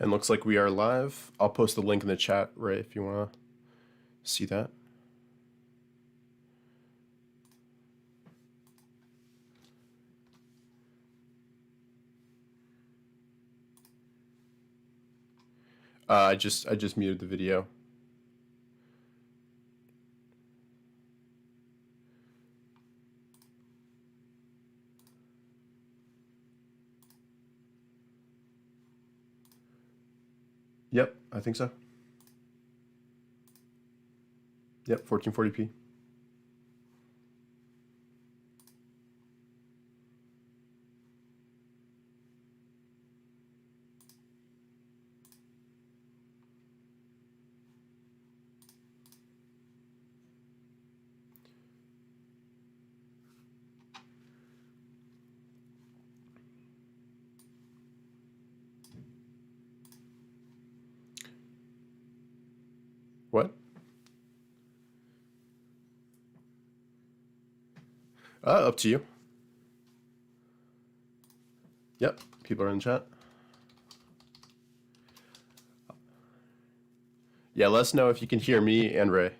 And looks like we are live. I'll post the link in the chat, Ray, if you want to see that. I just muted the video. Yep, I think so. Yep, 1440p. What? Up to you. Yep, people are in chat. Yeah, let us know if you can hear me and Ray.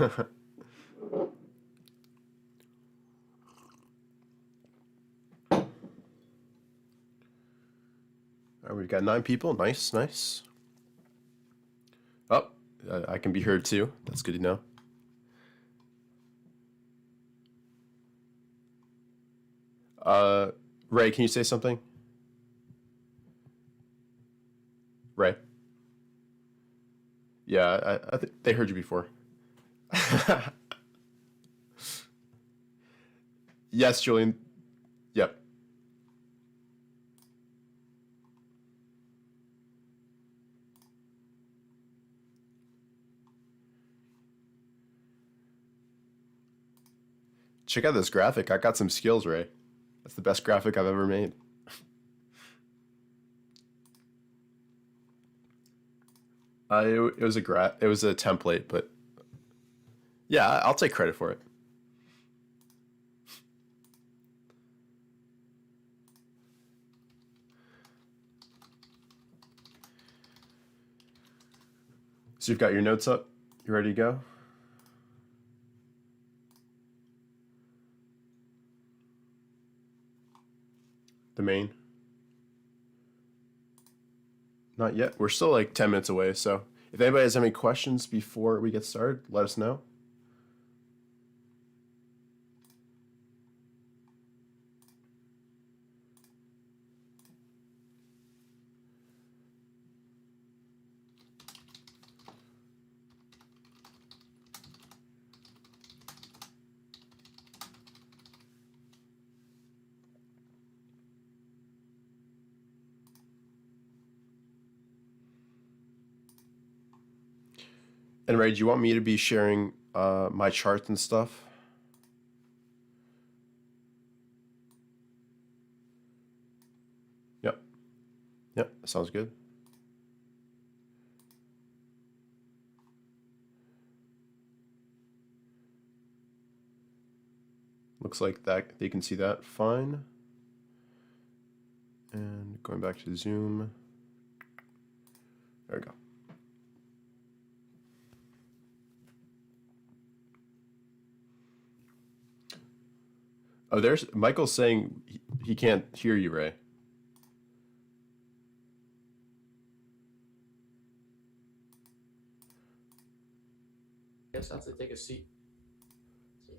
All right, we've got 9 people. Nice, nice. Oh, I can be heard too. That's good to know. Ray, can you say something? Ray? Yeah, I think they heard you before. Yes, Julian. Yep. Check out this graphic. I got some skills, Ray. That's the best graphic I've ever made. It was a template, but yeah, I'll take credit for it. So you've got your notes up. You ready to go? The main. Not yet. We're still like 10 minutes away, so if anybody has any questions before we get started, let us know. And Ray, do you want me to be sharing my charts and stuff? Yep. Yep, sounds good. Looks like that you can see that fine. And going back to Zoom. There we go. Oh, there's Michael's saying he can't hear you, Ray. Guess I have to take a seat.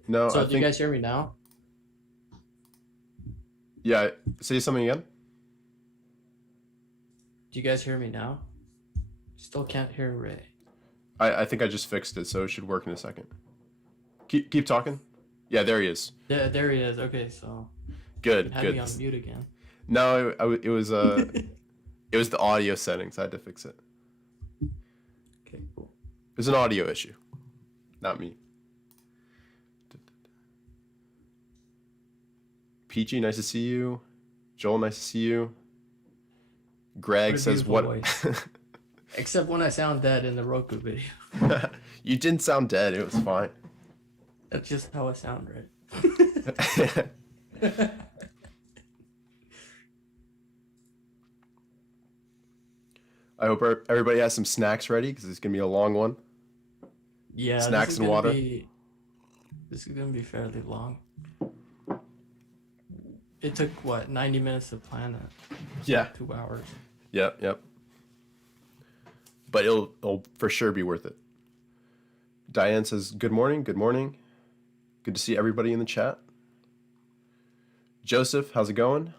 No, So do you guys hear me now? Yeah, say something again. Do you guys hear me now? Still can't hear Ray. I think I just fixed it, so it should work in a second. Keep talking. Yeah, there he is. Yeah, there he is. Okay, so Good. have Good. me on mute again. No, it was it was the audio settings. I had to fix it. Okay, cool. It was an audio issue, not me. Peachy, nice to see you. Joel, nice to see you. Greg What a says beautiful what? voice. Except when I sound dead in the Roku video. You didn't sound dead. It was fine. That's just how I sound, right? I hope everybody has some snacks ready because it's gonna be a long one. Yeah, Snacks and water. This is gonna be fairly long. It took what 90 minutes to plan it. Yeah. 2 hours. Yep. But it'll for sure be worth it. Diane says, good morning. Good to see everybody in the chat. Joseph, how's it going?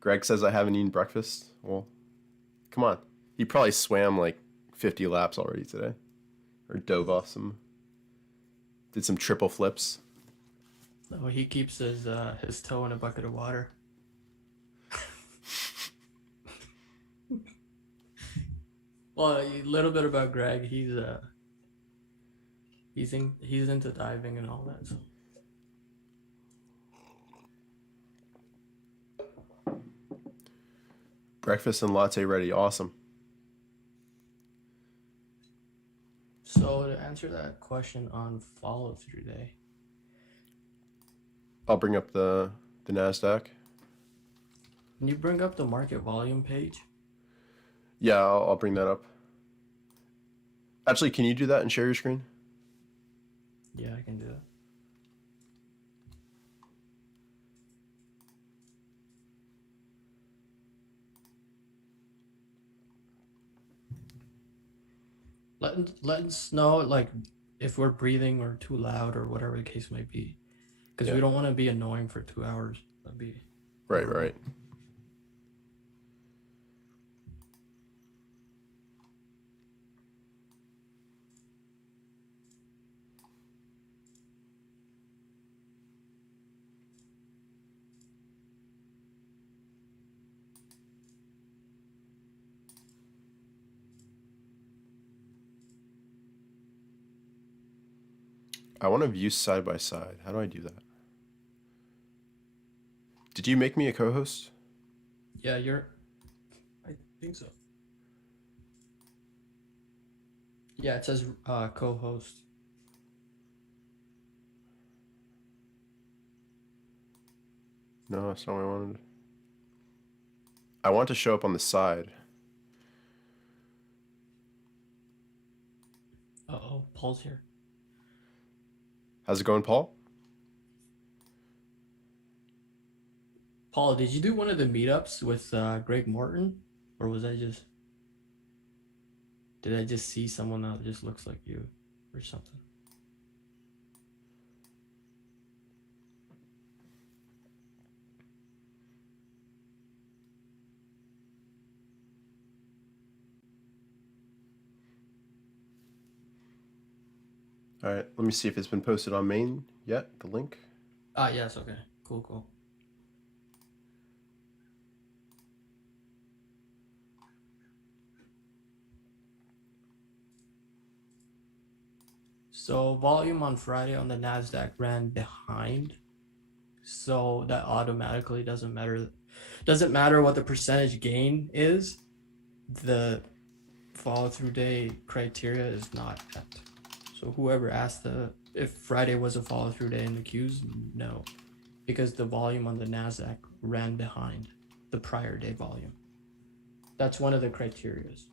Greg says I haven't eaten breakfast. Well, come on. He probably swam like 50 laps already today. Or dove off did some triple flips. Oh, he keeps his toe in a bucket of water. Well, a little bit about Greg. He's into diving and all that. So. Breakfast and latte ready. Awesome. So to answer that question on follow through day. I'll bring up the NASDAQ. Can you bring up the market volume page? Yeah, I'll bring that up. Actually, can you do that and share your screen? Yeah, I can do that. Let us know like if we're breathing or too loud or whatever the case might be, because we don't want to be annoying for 2 hours. That'd be right. I want to view side by side. How do I do that? Did you make me a co-host? Yeah, I think so. Yeah, it says co-host. No, that's not what I wanted. I want to show up on the side. Uh-oh, Paul's here. How's it going, Paul? Paul, did you do one of the meetups with Greg Morton? Or did I just see someone that just looks like you or something? All right, let me see if it's been posted on main yet, the link. Yes, okay. Cool. So volume on Friday on the NASDAQ ran behind. So that automatically doesn't matter. Doesn't matter what the percentage gain is. The follow through day criteria is not met. So whoever asked if Friday was a follow through day in the queues, no, because the volume on the NASDAQ ran behind the prior day volume. That's one of the criterias.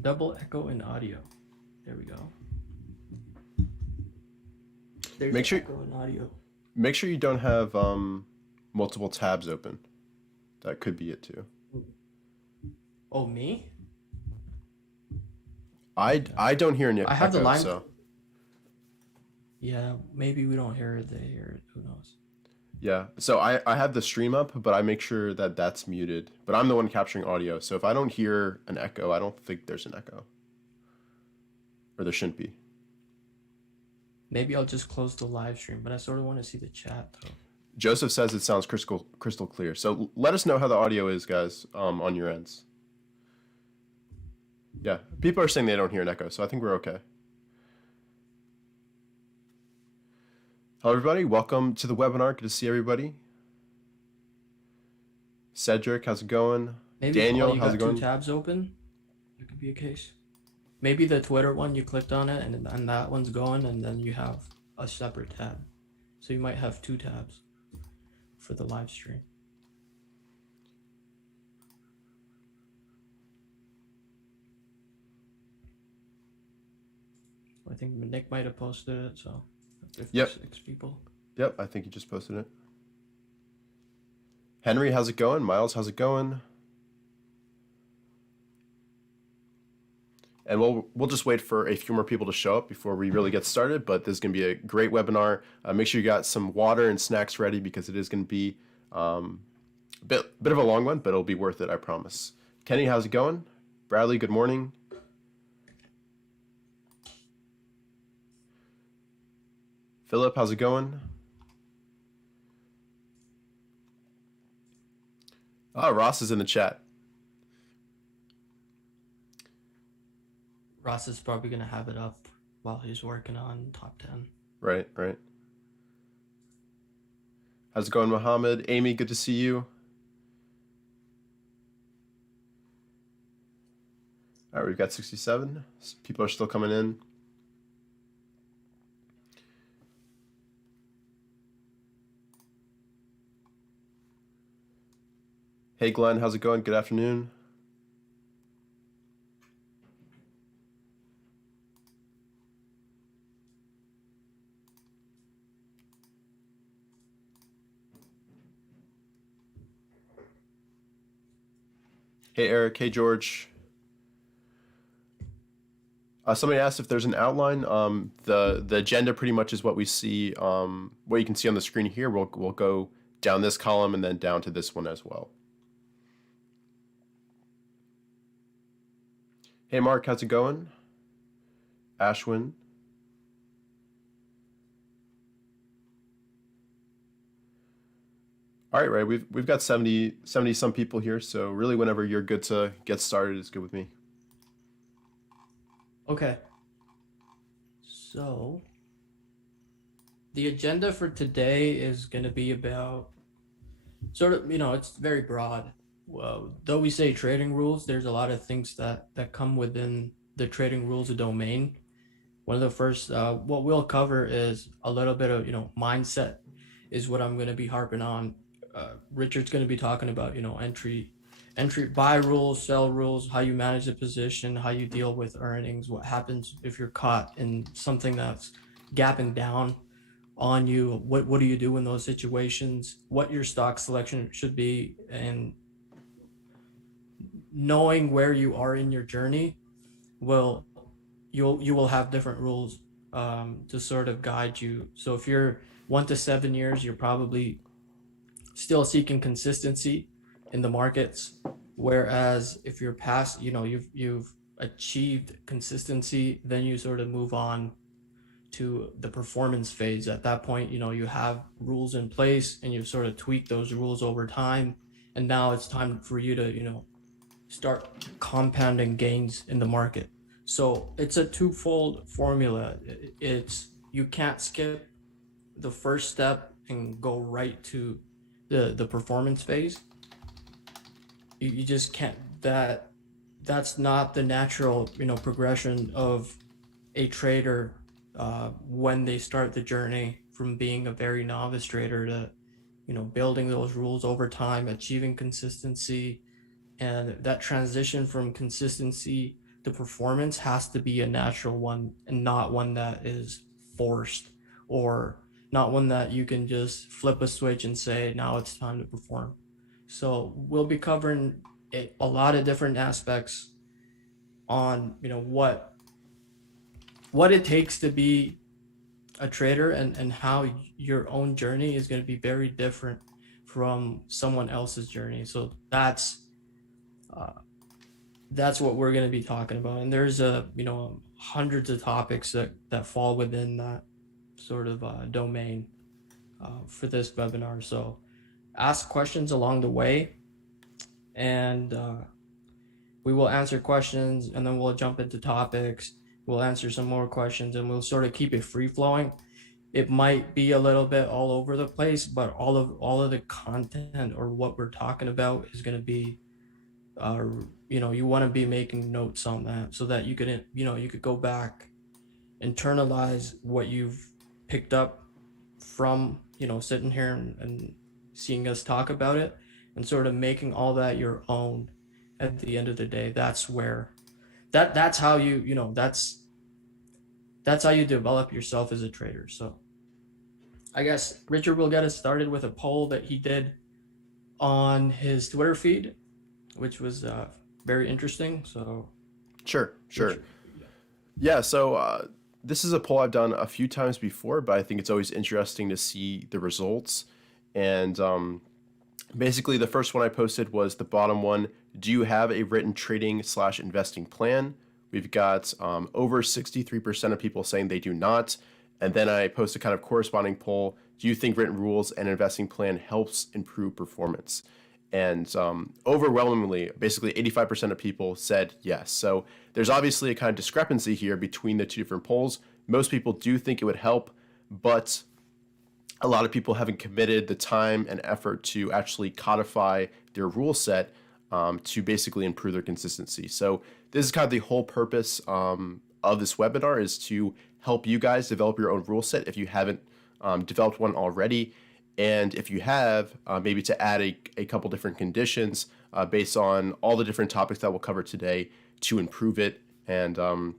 Double echo in audio. There we go. There's Make sure echo in audio. Make sure you don't have multiple tabs open. That could be it too. Oh, me? I don't hear any I have echo, the line. so Yeah, maybe we don't hear it. They hear it. Who knows? yeah. So I have the stream up, but I make sure that that's muted. But I'm the one capturing audio, so if I don't hear an echo, I don't think there's an echo, or there shouldn't be. Maybe I'll just close the live stream, but I sort of want to see the chat though. Joseph says it sounds crystal clear. So let us know how the audio is, guys, on your ends. Yeah, people are saying they don't hear an echo, so I think we're okay. Hello, everybody. Welcome to the webinar. Good to see everybody. Cedric, how's it going? Maybe Paul, Daniel, you how's it got two going? tabs open. That could be a case. Maybe the Twitter one, you clicked on it and that one's going, and then you have a separate tab. So you might have two tabs for the live stream. I think Nick might have posted it, so 56 people. Yep, I think you just posted it. Henry, how's it going? Miles, how's it going? And we'll just wait for a few more people to show up before we really get started. But this is going to be a great webinar. Make sure you got some water and snacks ready because it is going to be a bit of a long one, but it'll be worth it, I promise. Kenny, how's it going? Bradley, good morning. Philip, how's it going? Ross is in the chat. Ross is probably going to have it up while he's working on top 10. Right. How's it going, Mohammed? Amy, good to see you. All right, we've got 67. People are still coming in. Hey, Glenn, how's it going? Good afternoon. Hey, Eric. Hey, George. Somebody asked if there's an outline. The agenda pretty much is what we see, what you can see on the screen here. We'll go down this column and then down to this one as well. Hey, Mark, how's it going? Ashwin. All right, Ray, we've got 70 some people here, so really whenever you're good to get started is good with me. Okay. So the agenda for today is going to be about sort of, it's very broad. Well, though we say trading rules, there's a lot of things that come within the trading rules of domain. One of the first, what we'll cover is a little bit of, mindset is what I'm going to be harping on. Richard's going to be talking about, entry, buy rules, sell rules, how you manage the position, how you deal with earnings, what happens if you're caught in something that's gapping down on you, what do you do in those situations, what your stock selection should be, and knowing where you are in your journey you will have different rules to sort of guide you. So if you're 1 to 7 years, you're probably still seeking consistency in the markets, whereas if you're past, you've achieved consistency, then you sort of move on to the performance phase. At that point, you have rules in place and you've sort of tweaked those rules over time, and now it's time for you to start compounding gains in the market. So it's a twofold formula. It's you can't skip the first step and go right to the performance phase. You just can't. That's not the natural progression of a trader when they start the journey from being a very novice trader to building those rules over time, achieving consistency. And that transition from consistency to performance has to be a natural one, and not one that is forced, or not one that you can just flip a switch and say, now it's time to perform. So we'll be covering a lot of different aspects on, what it takes to be a trader, and how your own journey is going to be very different from someone else's journey. So that's what we're going to be talking about, and there's hundreds of topics that fall within that sort of domain for this webinar. So ask questions along the way, and we will answer questions, and then we'll jump into topics. We'll answer some more questions, and we'll sort of keep it free flowing. it might be a little bit all over the place, but all of the content or what we're talking about is going to be, you want to be making notes on that so that you could, you could go back, internalize what you've picked up from, sitting here and seeing us talk about it, and sort of making all that your own at the end of the day. That's where that's how that's how you develop yourself as a trader. So I guess Richard will get us started with a poll that he did on his Twitter feed, which was very interesting. So, Sure. Richard, Yeah, so this is a poll I've done a few times before, but I think it's always interesting to see the results. And basically, the first one I posted was the bottom one. Do you have a written trading/investing plan? We've got over 63% of people saying they do not. And then I post a kind of corresponding poll. Do you think written rules and investing plan helps improve performance? And overwhelmingly, basically 85% of people said yes. So there's obviously a kind of discrepancy here between the two different polls. Most people do think it would help, but a lot of people haven't committed the time and effort to actually codify their rule set to basically improve their consistency. So this is kind of the whole purpose of this webinar, is to help you guys develop your own rule set if you haven't developed one already. And if you have, maybe to add a couple different conditions based on all the different topics that we'll cover today to improve it and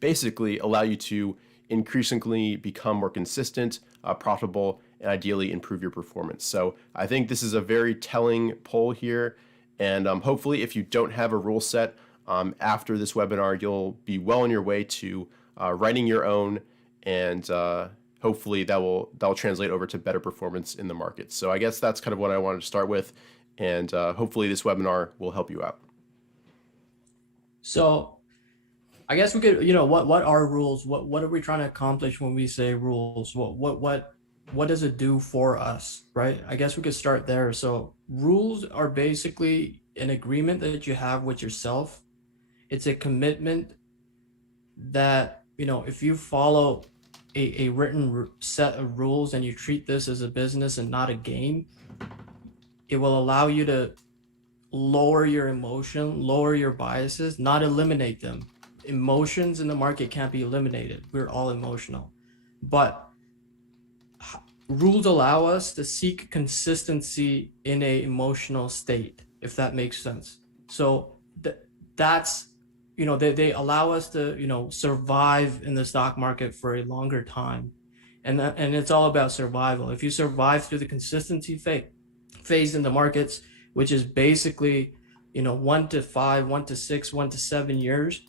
basically allow you to increasingly become more consistent, profitable, and ideally improve your performance. So I think this is a very telling poll here. And hopefully, if you don't have a rule set after this webinar, you'll be well on your way to writing your own, and hopefully that will translate over to better performance in the market. So I guess that's kind of what I wanted to start with, and hopefully this webinar will help you out. So I guess we could, what are rules? What are we trying to accomplish when we say rules? What does it do for us, right? I guess we could start there. So rules are basically an agreement that you have with yourself. It's a commitment that, if you follow a written set of rules and you treat this as a business and not a game, it will allow you to lower your emotion, lower your biases, not eliminate them. Emotions in the market can't be eliminated. We're all emotional. But rules allow us to seek consistency in a emotional state, if that makes sense. So that's, they allow us to, survive in the stock market for a longer time. And it's all about survival. If you survive through the consistency phase in the markets, which is basically, 1 to 5, 1 to 6, 1 to 7 years,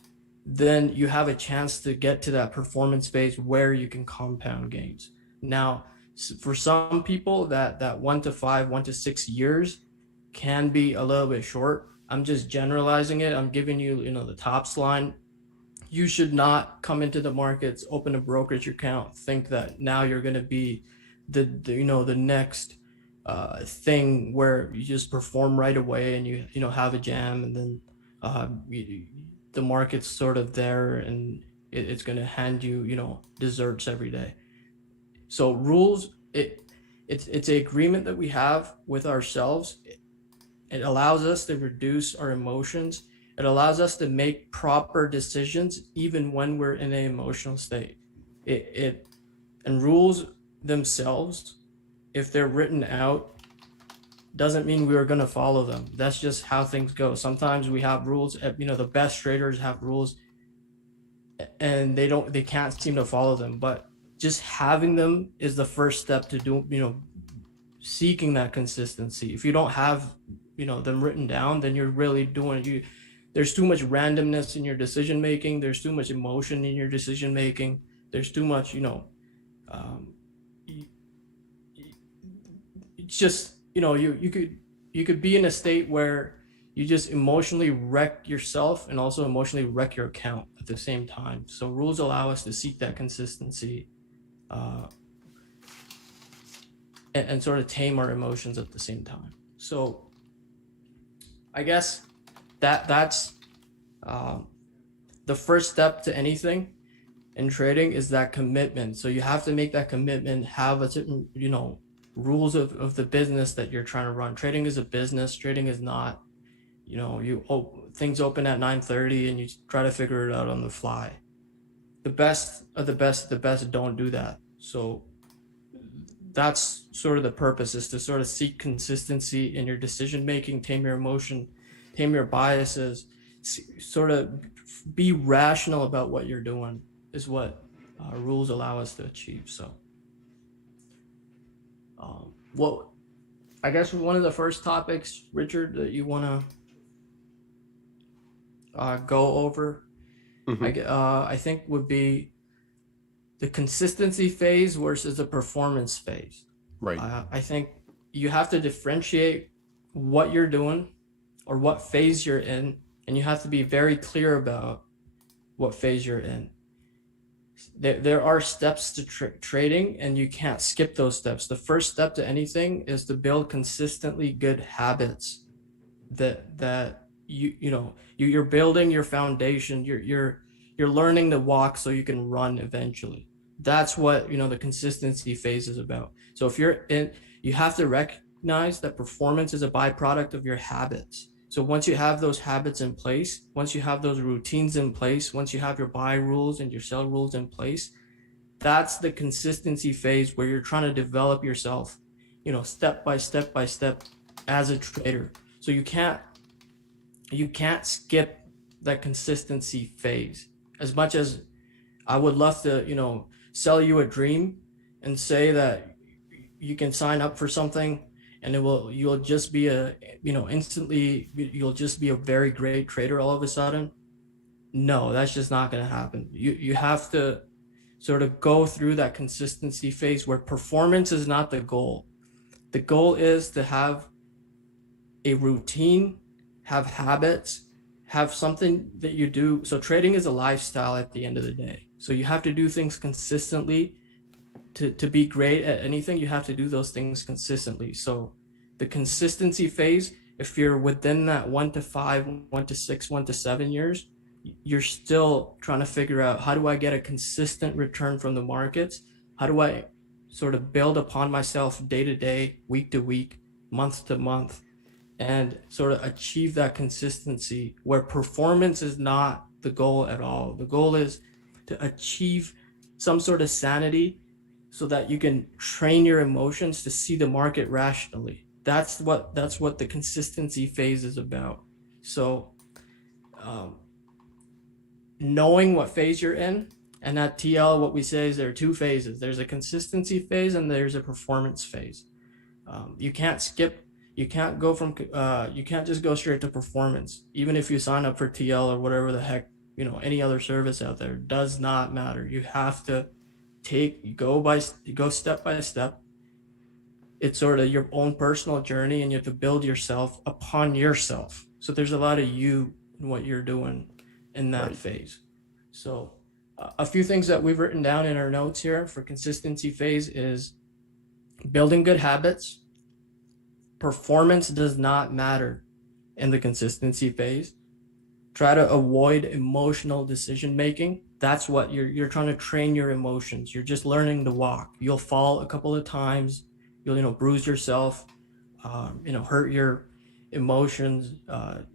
then you have a chance to get to that performance phase where you can compound gains. Now, for some people, that 1 to 5, 1 to 6 years can be a little bit short. I'm just generalizing it. I'm giving you, the tops line. You should not come into the markets, open a brokerage account, think that now you're going to be the next thing where you just perform right away and you have a jam, and then the market's sort of there and it's going to hand you desserts every day. So rules, it's an agreement that we have with ourselves. It allows us to reduce our emotions. It allows us to make proper decisions even when we're in an emotional state. And rules themselves, if they're written out, doesn't mean we are going to follow them. That's just how things go. Sometimes we have rules. The best traders have rules, and they can't seem to follow them. But just having them is the first step to do. Seeking that consistency. If you don't have them written down, then you're really doing there's too much randomness in your decision making. There's too much emotion in your decision making. There's too much it's just you could be in a state where you just emotionally wreck yourself and also emotionally wreck your account at the same time. So rules allow us to seek that consistency and sort of tame our emotions at the same time. So I guess that's the first step to anything. in trading is that commitment. So you have to make that commitment, have a certain, rules of the business that you're trying to run. Trading is a business. Trading is not, things open at 9:30 and you try to figure it out on the fly. The best of the best don't do that. So that's sort of the purpose, is to sort of seek consistency in your decision making, tame your emotion, tame your biases, sort of be rational about what you're doing is what rules allow us to achieve. So what I guess one of the first topics, Richard, that you want to go over, I think would be the consistency phase versus the performance phase. Right. I think you have to differentiate what you're doing or what phase you're in, and you have to be very clear about what phase you're in. There are steps to trading, and you can't skip those steps. The first step to anything is to build consistently good habits that you're building your foundation. You're learning to walk so you can run eventually. That's what the consistency phase is about. So if you're in, you have to recognize that performance is a byproduct of your habits. So once you have those habits in place, once you have those routines in place, once you have your buy rules and your sell rules in place, that's the consistency phase where you're trying to develop yourself, step by step by step as a trader. So you can't skip that consistency phase. As much as I would love to, sell you a dream and say that you can sign up for something and you'll just be instantly, you'll just be a very great trader all of a sudden. No, that's just not going to happen. You have to sort of go through that consistency phase where performance is not the goal. The goal is to have a routine, have habits, have something that you do. So trading is a lifestyle at the end of the day. So you have to do things consistently to be great at anything. You have to do those things consistently. So the consistency phase, if you're within that 1 to 5, 1 to 6, 1 to 7 years, you're still trying to figure out, how do I get a consistent return from the markets? How do I sort of build upon myself day to day, week to week, month to month, and sort of achieve that consistency where performance is not the goal at all. The goal is to achieve some sort of sanity so that you can train your emotions to see the market rationally. That's what the consistency phase is about. So knowing what phase you're in, and at TL, what we say is there are two phases. There's a consistency phase and there's a performance phase. You can't go from, you can't just go straight to performance. Even if you sign up for TL or whatever the heck, any other service out there, does not matter. You have to go step by step. It's sort of your own personal journey, and you have to build yourself upon yourself. So there's a lot of you in what you're doing in that phase. So a few things that we've written down in our notes here for consistency phase is building good habits. Performance does not matter in the consistency phase. Try to avoid emotional decision making. That's what you're trying to train your emotions. You're just learning to walk. You'll fall a couple of times. You'll bruise yourself. Hurt your emotions.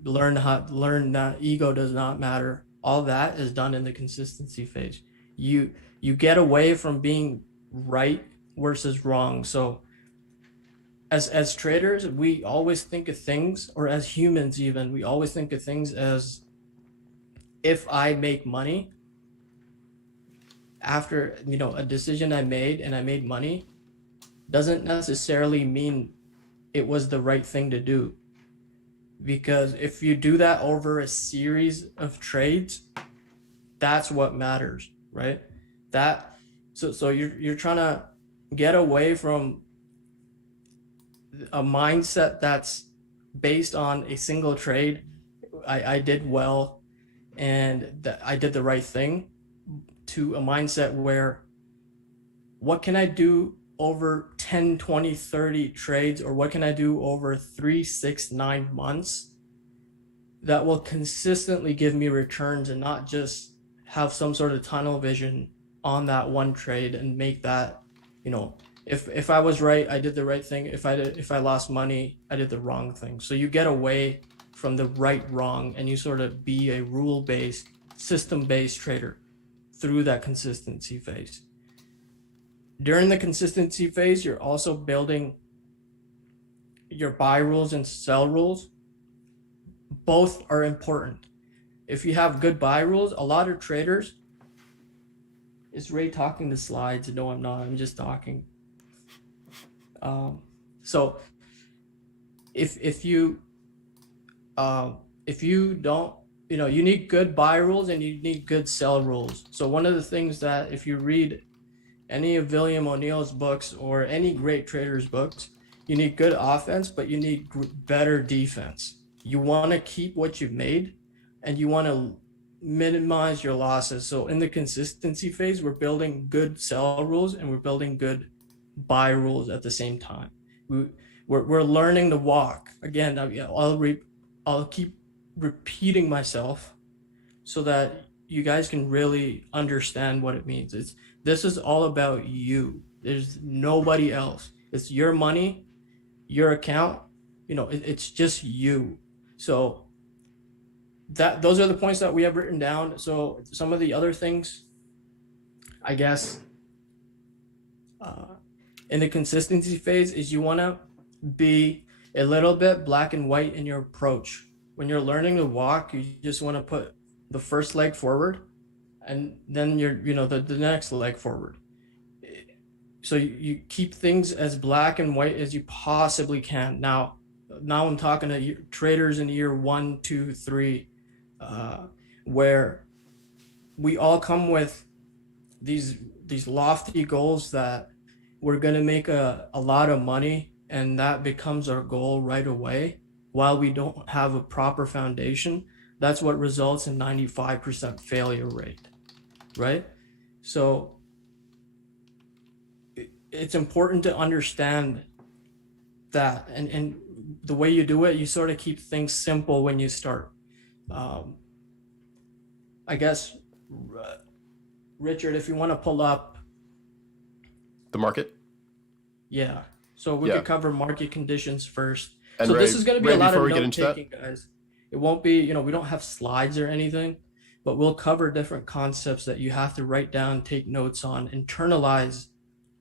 Learn that ego does not matter. All that is done in the consistency phase. You get away from being right versus wrong. So as traders, we always think of things, or as humans even, we always think of things as, if I make money after a decision I made and I made money, doesn't necessarily mean it was the right thing to do. Because if you do that over a series of trades, that's what matters, right? So you're trying to get away from a mindset that's based on a single trade. I did well and that I did the right thing, to a mindset where, what can I do over 10, 20, 30 trades, or what can I do over 3, 6, 9 months that will consistently give me returns, and not just have some sort of tunnel vision on that one trade and make that, if I was right, I did the right thing. If I lost money, I did the wrong thing. So you get away from the right wrong and you sort of be a rule-based, system-based trader through that consistency phase. During the consistency phase, you're also building your buy rules and sell rules. Both are important. If you have good buy rules, a lot of traders, is Ray talking the slides? No, I'm not. I'm just talking. So if you don't, you need good buy rules and you need good sell rules. So one of the things that, if you read any of William O'Neill's books or any great trader's books, you need good offense, but you need better defense. You want to keep what you've made and you want to minimize your losses. So in the consistency phase, we're building good sell rules and we're building good buy rules at the same time. We're learning to walk. Again, I'll keep repeating myself so that you guys can really understand what it means. This is all about you. There's nobody else. It's your money, your account. It's just you. So those are the points that we have written down. So some of the other things, I guess, in the consistency phase is you want to be a little bit black and white in your approach. When you're learning to walk, you just want to put the first leg forward and then the next leg forward. So you keep things as black and white as you possibly can. Now I'm talking to traders in year 1, 2, 3, where we all come with these lofty goals that we're going to make a lot of money, and that becomes our goal right away while we don't have a proper foundation. That's what results in 95% failure rate, right? So it's important to understand that, and the way you do it, you sort of keep things simple when you start. I guess, Richard, if you want to pull up the market. Yeah. So we could cover market conditions first. And so Ray, this is going to be Ray, a lot of before we get note into taking, guys. It won't be, we don't have slides or anything, but we'll cover different concepts that you have to write down, take notes on, internalize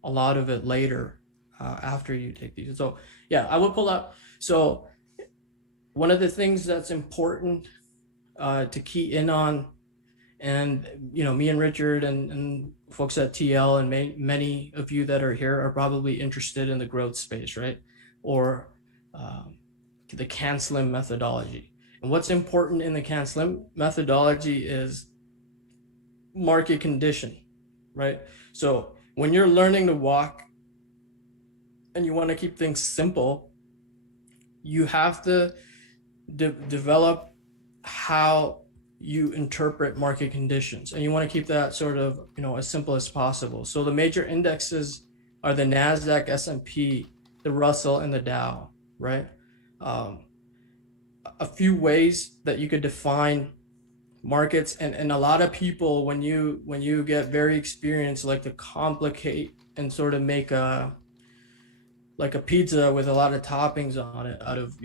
a lot of it later after you take these. So yeah, I will pull up. So one of the things that's important to key in on, and me and Richard and folks at TL and many of you that are here are probably interested in the growth space, right? Or the CanSlim methodology. And what's important in the CanSlim methodology is market condition, right? So when you're learning to walk and you want to keep things simple, you have to develop how you interpret market conditions, and you want to keep that sort of as simple as possible. So the major indexes are the NASDAQ, S&P, the Russell, and the Dow, right? A few ways that you could define markets, and a lot of people, when you get very experienced, like to complicate and sort of make like a pizza with a lot of toppings on it out of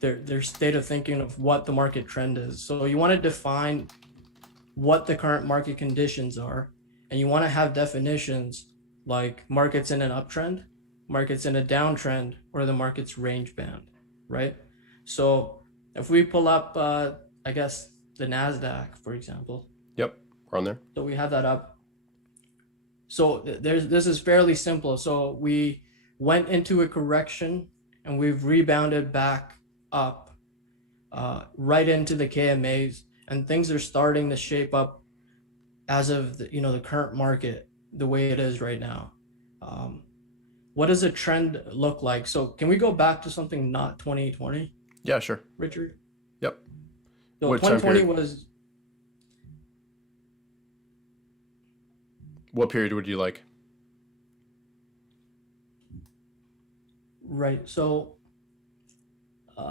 their state of thinking of what the market trend is. So you want to define what the current market conditions are, and you want to have definitions like markets in an uptrend, markets in a downtrend, or the market's range band, right? So if we pull up, I guess the NASDAQ, for example. Yep, we're on there. So we have that up. So this is fairly simple. So we went into a correction and we've rebounded back up right into the KMAs, and things are starting to shape up as of the current market the way it is right now. What does a trend look like? So can we go back to something not 2020? Yeah, sure. Richard? Yep. So What time 2020 period? was What period would you like? right. So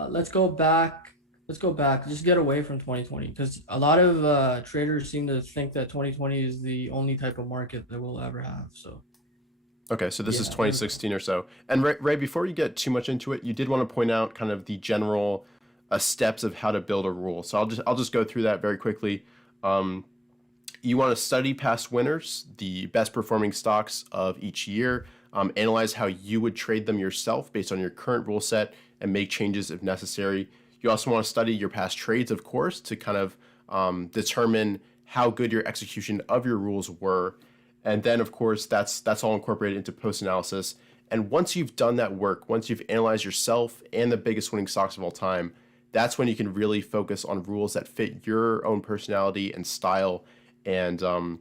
let's go back let's go back. Just get away from 2020 because a lot of traders seem to think that 2020 is the only type of market that we'll ever have. So Okay, so this is yeah, there we go. 2016 or so. And Ray, before you get too much into it, you did want to point out kind of the general steps of how to build a rule. So I'll just go through that very quickly. Um, you want to study past winners, the best performing stocks of each year, analyze how you would trade them yourself based on your current rule set, and make changes if necessary. You also want to study your past trades, of course, to kind of determine how good your execution of your rules were. And then, of course, that's all incorporated into post analysis. And once you've done that work, once you've analyzed yourself and the biggest winning stocks of all time, that's when you can really focus on rules that fit your own personality and style. And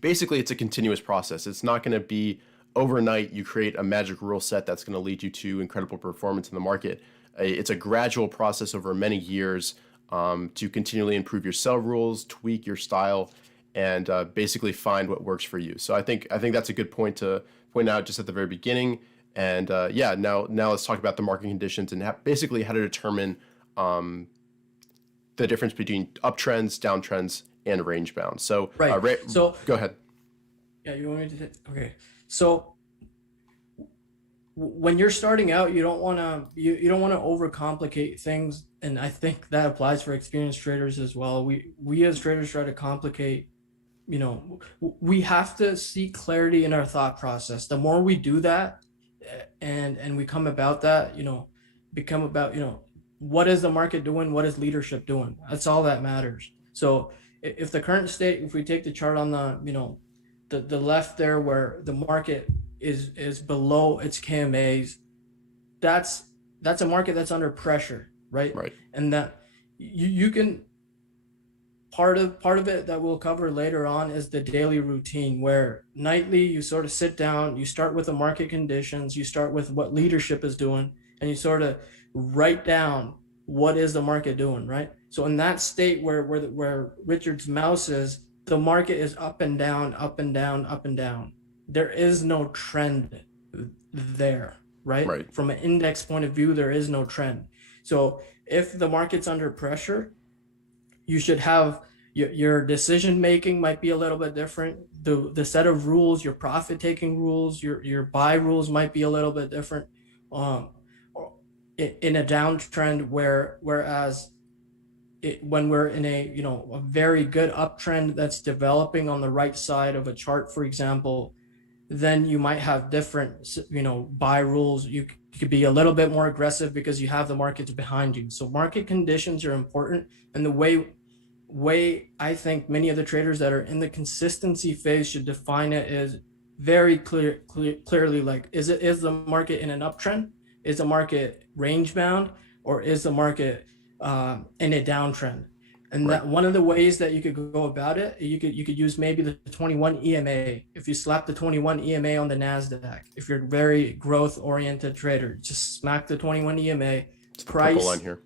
basically, it's a continuous process. It's not going to be overnight you create a magic rule set that's going to lead you to incredible performance in the market. It's a gradual process over many years to continually improve your sell rules, tweak your style, and basically find what works for you. So I think that's a good point to point out just at the very beginning. And yeah, now let's talk about the market conditions and basically how to determine the difference between uptrends, downtrends, and range bound. So Right. Ray, So go ahead. yeah, you want me to okay. So when you're starting out, you don't want to you don't want to overcomplicate things, and I think that applies for experienced traders as well. We as traders try to complicate. We have to seek clarity in our thought process. The more we do that, and we come about that, become about what is the market doing, what is leadership doing. That's all that matters. So if the current state, if we take the chart on the left there where the market is below its KMAs, that's a market that's under pressure, right? Right. And that you can part of it that we'll cover later on is the daily routine, where nightly you sort of sit down, you start with the market conditions, you start with what leadership is doing, and you sort of write down what is the market doing, right? So in that state where Richard's mouse is, the market is up and down, up and down, up and down. There is no trend there, right? Right. From an index point of view, there is no trend. So if the market's under pressure, you should have your decision making might be a little bit different. The set of rules, your profit taking rules, your buy rules might be a little bit different. In a downtrend, whereas when we're in a very good uptrend that's developing on the right side of a chart, for example, then you might have different buy rules. You could be a little bit more aggressive because you have the markets behind you. So market conditions are important, and the way I think many of the traders that are in the consistency phase should define it is very clearly, like, is the market in an uptrend, is the market range bound, or is the market in a downtrend? And Right. that one of the ways that you could go about it, you could use maybe the 21 EMA. If you slap the 21 EMA on the NASDAQ, if you're a very growth oriented trader, just smack the 21 EMA. It's the purple line here.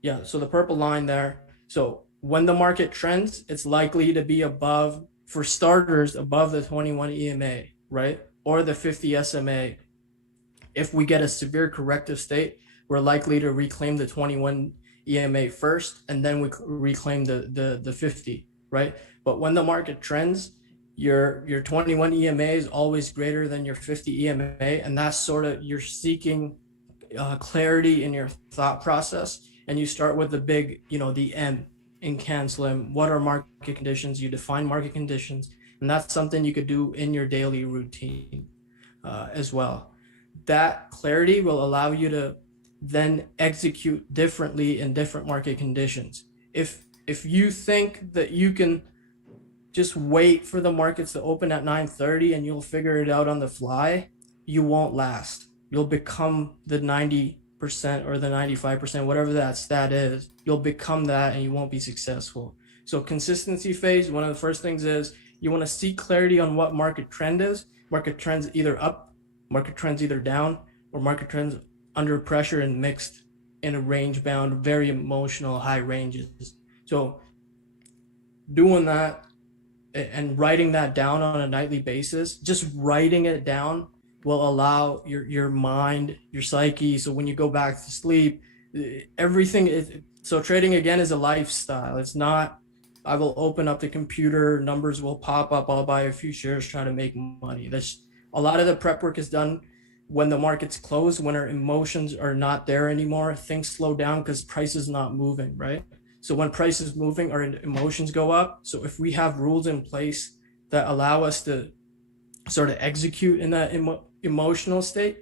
Yeah, so the purple line there. So when the market trends, it's likely to be above, for starters, above the 21 EMA, right? Or the 50 SMA. If we get a severe corrective state, we're likely to reclaim the 21 EMA first, and then we reclaim the 50, right? But when the market trends, your 21 EMA is always greater than your 50 EMA, and that's sort of, you're seeking clarity in your thought process, and you start with the big, the M in CAN-SLIM. What are market conditions? You define market conditions, and that's something you could do in your daily routine as well. That clarity will allow you to then execute differently in different market conditions. If you think that you can just wait for the markets to open at 9:30 and you'll figure it out on the fly, you won't last. You'll become the 90% or the 95%, whatever that stat is. You'll become that and you won't be successful. So consistency phase, one of the first things is you want to seek clarity on what market trend is. Market trends either up, market trends either down, or market trends under pressure and mixed in a range bound, very emotional, high ranges. So doing that and writing that down on a nightly basis, just writing it down will allow your mind, your psyche. So when you go back to sleep, everything is, so trading again is a lifestyle. It's not, I will open up the computer, numbers will pop up, I'll buy a few shares, try to make money. That's a lot of the prep work is done when the market's closed, when our emotions are not there anymore. Things slow down because price is not moving, right? So when price is moving, our emotions go up. So if we have rules in place that allow us to sort of execute in that emotional state,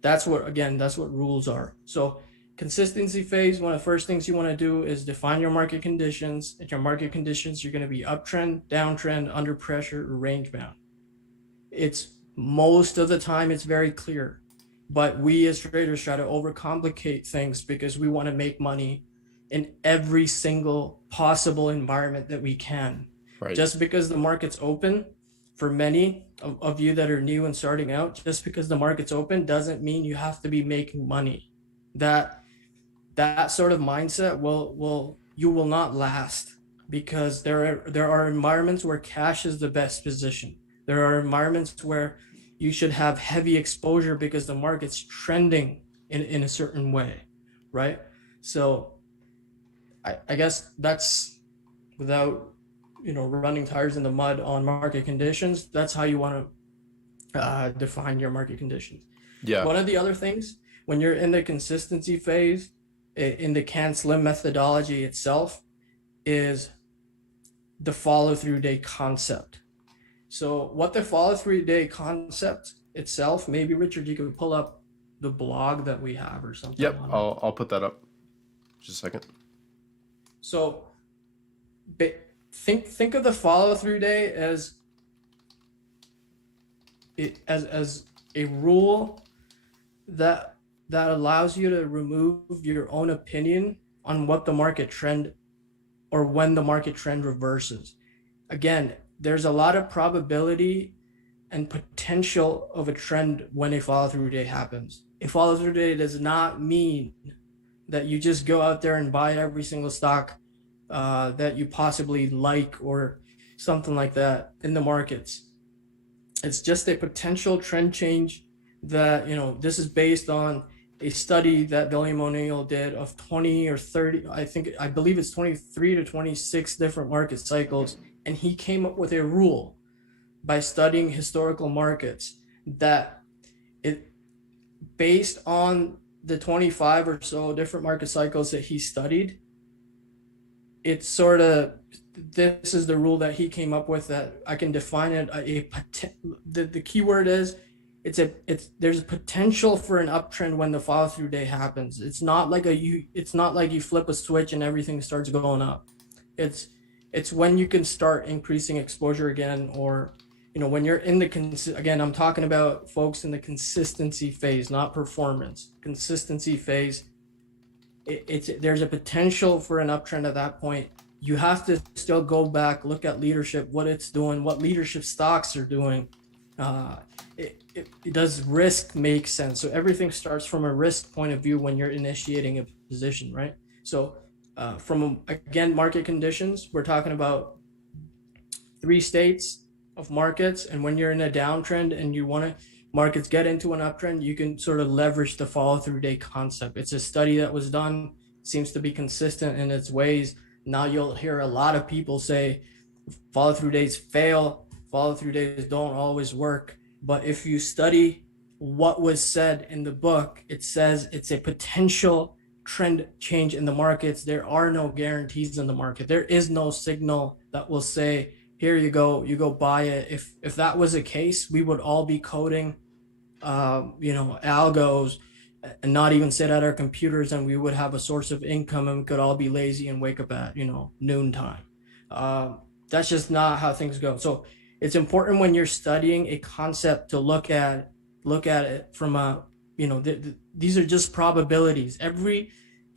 that's what rules are. So consistency phase, one of the first things you want to do is define your market conditions. At your market conditions, you're going to be uptrend, downtrend, under pressure, or range bound. It's most of the time it's very clear, but we as traders try to overcomplicate things because we want to make money in every single possible environment that we can. Right. Just because the market's open, for many of you that are new and starting out, just because the market's open doesn't mean you have to be making money. That sort of mindset you will not last, because there are environments where cash is the best position. There are environments where you should have heavy exposure because the market's trending in a certain way, right? So I guess that's, without running tires in the mud on market conditions, that's how you want to define your market conditions. Yeah. One of the other things, when you're in the consistency phase, in the CAN-SLIM methodology itself, is the follow-through day concept. So what the follow-through day concept itself, maybe Richard, you could pull up the blog that we have or something. Yep, I'll put that up. Just a second. So think of the follow-through day as a rule that allows you to remove your own opinion on what the market trend, or when the market trend reverses. Again, there's a lot of probability and potential of a trend when a follow-through day happens. A follow-through day does not mean that you just go out there and buy every single stock that you possibly like or something like that in the markets. It's just a potential trend change that, this is based on a study that William O'Neill did of 20 or 30, I believe it's 23 to 26 different market cycles. And he came up with a rule by studying historical markets that based on the 25 or so different market cycles that he studied, it's sort of, this is the rule that he came up with, that I can define it. The key word is there's a potential for an uptrend when the follow through day happens. It's not like you flip a switch and everything starts going up. It's when you can start increasing exposure again, or when you're in again, I'm talking about folks in the consistency phase, not performance. Consistency phase, there's a potential for an uptrend at that point. You have to still go back, look at leadership, what it's doing, what leadership stocks are doing. Does risk make sense? So everything starts from a risk point of view when you're initiating a position, right? So again, market conditions, we're talking about 3 states of markets. And when you're in a downtrend and you want to markets get into an uptrend, you can sort of leverage the follow through day concept. It's a study that was done, seems to be consistent in its ways. Now you'll hear a lot of people say follow through days fail, follow through days don't always work. But if you study what was said in the book, it says it's a potential trend change in the markets. There are no guarantees in the market. There is no signal that will say, here you go buy it. If that was the case, we would all be coding algos and not even sit at our computers, and we would have a source of income, and we could all be lazy and wake up at noontime. That's just not how things go. So it's important when you're studying a concept to look at it from a these are just probabilities.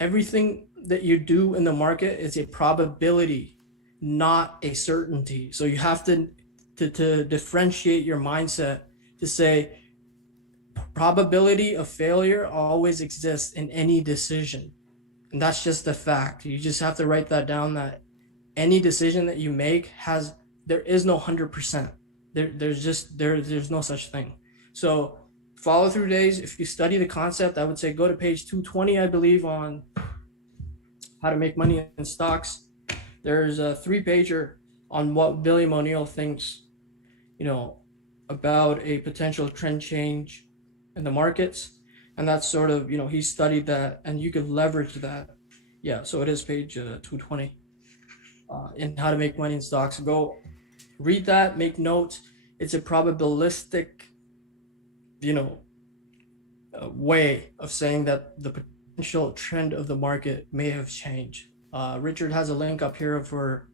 Everything that you do in the market is a probability, not a certainty. So you have to differentiate your mindset to say probability of failure always exists in any decision. And that's just a fact. You just have to write that down, that any decision that you make there is no 100%. There's no such thing. So follow through days, if you study the concept, I would say go to page 220, I believe, on how to make money in stocks. There's a 3-pager on what William O'Neill thinks, about a potential trend change in the markets. And that's sort of, he studied that, and you could leverage that. Yeah, so it is page 220 in how to make money in stocks. Go read that, make notes. It's a probabilistic, way of saying that the potential trend of the market may have changed. Richard has a link up here for,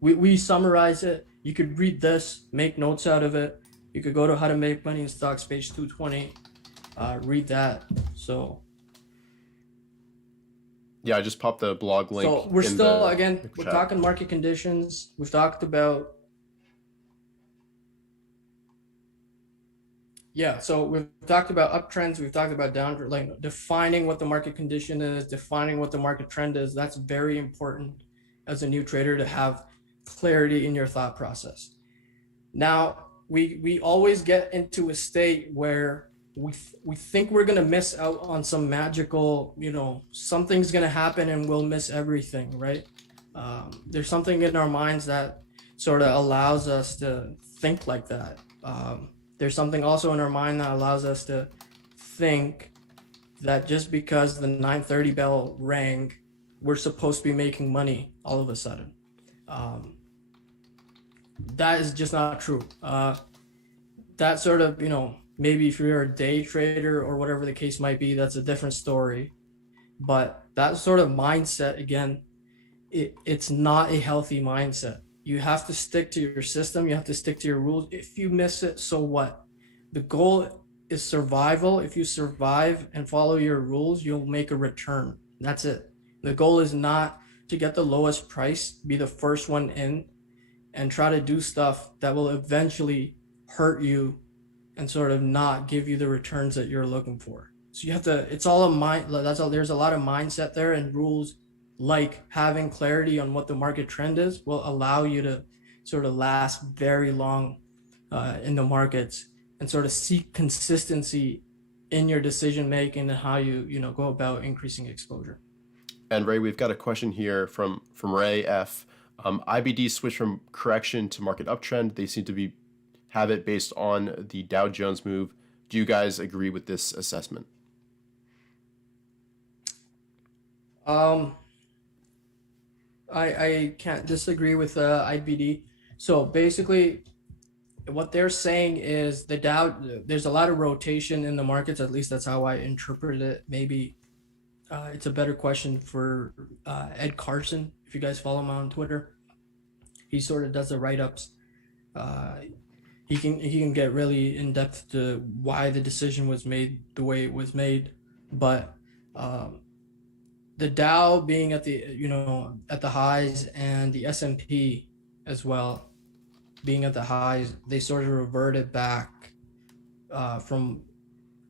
we summarize it. You could read this, make notes out of it. You could go to how to make money in stocks, page 220, read that. So Yeah, I just popped the blog link. So we're still, again, the we're chat. talking market conditions. We've talked about, so we've talked about uptrends. We've talked about downtrend, like defining what the market condition is, defining what the market trend is. That's very important as a new trader to have clarity in your thought process. Now, we always get into a state where we think we're going to miss out on some magical, something's going to happen and we'll miss everything, right? There's something in our minds that sort of allows us to think like that. There's something also in our mind that allows us to think that just because the 9:30 bell rang, we're supposed to be making money all of a sudden. That is just not true. That sort of, maybe if you're a day trader or whatever the case might be, that's a different story. But that sort of mindset, again, it's not a healthy mindset. You have to stick to your system. You have to stick to your rules. If you miss it, so what? The goal is survival. If you survive and follow your rules, you'll make a return. That's it. The goal is not to get the lowest price, be the first one in, and try to do stuff that will eventually hurt you and sort of not give you the returns that you're looking for. So you have to, it's all a mind, there's a lot of mindset there, and rules like having clarity on what the market trend is will allow you to sort of last very long in the markets and sort of seek consistency in your decision making and how you go about increasing exposure. And Ray, we've got a question here from Ray F. IBD switched from correction to market uptrend. They seem to have it based on the Dow Jones move. Do you guys agree with this assessment? I can't disagree with IBD. So basically, what they're saying is the Dow, there's a lot of rotation in the markets. At least that's how I interpret it. Maybe it's a better question for Ed Carson, if you guys follow him on Twitter. He sort of does the write-ups. He can get really in depth to why the decision was made the way it was made, but the Dow being at the at the highs and the S&P as well being at the highs, they sort of reverted back from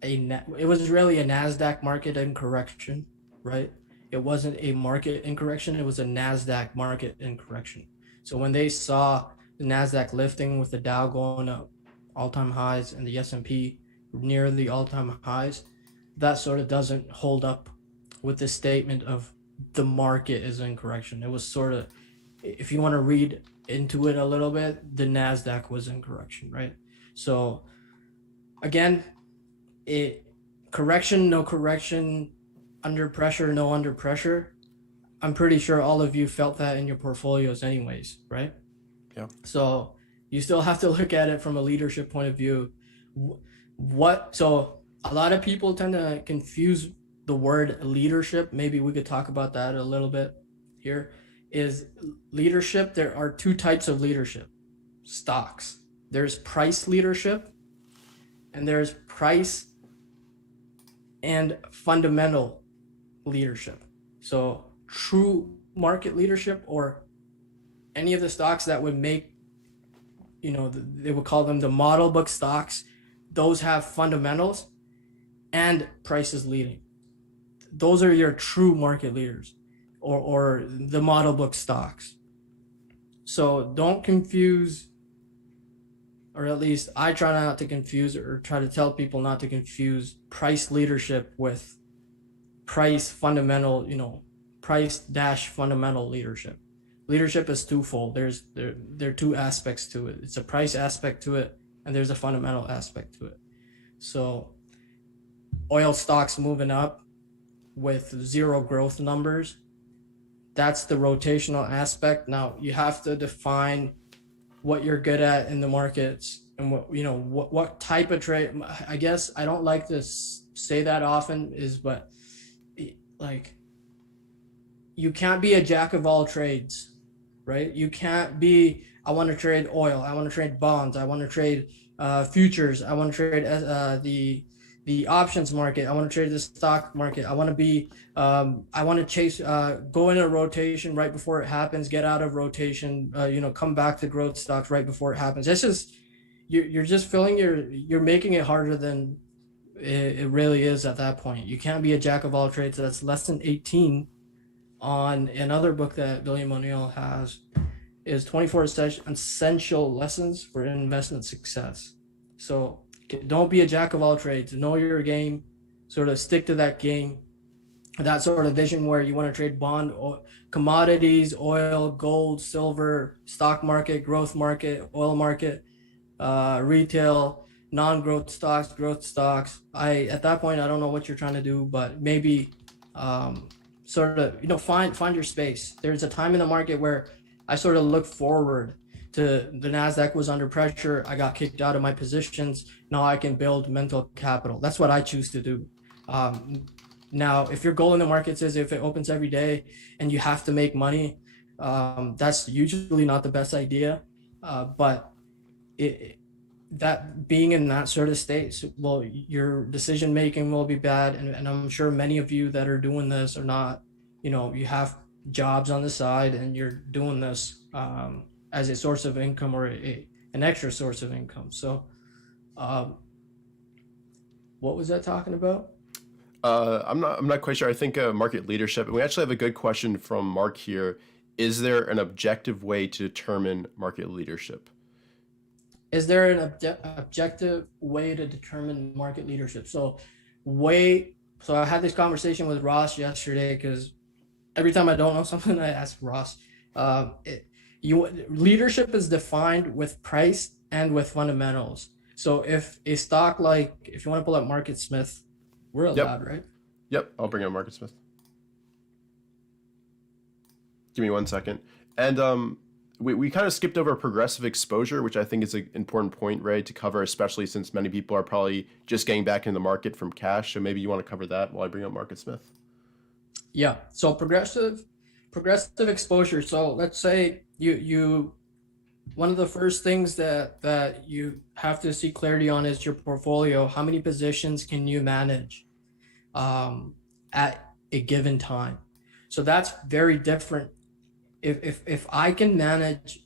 it was really a NASDAQ market in correction, right? It wasn't a market in correction, it was a NASDAQ market in correction. So when they saw the NASDAQ lifting with the Dow going up all-time highs and the S&P near the all-time highs, that sort of doesn't hold up with the statement of the market is in correction. It was sort of, if you want to read into it a little bit, the NASDAQ was in correction, right? So again, correction, no correction, under pressure, no under pressure. I'm pretty sure all of you felt that in your portfolios anyways, right? Yeah. So you still have to look at it from a leadership point of view. So a lot of people tend to confuse the word leadership. Maybe we could talk about that a little bit here. Is leadership, there are two types of leadership stocks. There's price leadership, and there's price and fundamental leadership. So true market leadership, or any of the stocks that would make, they would call them the model book stocks, those have fundamentals and prices leading. Those are your true market leaders, or the model book stocks. So don't confuse or at least I try not to confuse, or try to tell people not to confuse price leadership with price fundamental, price dash fundamental leadership. Leadership is twofold. There are two aspects to it. It's a price aspect to it, and there's a fundamental aspect to it. So oil stocks moving up with zero growth numbers, that's the rotational aspect. Now you have to define what you're good at in the markets, and what type of trade. I guess I don't like to say that often, but like, you can't be a jack of all trades, right? You can't be, I want to trade oil, I want to trade bonds, I want to trade futures, I want to trade the options market, I want to trade the stock market, I want to be I want to chase go in a rotation right before it happens, get out of rotation, come back to growth stocks right before it happens. It's just, you're just you're making it harder than it really is at that point. You can't be a jack of all trades. That's lesson 18 on another book that William O'Neill has, is 24 essential lessons for investment success. So don't be a jack of all trades. Know your game, sort of stick to that game, that sort of vision where you want to trade bond, commodities, oil, gold, silver, stock market, growth market, oil market, retail, non-growth stocks, growth stocks. At that point, I don't know what you're trying to do, but maybe sort of, find your space. There's a time in the market where I sort of look forward to, the NASDAQ was under pressure. I got kicked out of my positions. Now I can build mental capital. That's what I choose to do. Now, if your goal in the markets is if it opens every day and you have to make money, that's usually not the best idea. But that being in that sort of state, well, your decision making will be bad, and I'm sure many of you that are doing this are not, you have jobs on the side and you're doing this as a source of income, or an extra source of income. So what was that talking about? I'm not quite sure. I think market leadership, and we actually have a good question from Mark here. Is there an objective way to determine market leadership? Is there an objective way to determine market leadership? So I had this conversation with Ross yesterday, because every time I don't know something, I ask Ross. Leadership is defined with price and with fundamentals. So if a stock, like, if you want to pull up Market Smith, we're allowed, right? Yep, I'll bring up Market Smith. Give me 1 second. And we kind of skipped over progressive exposure, which I think is an important point, Ray, to cover, especially since many people are probably just getting back in the market from cash. So maybe you want to cover that while I bring up Market Smith. Yeah. So progressive exposure. So let's say you one of the first things that you have to see clarity on is your portfolio. How many positions can you manage at a given time? So that's very different. If I can manage,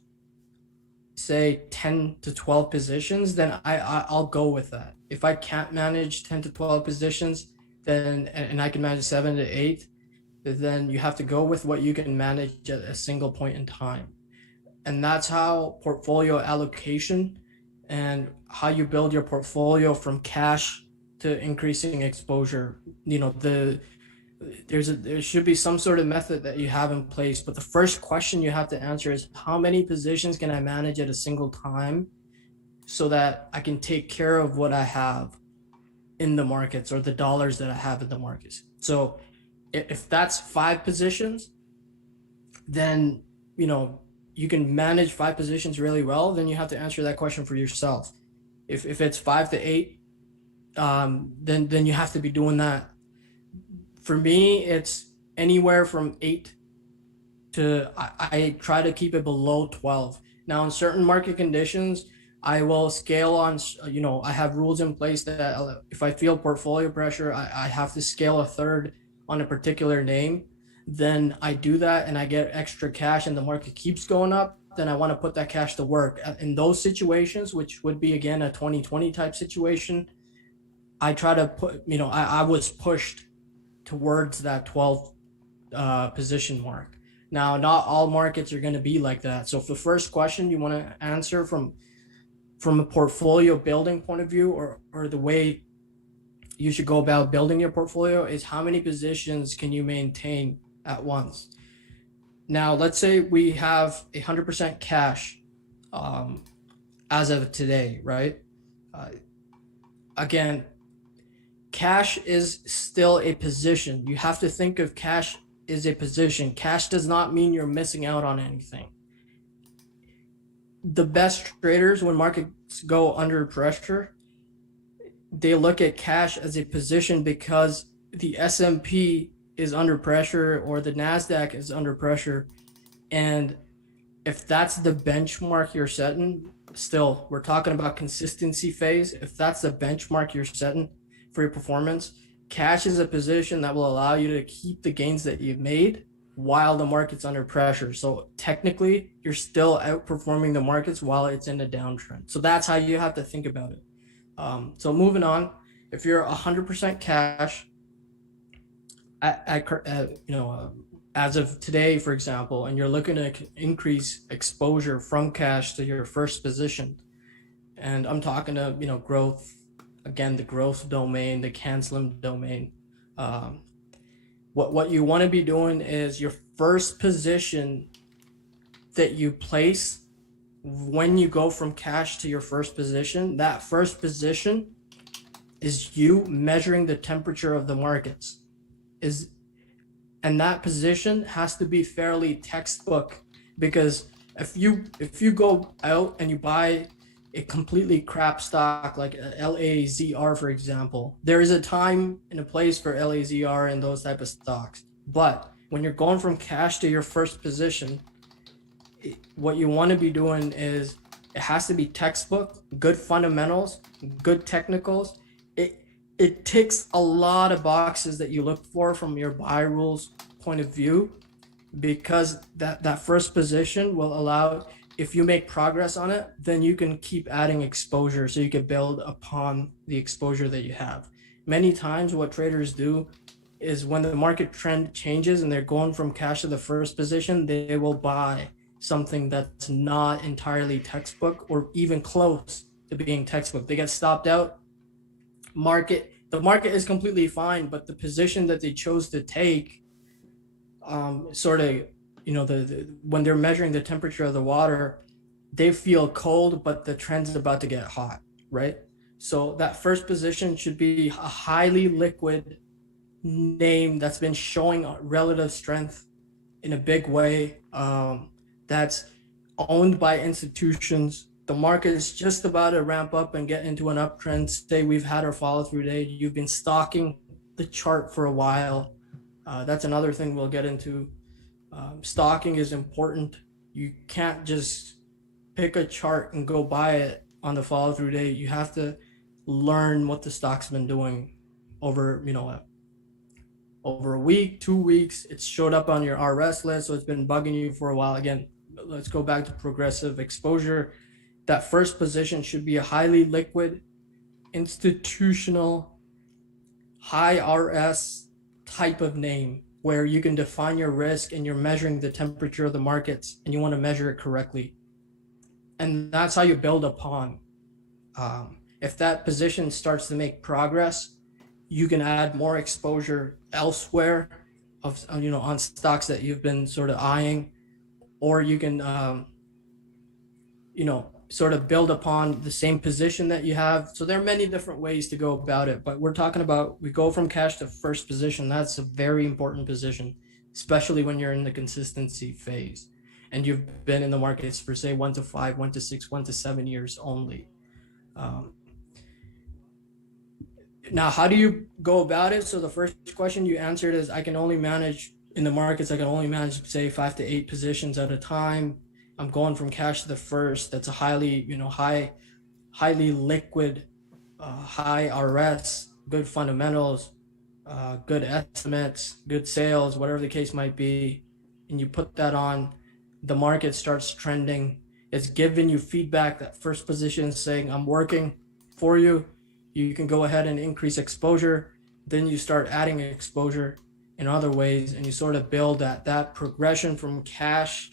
say, 10 to 12 positions, then I'll go with that. If I can't manage 10 to 12 positions, then, and I can manage 7 to 8, then you have to go with what you can manage at a single point in time. And that's how portfolio allocation and how you build your portfolio from cash to increasing exposure. There should be some sort of method that you have in place, but the first question you have to answer is, how many positions can I manage at a single time so that I can take care of what I have in the markets, or the dollars that I have in the markets? So if that's 5 positions, then you can manage 5 positions really well. Then you have to answer that question for yourself. If it's 5 to 8, then you have to be doing that. For me, it's anywhere from 8 to, I try to keep it below 12. Now, in certain market conditions, I will scale on, I have rules in place that if I feel portfolio pressure, I have to scale a third on a particular name. Then I do that and I get extra cash and the market keeps going up, then I want to put that cash to work. In those situations, which would be, again, a 2020 type situation, I try to put, I was pushed towards that 12 position mark. Now, not all markets are going to be like that. So for the first question you want to answer from from a portfolio building point of view, or the way you should go about building your portfolio, is how many positions can you maintain at once. Now, let's say we have 100% cash as of today, right? Again, cash is still a position. You have to think of cash as a position. Cash does not mean you're missing out on anything. The best traders, when markets go under pressure, they look at cash as a position because the S&P is under pressure or the NASDAQ is under pressure. And if that's the benchmark you're setting, still, we're talking about consistency phase. If that's the benchmark you're setting for your performance, cash is a position that will allow you to keep the gains that you've made while the market's under pressure. So technically, you're still outperforming the markets while it's in a downtrend. So that's how you have to think about it. So moving on, if you're 100% cash, as of today, for example, and you're looking to increase exposure from cash to your first position, and I'm talking to growth, again, the growth domain, the canceling domain. What you want to be doing is your first position that you place when you go from cash to your first position. That first position is you measuring the temperature of the markets. And that position has to be fairly textbook, because if you go out and you buy a completely crap stock like LAZR, for example, there is a time and a place for LAZR and those type of stocks. But when you're going from cash to your first position, what you want to be doing is it has to be textbook, good fundamentals, good technicals. It ticks a lot of boxes that you look for from your buy rules point of view, because that first position will allow, if you make progress on it, then you can keep adding exposure so you can build upon the exposure that you have. Many times what traders do is when the market trend changes and they're going from cash to the first position, they will buy something that's not entirely textbook or even close to being textbook. They get stopped out. The market is completely fine, but the position that they chose to take, when they're measuring the temperature of the water, they feel cold, but the trend's about to get hot, right? So that first position should be a highly liquid name that's been showing relative strength in a big way, that's owned by institutions. The market is just about to ramp up and get into an uptrend. Say we've had our follow through day. You've been stalking the chart for a while. That's another thing we'll get into. Stalking is important. You can't just pick a chart and go buy it on the follow through day. You have to learn what the stock's been doing over a week, 2 weeks. It's showed up on your RS list, so it's been bugging you for a while. Again, let's go back to progressive exposure. That first position should be a highly liquid, institutional, high RS type of name where you can define your risk and you're measuring the temperature of the markets and you want to measure it correctly. And that's how you build upon. If that position starts to make progress, you can add more exposure elsewhere on stocks that you've been sort of eyeing, or you can sort of build upon the same position that you have. So there are many different ways to go about it, but we're talking about, we go from cash to first position. That's a very important position, especially when you're in the consistency phase and you've been in the markets for say 1 to 5, 1 to 6, 1 to 7 years only. Now, how do you go about it? So the first question you answered is, I can only manage in the markets, I can only manage say 5 to 8 positions at a time. I'm going from cash to the first. That's a highly liquid, high RS, good fundamentals, good estimates, good sales, whatever the case might be. And you put that on, the market starts trending. It's giving you feedback. That first position is saying, I'm working for you. You can go ahead and increase exposure. Then you start adding exposure in other ways, and you sort of build that progression from cash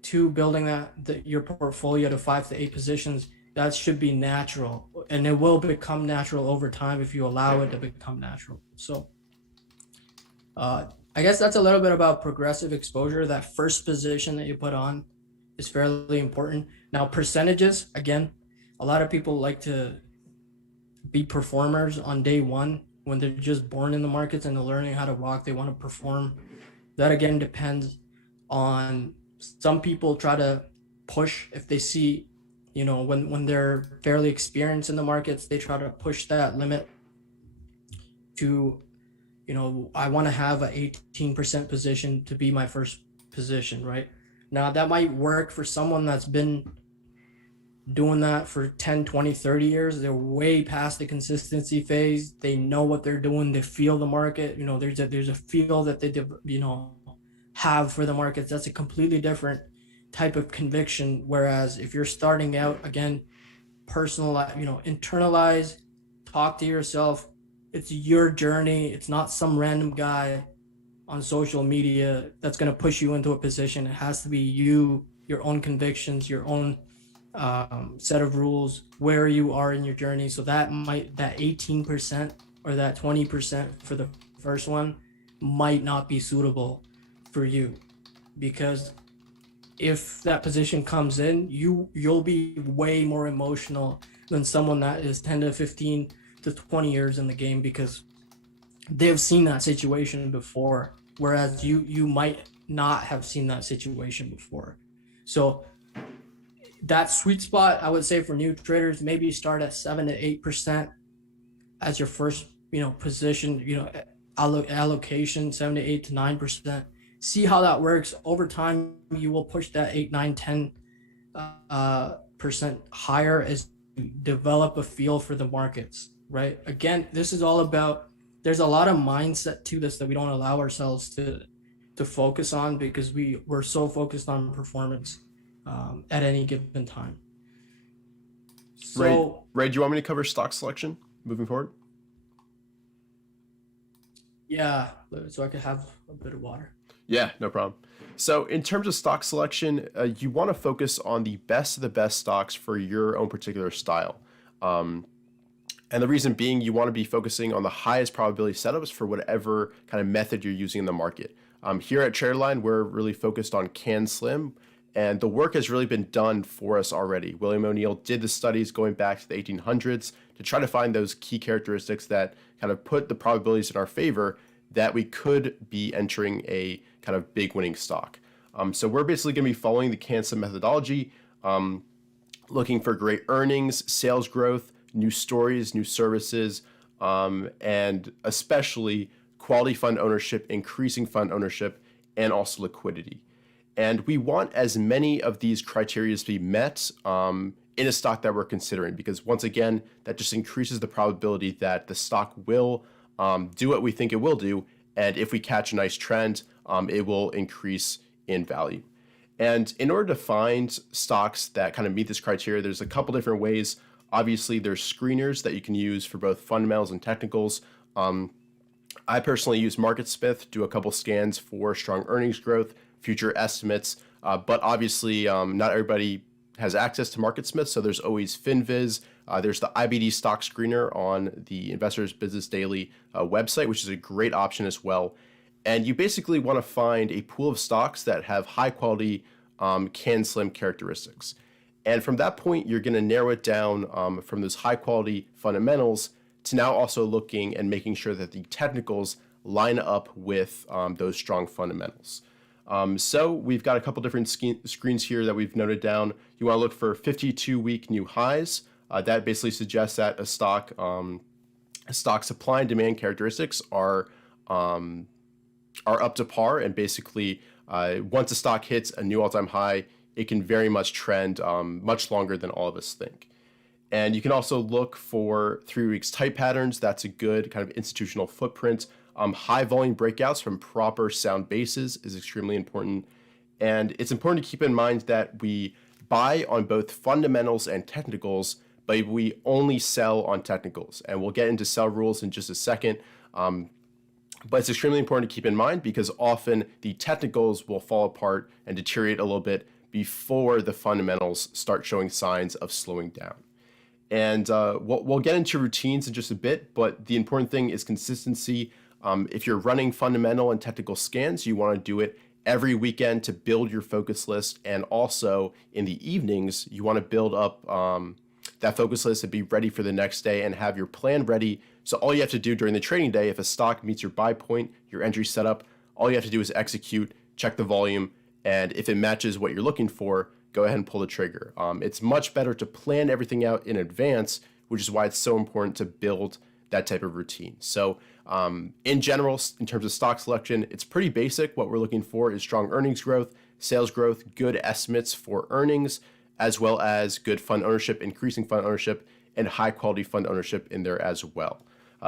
to building your portfolio to 5 to 8 positions That should be natural, and it will become natural over time if you allow it to become natural. So I guess that's a little bit about progressive exposure. That first position that you put on is fairly important. Now, percentages, again, a lot of people like to be performers on day one when they're just born in the markets and they're learning how to walk. They want to perform. That again depends on, some people try to push if they see, when they're fairly experienced in the markets, they try to push that limit to, I want to have an 18% position to be my first position, right? Now that might work for someone that's been doing that for 10, 20, 30 years. They're way past the consistency phase. They know what they're doing. They feel the market. There's a feel that they, have for the markets. That's a completely different type of conviction. Whereas if you're starting out, again, personalize, internalize, talk to yourself. It's your journey. It's not some random guy on social media that's going to push you into a position. It has to be you, your own convictions, your own set of rules, where you are in your journey. So that 18% or that 20% for the first one might not be suitable for you, because if that position comes in, you'll be way more emotional than someone that is 10 to 15 to 20 years in the game, because they've seen that situation before, whereas you might not have seen that situation before. So that sweet spot, I would say, for new traders, maybe start at 7 to 8% as your first, position, allocation, 7 to 8 to 9%. See how that works. Over time, you will push that 8, 9, 10% higher as you develop a feel for the markets, right? Again, this is all about, there's a lot of mindset to this that we don't allow ourselves to focus on, because we're so focused on performance at any given time. So, Ray, do you want me to cover stock selection moving forward? yeah, so I could have a bit of water. Yeah, no problem. So in terms of stock selection, you want to focus on the best of the best stocks for your own particular style. And the reason being, you want to be focusing on the highest probability setups for whatever kind of method you're using in the market. Here at TraderLion, we're really focused on CAN-SLIM, and the work has really been done for us already. William O'Neill did the studies going back to the 1800s to try to find those key characteristics that kind of put the probabilities in our favor that we could be entering a kind of big winning stock. So we're basically going to be following the CAN-SLIM methodology, looking for great earnings, sales growth, new stories, new services, and especially quality fund ownership, increasing fund ownership, and also liquidity. And we want as many of these criteria to be met in a stock that we're considering, because once again, that just increases the probability that the stock will do what we think it will do. And if we catch a nice trend, it will increase in value. And in order to find stocks that kind of meet this criteria, there's a couple different ways. Obviously, there's screeners that you can use for both fundamentals and technicals. I personally use MarketSmith, do a couple scans for strong earnings growth, future estimates, but obviously not everybody has access to MarketSmith, so there's always FinViz. There's the IBD stock screener on the Investors Business Daily website, which is a great option as well. And you basically want to find a pool of stocks that have high quality CAN-SLIM characteristics. And from that point, you're going to narrow it down from those high quality fundamentals to now also looking and making sure that the technicals line up with those strong fundamentals. So we've got a couple different screens here that we've noted down. You want to look for 52-week new highs. That basically suggests that a stock supply and demand characteristics are up to par, and basically once a stock hits a new all-time high, it can very much trend much longer than all of us think. And you can also look for 3 weeks type patterns. That's a good kind of institutional footprint. High volume breakouts from proper sound bases is extremely important. And it's important to keep in mind that we buy on both fundamentals and technicals, but we only sell on technicals. And we'll get into sell rules in just a second. But it's extremely important to keep in mind, because often the technicals will fall apart and deteriorate a little bit before the fundamentals start showing signs of slowing down. And we'll get into routines in just a bit, but the important thing is consistency. If you're running fundamental and technical scans, you want to do it every weekend to build your focus list. And also in the evenings, you want to build up that focus list and be ready for the next day and have your plan ready. So all you have to do during the trading day, if a stock meets your buy point, your entry setup, all you have to do is execute, check the volume, and if it matches what you're looking for, go ahead and pull the trigger. It's much better to plan everything out in advance, which is why it's so important to build that type of routine. So in general, in terms of stock selection, it's pretty basic. What we're looking for is strong earnings growth, sales growth, good estimates for earnings, as well as good fund ownership, increasing fund ownership, and high quality fund ownership in there as well.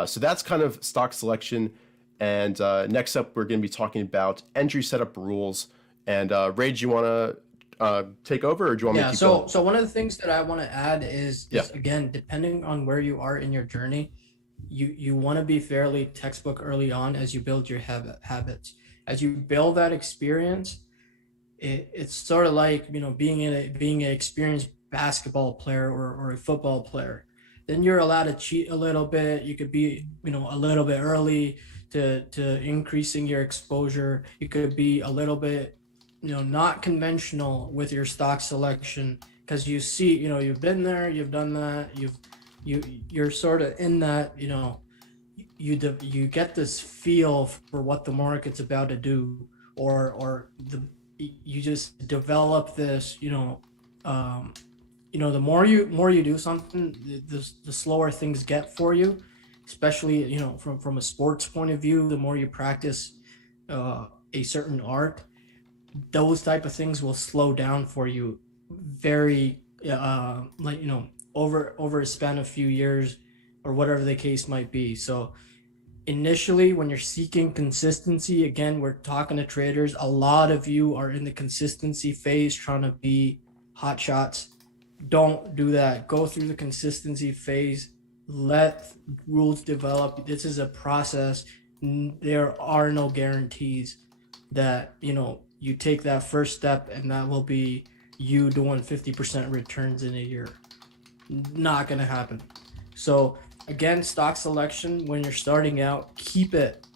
So that's kind of stock selection. And next up, we're going to be talking about entry setup rules. And Ray, do you want to take over, or do you want me to keep going? So one of the things that I want to add is again, depending on where you are in your journey, you want to be fairly textbook early on as you build your habits. As you build that experience, it's sort of like, you know, being an experienced basketball player or a football player. Then you're allowed to cheat a little bit. You could be, you know, a little bit early to increasing your exposure. You could be a little bit, you know, not conventional with your stock selection, because you see, you know, you've been there, you've done that, you're sort of in that, you know, you get this feel for what the market's about to do, or you just develop this, you know, the more you do something, the slower things get for you, especially, you know, from a sports point of view. The more you practice a certain art, those type of things will slow down for you very like, you know, over a span of few years or whatever the case might be. So initially, when you're seeking consistency, again, we're talking to traders, a lot of you are in the consistency phase trying to be hot shots. Don't do that. Go through the consistency phase, let rules develop. This is a process. There are no guarantees that, you know, you take that first step and that will be you doing 50% returns in a year. Not going to happen. So again, stock selection, when you're starting out, keep it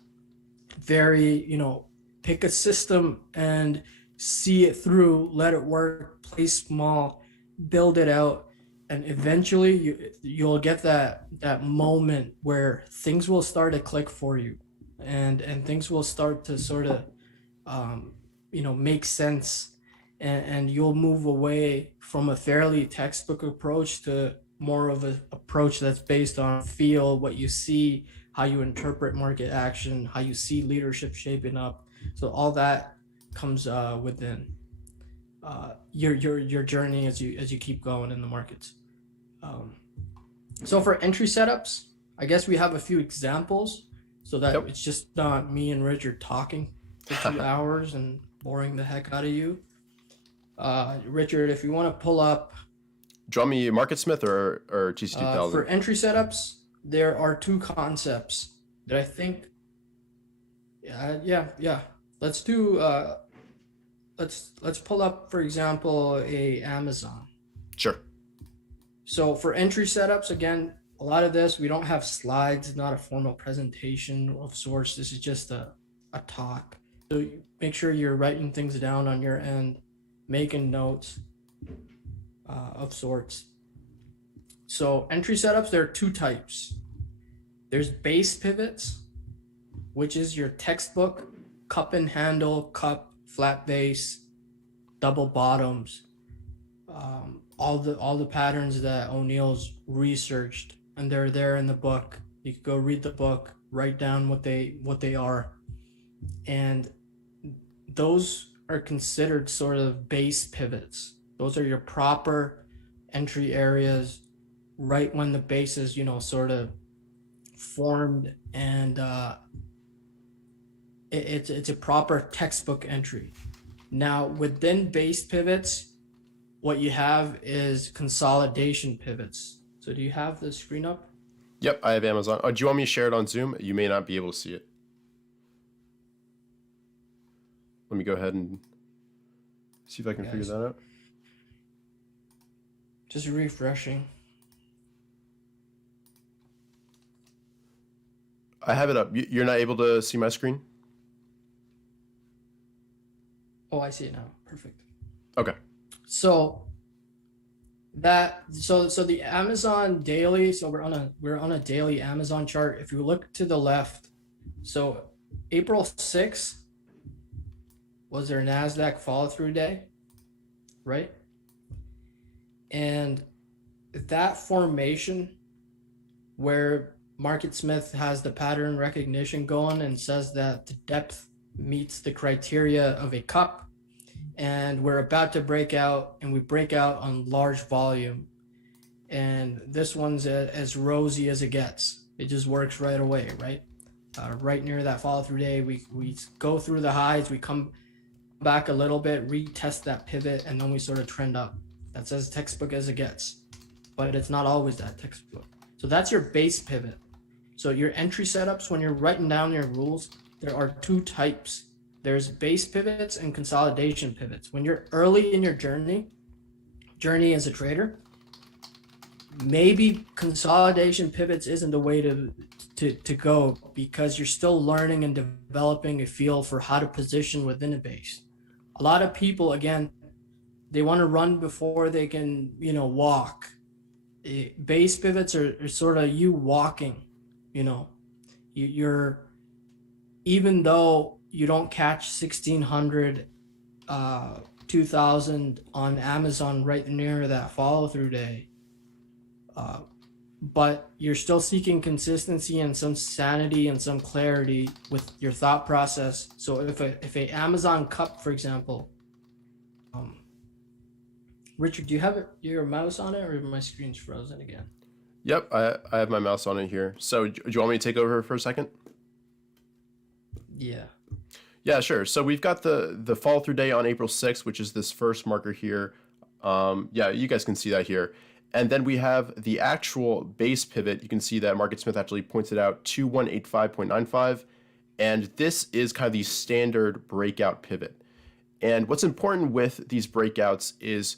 very, you know, pick a system and see it through, let it work, play small, build it out, and eventually you'll get that moment where things will start to click for you, and things will start to sort of you know, make sense, and you'll move away from a fairly textbook approach to more of an approach that's based on feel, what you see, how you interpret market action, how you see leadership shaping up. So all that comes within your journey as you keep going in the markets. So for entry setups, I guess we have a few examples so that it's just not me and Richard talking for 2 hours and boring the heck out of you. Richard, if you want to pull up. Do you want me MarketSmith or TC2000? For entry setups, there are two concepts that I think. Yeah. Let's do. Let's pull up, for example, a Amazon. Sure. So for entry setups, again, a lot of this, we don't have slides, not a formal presentation of sorts. This is just a talk. So make sure you're writing things down on your end, making notes of sorts. So entry setups, there are two types. There's base pivots, which is your textbook cup and handle, cup, flat base, double bottoms, all the patterns that O'Neill's researched, and they're there in the book. You can go read the book, write down what they are, and those are considered sort of base pivots. Those are your proper entry areas right when the base is, you know, sort of formed, and it's a proper textbook entry. Now within base pivots, what you have is consolidation pivots. So do you have the screen up? Yep, I have Amazon. Oh, do you want me to share it on Zoom? You may not be able to see it. Let me go ahead and see if I can figure that out. Just refreshing. I have it up. You're not able to see my screen? Oh, I see it now. Perfect. Okay. So the Amazon daily, so we're on a daily Amazon chart. If you look to the left, so April 6th was their NASDAQ follow through day, right? And that formation where Market Smith has the pattern recognition going and says that the depth meets the criteria of a cup, and we're about to break out, and we break out on large volume, and this one's as rosy as it gets. It just works right away, right? Right near that follow through day, we go through the highs, we come back a little bit, retest that pivot, and then we sort of trend up. That's as textbook as it gets, but it's not always that textbook. So that's your base pivot. So your entry setups, when you're writing down your rules, there are two types. There's base pivots and consolidation pivots. When you're early in your journey as a trader, maybe consolidation pivots isn't the way to go, because you're still learning and developing a feel for how to position within a base. A lot of people, again, they want to run before they can, walk. Base pivots are sort of you walking, you're, even though you don't catch 1600, 2000 on Amazon right near that follow through day, but you're still seeking consistency and some sanity and some clarity with your thought process. So if a Amazon cup, for example, Richard, do you have your mouse on it, or my screen's frozen again? Yep, I have my mouse on it here. So do you want me to take over for a second? Yeah. Yeah, sure. So we've got the follow through day on April 6th, which is this first marker here. Yeah, you guys can see that here. And then we have the actual base pivot. You can see that Market Smith actually points it out, 2185.95. And this is kind of the standard breakout pivot. And what's important with these breakouts is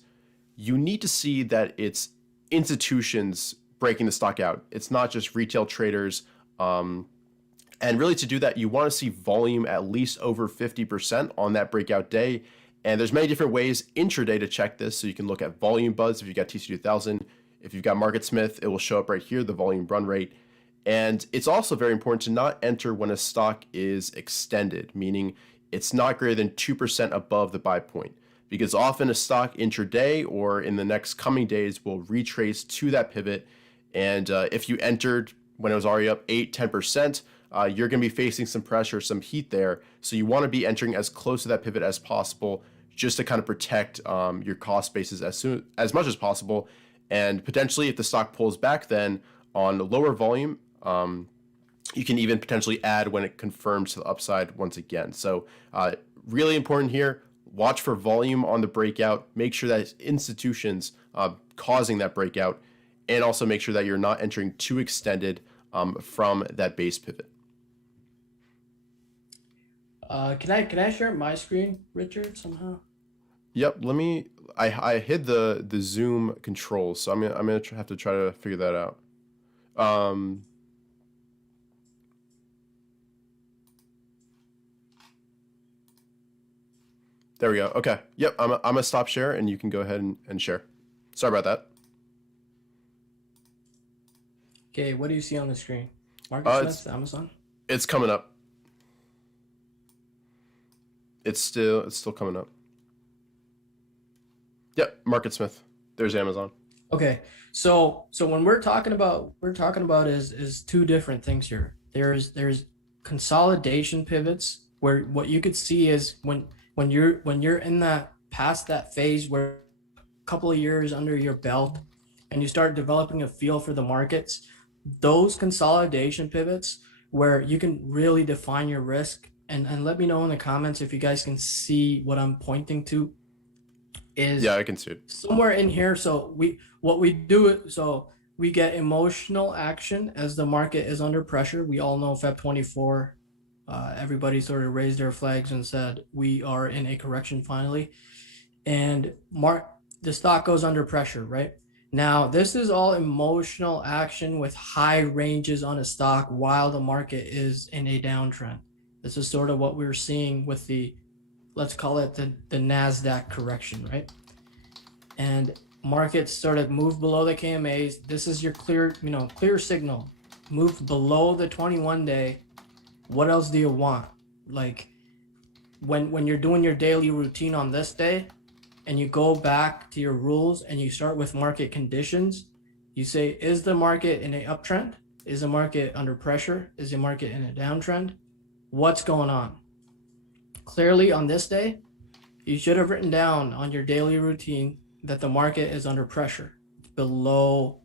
you need to see that it's institutions breaking the stock out. It's not just retail traders. And really, to do that, you want to see volume at least over 50% on that breakout day. And there's many different ways intraday to check this. So you can look at volume buzz if you've got TC2000. If you've got Market Smith, it will show up right here, the volume run rate. And it's also very important to not enter when a stock is extended, meaning it's not greater than 2% above the buy point. Because often a stock intraday or in the next coming days will retrace to that pivot. And if you entered when it was already up 10%, you're going to be facing some pressure, some heat there. So you want to be entering as close to that pivot as possible, just to kind of protect your cost basis as much as possible. And potentially, if the stock pulls back then on lower volume, you can even potentially add when it confirms to the upside once again. So really important here. Watch for volume on the breakout. Make sure that it's institutions causing that breakout, and also make sure that you're not entering too extended from that base pivot. Can I share my screen, Richard, somehow? Yep. I hid the Zoom controls, so I'm gonna have to try to figure that out. There we go. Okay. Yep. I'm gonna stop share, and you can go ahead and share. Sorry about that. Okay, what do you see on the screen? Market Smith, Amazon? It's coming up. It's still coming up. Yep, Market Smith. There's Amazon. Okay, so when we're talking about is two different things here. There's consolidation pivots, where what you could see is when you're in that past that phase where a couple of years under your belt and you start developing a feel for the markets, those consolidation pivots where you can really define your risk, and let me know in the comments if you guys can see what I'm pointing to. Yeah, I can see it. Somewhere in here. So we get emotional action as the market is under pressure. We all know Feb 24, everybody sort of raised their flags and said we are in a correction finally, and the stock goes under pressure, right? Now, this is all emotional action with high ranges on a stock while the market is in a downtrend. This is sort of what we're seeing with the, let's call it the NASDAQ correction, right? And markets sort of move below the KMAs. This is your clear signal. Move below the 21 day. What else do you want? Like when you're doing your daily routine on this day and you go back to your rules and you start with market conditions, you say, is the market in an uptrend? Is the market under pressure? Is the market in a downtrend? What's going on? Clearly on this day, you should have written down on your daily routine that the market is under pressure below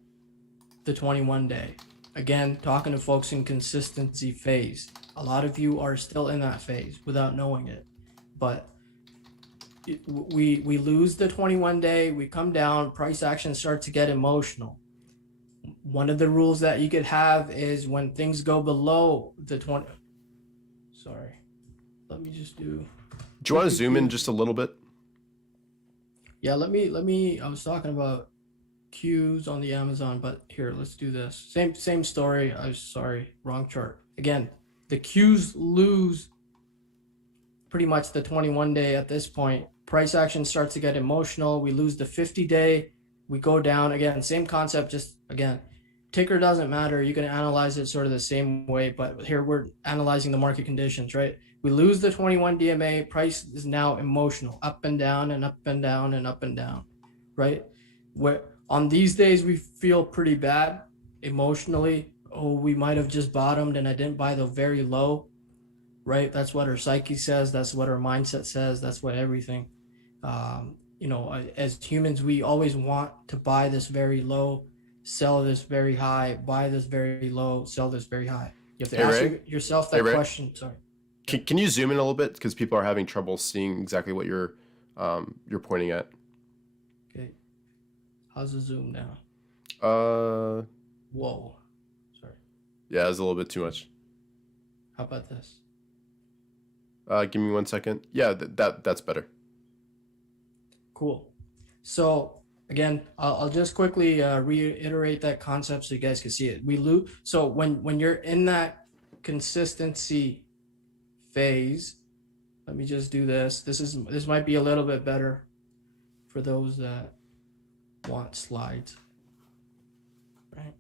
the 21 day. Again, talking to folks in consistency phase. A lot of you are still in that phase without knowing it. But we lose the 21 day, we come down, price action starts to get emotional. One of the rules that you could have is when things go below the 20. Sorry. Let me just do. Do you want to zoom in just a little bit? Yeah, let me I was talking about Qs on the Amazon, but here, let's do this. Same story. I'm sorry, wrong chart. Again, the Qs lose pretty much the 21 day at this point. Price action starts to get emotional. We lose the 50 day. We go down again. Same concept, just again, ticker doesn't matter. You can analyze it sort of the same way, but here we're analyzing the market conditions, right? We lose the 21 DMA. Price is now emotional, up and down and up and down and up and down, right? Where on these days we feel pretty bad emotionally. Oh, we might have just bottomed and I didn't buy the very low, right? That's what our psyche says. That's what our mindset says. That's what everything. As humans, we always want to buy this very low, sell this very high, buy this very low, sell this very high. You have to ask yourself that question. Sorry. Can you zoom in a little bit because people are having trouble seeing exactly what you're pointing at? Okay. How's the zoom now? Whoa. Sorry. Yeah, it's a little bit too much. How about this? Give me 1 second. Yeah, that's better. Cool. So again, I'll just quickly reiterate that concept so you guys can see it. We lose. So when you're in that consistency phase, let me just do this. This might be a little bit better for those that want slides. Right.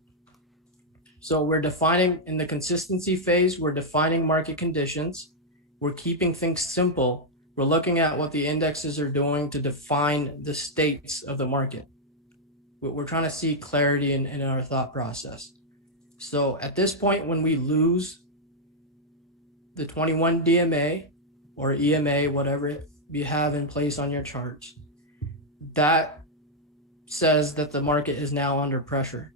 So we're defining in the consistency phase, we're defining market conditions. We're keeping things simple. We're looking at what the indexes are doing to define the states of the market. We're trying to see clarity in our thought process. So at this point, when we lose the 21 DMA or EMA, whatever you have in place on your charts, that says that the market is now under pressure.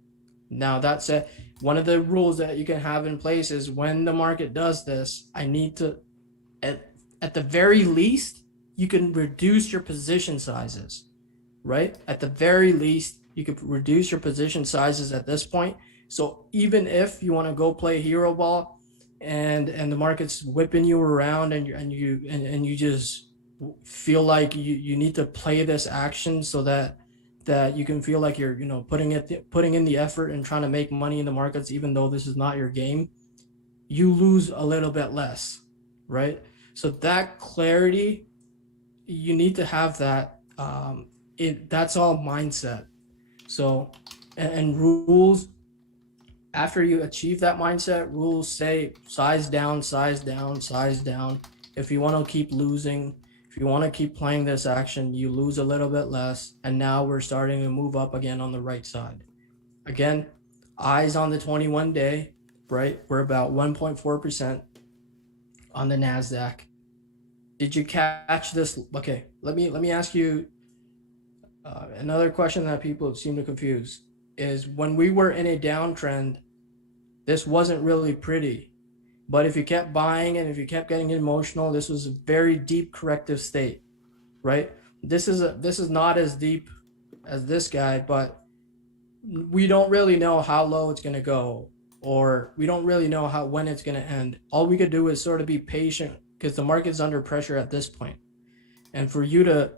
Now that said, one of the rules that you can have in place is when the market does this, I need to, at the very least, you can reduce your position sizes, right? At the very least, you could reduce your position sizes at this point. So even if you want to go play hero ball and the market's whipping you around and you just feel like you need to play this action so that you can feel like you're putting in the effort and trying to make money in the markets, even though this is not your game, you lose a little bit less, right? So that clarity, you need to have that. That's all mindset. So, and rules, after you achieve that mindset, rules say size down, size down, size down. If you want to keep losing, if you want to keep playing this action, you lose a little bit less. And now we're starting to move up again on the right side. Again, eyes on the 21 day, right? We're about 1.4% on the NASDAQ. Did you catch this? Okay, let me ask you another question that people seem to confuse is when we were in a downtrend, this wasn't really pretty. But if you kept buying and if you kept getting emotional, this was a very deep corrective state, right? This is not as deep as this guy, but we don't really know how low it's going to go, or we don't really know when it's going to end. All we could do is sort of be patient because the market's under pressure at this point. And for you to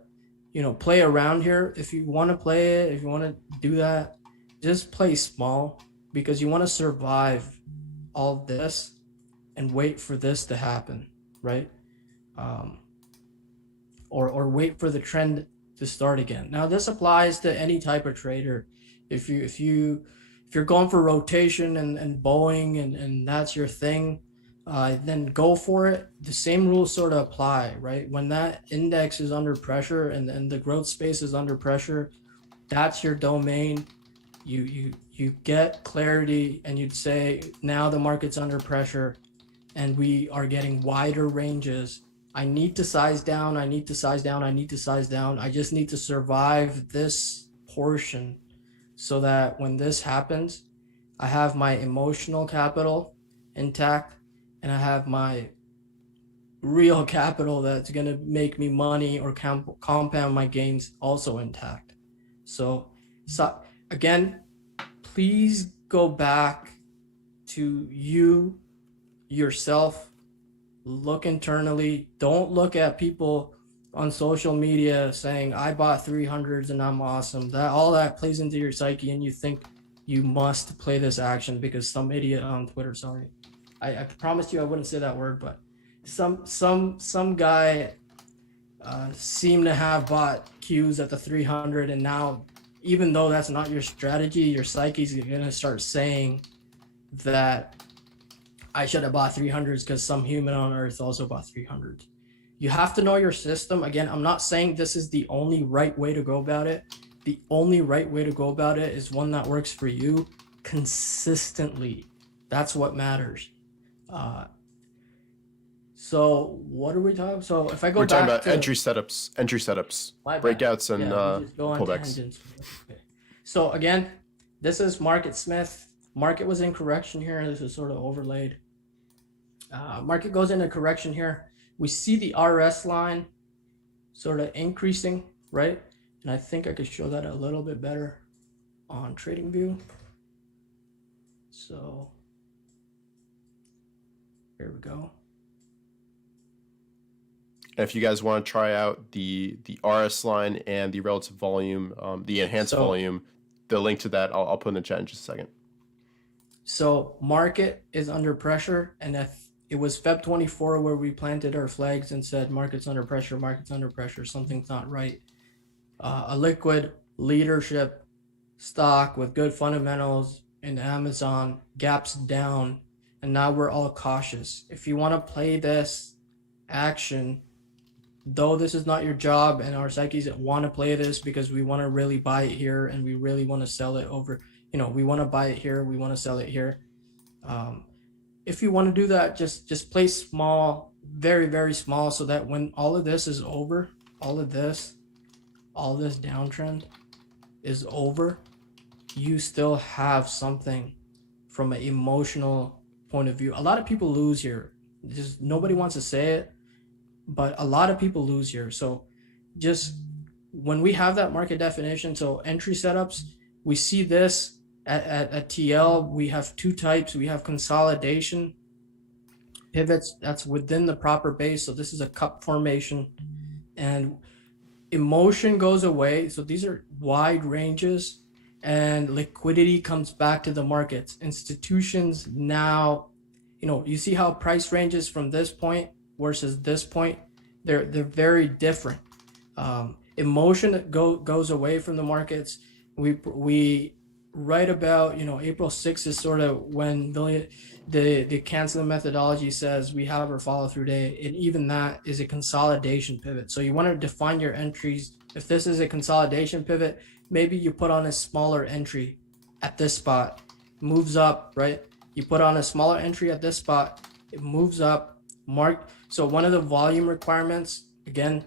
play around here. If you want to play it, if you want to do that, just play small, because you want to survive all this and wait for this to happen, right? Um, or wait for the trend to start again. Now this applies to any type of trader. If you're going for rotation and bowing and that's your thing, then go for it. The same rules sort of apply, right? When that index is under pressure and the growth space is under pressure, that's your domain. You get clarity and you'd say, now the market's under pressure and we are getting wider ranges. I need to size down. I need to size down. I need to size down. I just need to survive this portion so that when this happens, I have my emotional capital intact and I have my real capital that's going to make me money or compound my gains also intact. So again, please go back to yourself. Look internally. Don't look at people on social media saying I bought 300s and I'm awesome. That all that plays into your psyche and you think you must play this action because some idiot on Twitter, sorry, I promised you I wouldn't say that word, but some guy seemed to have bought Qs at the 300, and now even though that's not your strategy, your psyche's gonna start saying that I should have bought 300s because some human on earth also bought 300s. You have to know your system. Again, I'm not saying this is the only right way to go about it. The only right way to go about it is one that works for you consistently. That's what matters. So what are we talking? So if I go We're talking back about to entry setups, breakouts, and pullbacks. Okay. So again, this is Market Smith. Market was in correction here. This is sort of overlaid. Market goes into correction here. We see the RS line sort of increasing, right? And I think I could show that a little bit better on TradingView. So here we go. And if you guys want to try out the RS line and the relative volume, the enhanced volume, the link to that I'll put in the chat in just a second. So market is under pressure, and it was Feb 24 where we planted our flags and said market's under pressure, something's not right. A liquid leadership stock with good fundamentals in Amazon gaps down, and now we're all cautious. If you want to play this action, though this is not your job, and our psyches want to play this because we want to really buy it here and we really want to sell it over, we want to buy it here, we want to sell it here. If you want to do that, just play small, very, very small, so that when all of this is over, all this downtrend is over, you still have something from an emotional point of view. A lot of people lose here. Just nobody wants to say it, but a lot of people lose here. So just when we have that market definition, so entry setups, we see this at TL, we have two types. We have consolidation pivots, that's within the proper base. So this is a cup formation, and emotion goes away. So these are wide ranges, and liquidity comes back to the markets. Institutions now, you see how price ranges from this point versus this point, they're very different. Emotion goes away from the markets. We right about April 6th is sort of when the canceling methodology says we have our follow through day, and even that is a consolidation pivot. So you want to define your entries. If this is a consolidation pivot, maybe you put on a smaller entry at this spot, moves up, right? You put on a smaller entry at this spot, it moves up, so one of the volume requirements, again,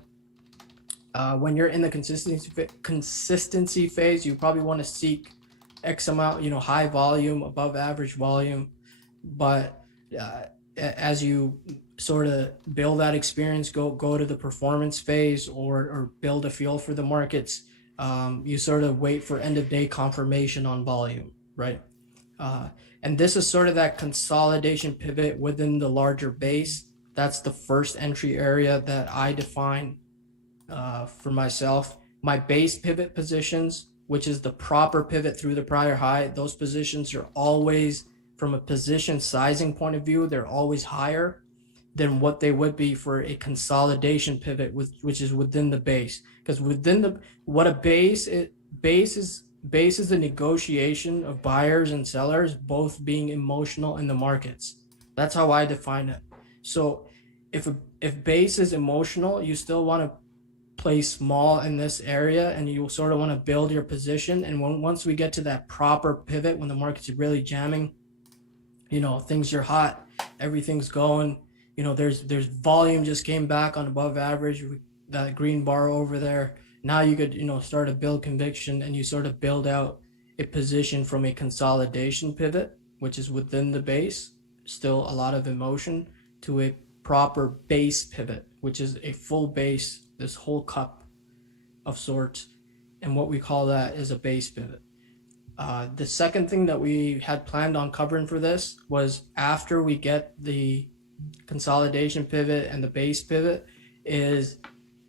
when you're in the consistency phase, you probably want to seek X amount, high volume, above average volume. But as you sort of build that experience, go to the performance phase or build a feel for the markets, you sort of wait for end of day confirmation on volume, right? And this is sort of that consolidation pivot within the larger base. That's the first entry area that I define for myself, my base pivot positions, which is the proper pivot through the prior high, those positions are always, from a position sizing point of view, they're always higher than what they would be for a consolidation pivot, which is within the base. Because within the what a base is the negotiation of buyers and sellers both being emotional in the markets. That's how I define it. So if base is emotional, you still want to play small in this area, and you sort of want to build your position. And once we get to that proper pivot, when the market's really jamming, things are hot, everything's going, there's volume just came back on above average, that green bar over there. Now you could, start to build conviction, and you sort of build out a position from a consolidation pivot, which is within the base, still a lot of emotion, to a proper base pivot, which is a full base, this whole cup of sorts. And what we call that is a base pivot. The second thing that we had planned on covering for this was, after we get the consolidation pivot and the base pivot, is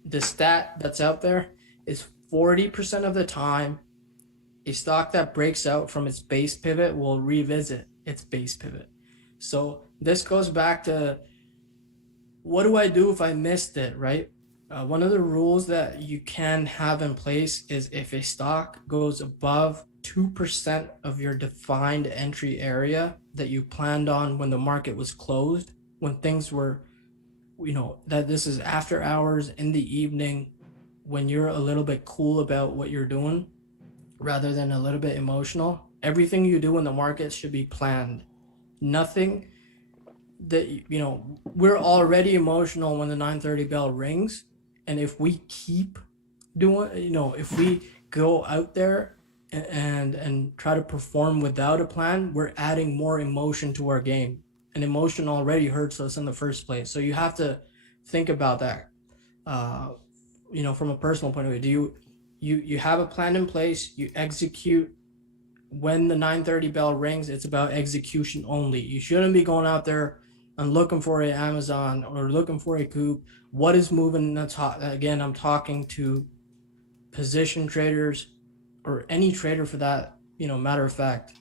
the stat that's out there is 40% of the time a stock that breaks out from its base pivot will revisit its base pivot. So this goes back to, what do I do if I missed it, right? One of the rules that you can have in place is, if a stock goes above 2% of your defined entry area that you planned on when the market was closed, when things were, that this is after hours in the evening, when you're a little bit cool about what you're doing rather than a little bit emotional. Everything you do in the market should be planned. Nothing that, we're already emotional when the 9:30 bell rings. And if we keep doing, if we go out there and try to perform without a plan, we're adding more emotion to our game. And emotion already hurts us in the first place. So you have to think about that. From a personal point of view, you have a plan in place, you execute. When the 9:30 bell rings, it's about execution only. You shouldn't be going out there and looking for a Amazon or looking for a Coop. What is moving? That's hot. Again, I'm talking to position traders, or any trader for that, matter of fact.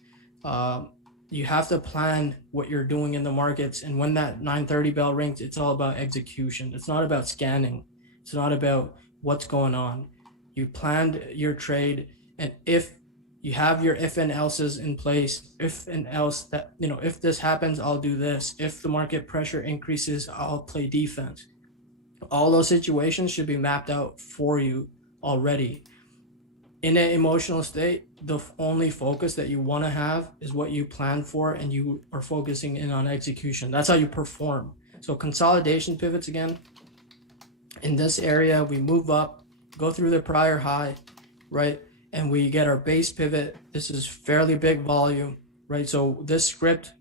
You have to plan what you're doing in the markets. And when that 9:30 bell rings, it's all about execution. It's not about scanning. It's not about what's going on. You planned your trade. And if you have your if and else's in place, if and else, that, if this happens, I'll do this. If the market pressure increases, I'll play defense. All those situations should be mapped out for you already. In an emotional state, the only focus that you want to have is what you plan for, and you are focusing in on execution. That's how you perform. So consolidation pivots, again, in this area, we move up, go through the prior high, right? And we get our base pivot. This is fairly big volume, right? So this script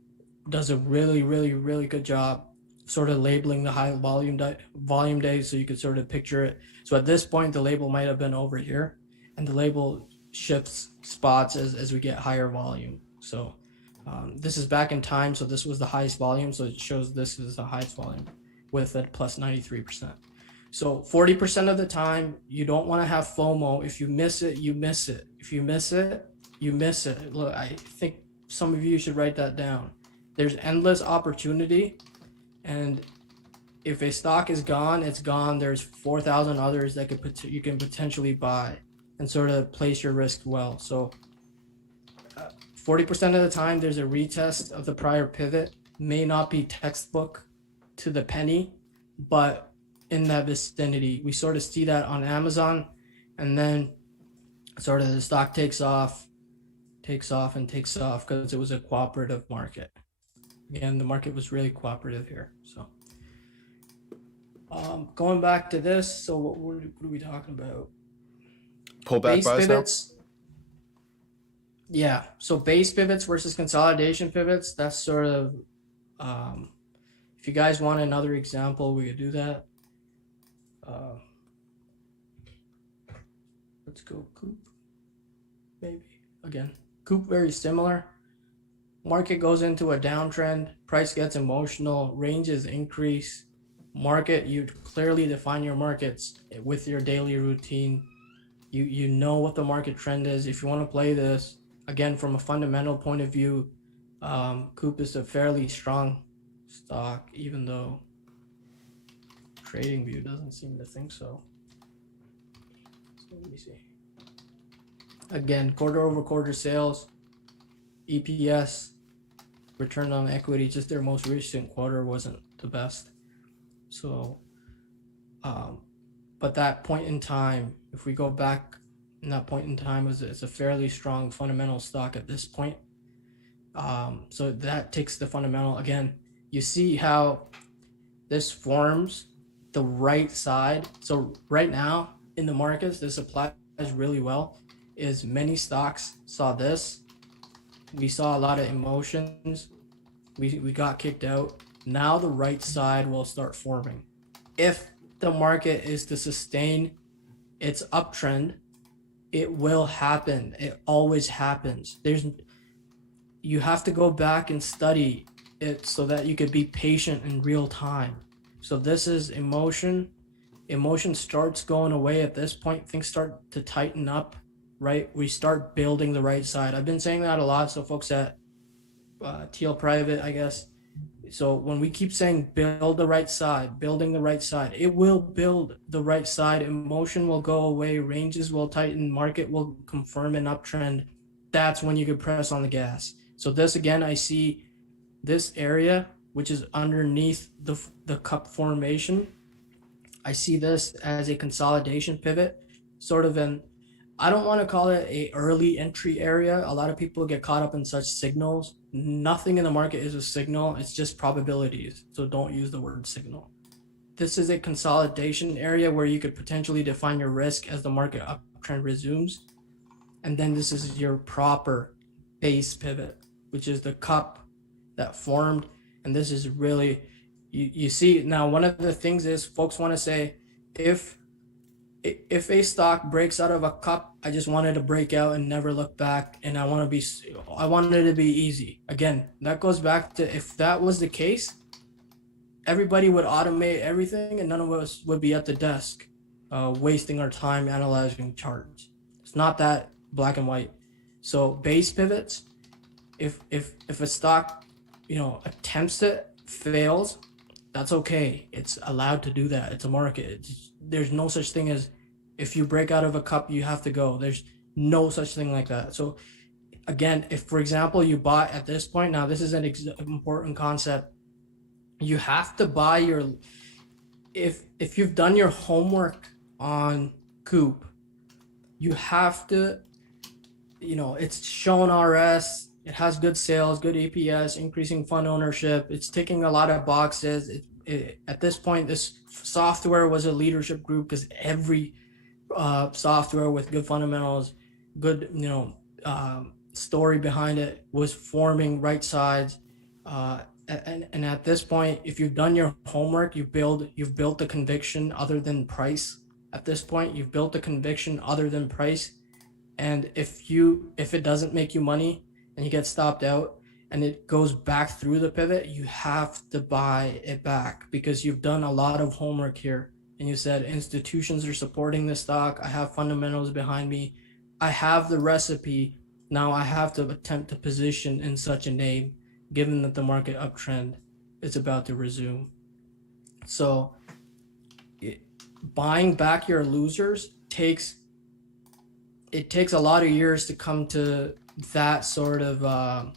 does a really, really, really good job sort of labeling the high volume days, so you could sort of picture it. So at this point, the label might have been over here, and the label shifts spots as we get higher volume. So this is back in time, so this was the highest volume, so it shows this is the highest volume with a plus 93%. So 40% of the time, you don't want to have FOMO. If you miss it, you miss it. If you miss it, you miss it. Look, I think some of you should write that down. There's endless opportunity, and if a stock is gone, it's gone. There's 4,000 others that you can potentially buy and sort of place your risk well. So 40% of the time, there's a retest of the prior pivot. May not be textbook to the penny, but in that vicinity. We sort of see that on Amazon, and then sort of the stock takes off because it was a cooperative market. Again, the market was really cooperative here. So going back to this, so what are we talking about? Pullback Base buys pivots. Yeah, so base pivots versus consolidation pivots. That's sort of, if you guys want another example, we could do that. Let's go Coop, maybe. Again, Coop, very similar. Market goes into a downtrend, price gets emotional, ranges increase, market, you clearly define your markets with your daily routine. You know what the market trend is. If you want to play this, again, from a fundamental point of view, Coop is a fairly strong stock, even though TradingView doesn't seem to think so. So let me see. Again, quarter over quarter sales, EPS, return on equity, just their most recent quarter wasn't the best. So, but that point in time, if we go back in that point in time, it's a fairly strong fundamental stock at this point. So that takes the fundamental. Again, you see how this forms the right side. So right now in the markets, this applies really well. Is many stocks saw this. We saw a lot of emotions. We got kicked out. Now the right side will start forming. If the market is to sustain its uptrend, it will happen. It always happens. You have to go back and study it so that you could be patient in real time. So this is emotion. Emotion starts going away at this point. Things start to tighten up, right? We start building the right side. I've been saying that a lot. So folks at TL Private, I guess. So when we keep saying build the right side, building the right side, it will build the right side. Emotion will go away. Ranges will tighten. Market will confirm an uptrend. That's when you can press on the gas. So this, again, I see this area, which is underneath the cup formation. I see this as a consolidation pivot, sort of an, I don't want to call it a early entry area. A lot of people get caught up in such signals. Nothing in the market is a signal. It's just probabilities. So don't use the word signal. This is a consolidation area where you could potentially define your risk as the market uptrend resumes. And then this is your proper base pivot, which is the cup that formed. And this is really, you see, now one of the things is folks want to say, if a stock breaks out of a cup, I just wanted to break out and never look back, and I wanted it to be easy. Again, that goes back to, if that was the case, everybody would automate everything and none of us would be at the desk wasting our time analyzing charts. It's not that black and white. So base pivots, if a stock attempts it, fails, that's okay. It's allowed to do that. It's a market. There's no such thing as, if you break out of a cup, you have to go. There's no such thing like that. So again, if, for example, you bought at this point, now this is an important concept. You have to buy your, if you've done your homework on Coop, you have to, it's shown RS, it has good sales, good EPS, increasing fund ownership. It's ticking a lot of boxes. At this point, this software was a leadership group because every software with good fundamentals, good story behind it was forming right sides. And at this point, if you've done your homework, you've built the conviction other than price. At this point, you've built the conviction other than price. And if it doesn't make you money and you get stopped out and it goes back through the pivot, you have to buy it back because you've done a lot of homework here. And you said institutions are supporting this stock. I have fundamentals behind me. I have the recipe. Now I have to attempt to position in such a name, given that the market uptrend is about to resume. So buying back your losers takes a lot of years to come to that sort of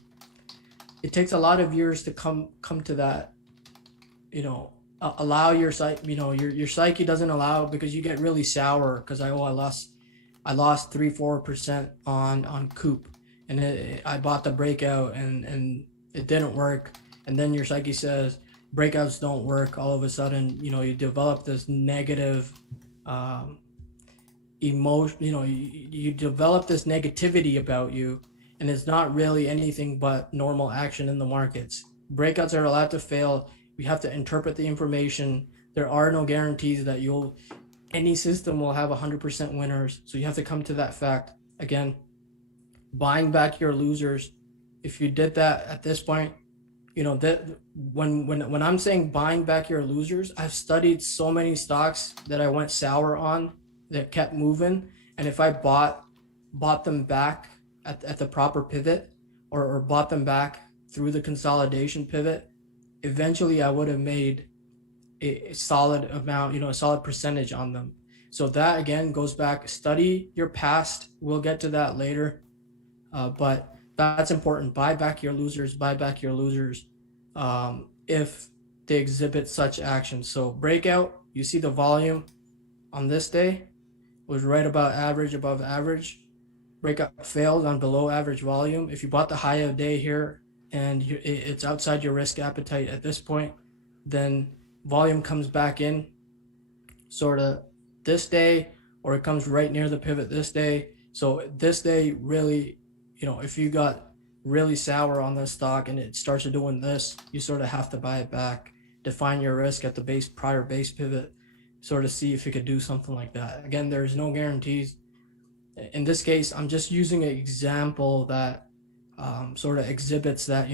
it takes a lot of years to come to that, allow your psyche, your psyche doesn't allow, because you get really sour because I lost 3-4% on Coop, and I bought the breakout and it didn't work, and then your psyche says breakouts don't work. All of a sudden, you develop this negative emotion, you develop this negativity about you, and it's not really anything but normal action in the markets. Breakouts are allowed to fail. We have to interpret the information. There are no guarantees that any system will have 100% winners. So you have to come to that fact. Again, buying back your losers. If you did that at this point, that when I'm saying buying back your losers, I've studied so many stocks that I went sour on that kept moving, and if I bought them back at the proper pivot, or bought them back through the consolidation pivot, eventually I would have made a solid amount, a solid percentage on them. So that again goes back, study your past. We'll get to that later. But that's important. Buy back your losers, buy back your losers if they exhibit such actions. So breakout, you see the volume on this day was right about average, above average. Breakout failed on below average volume. If you bought the high of the day here and it's outside your risk appetite at this point, then volume comes back in sort of this day, or it comes right near the pivot this day. So this day really, if you got really sour on this stock and it starts doing this, you sort of have to buy it back, define your risk at the prior base pivot, sort of see if you could do something like that. Again, there's no guarantees. In this case, I'm just using an example that sort of exhibits that,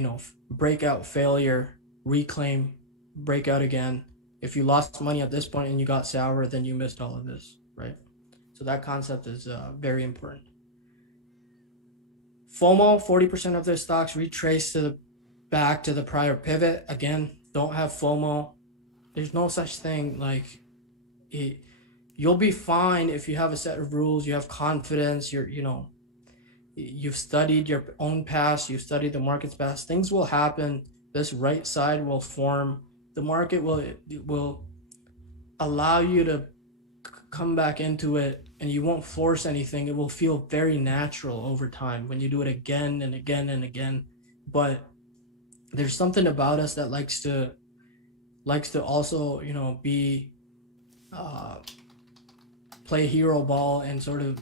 breakout failure, reclaim, breakout again. If you lost money at this point and you got sour, then you missed all of this, right? So that concept is very important. FOMO, 40% of their stocks retrace back to the prior pivot. Again, don't have FOMO. There's no such thing. Like, you'll be fine if you have a set of rules, you have confidence, you've studied your own past, you've studied the market's past. Things will happen. This right side will form. The market will allow you to come back into it, and you won't force anything. It will feel very natural over time when you do it again and again and again. But there's something about us that likes to also be play hero ball and sort of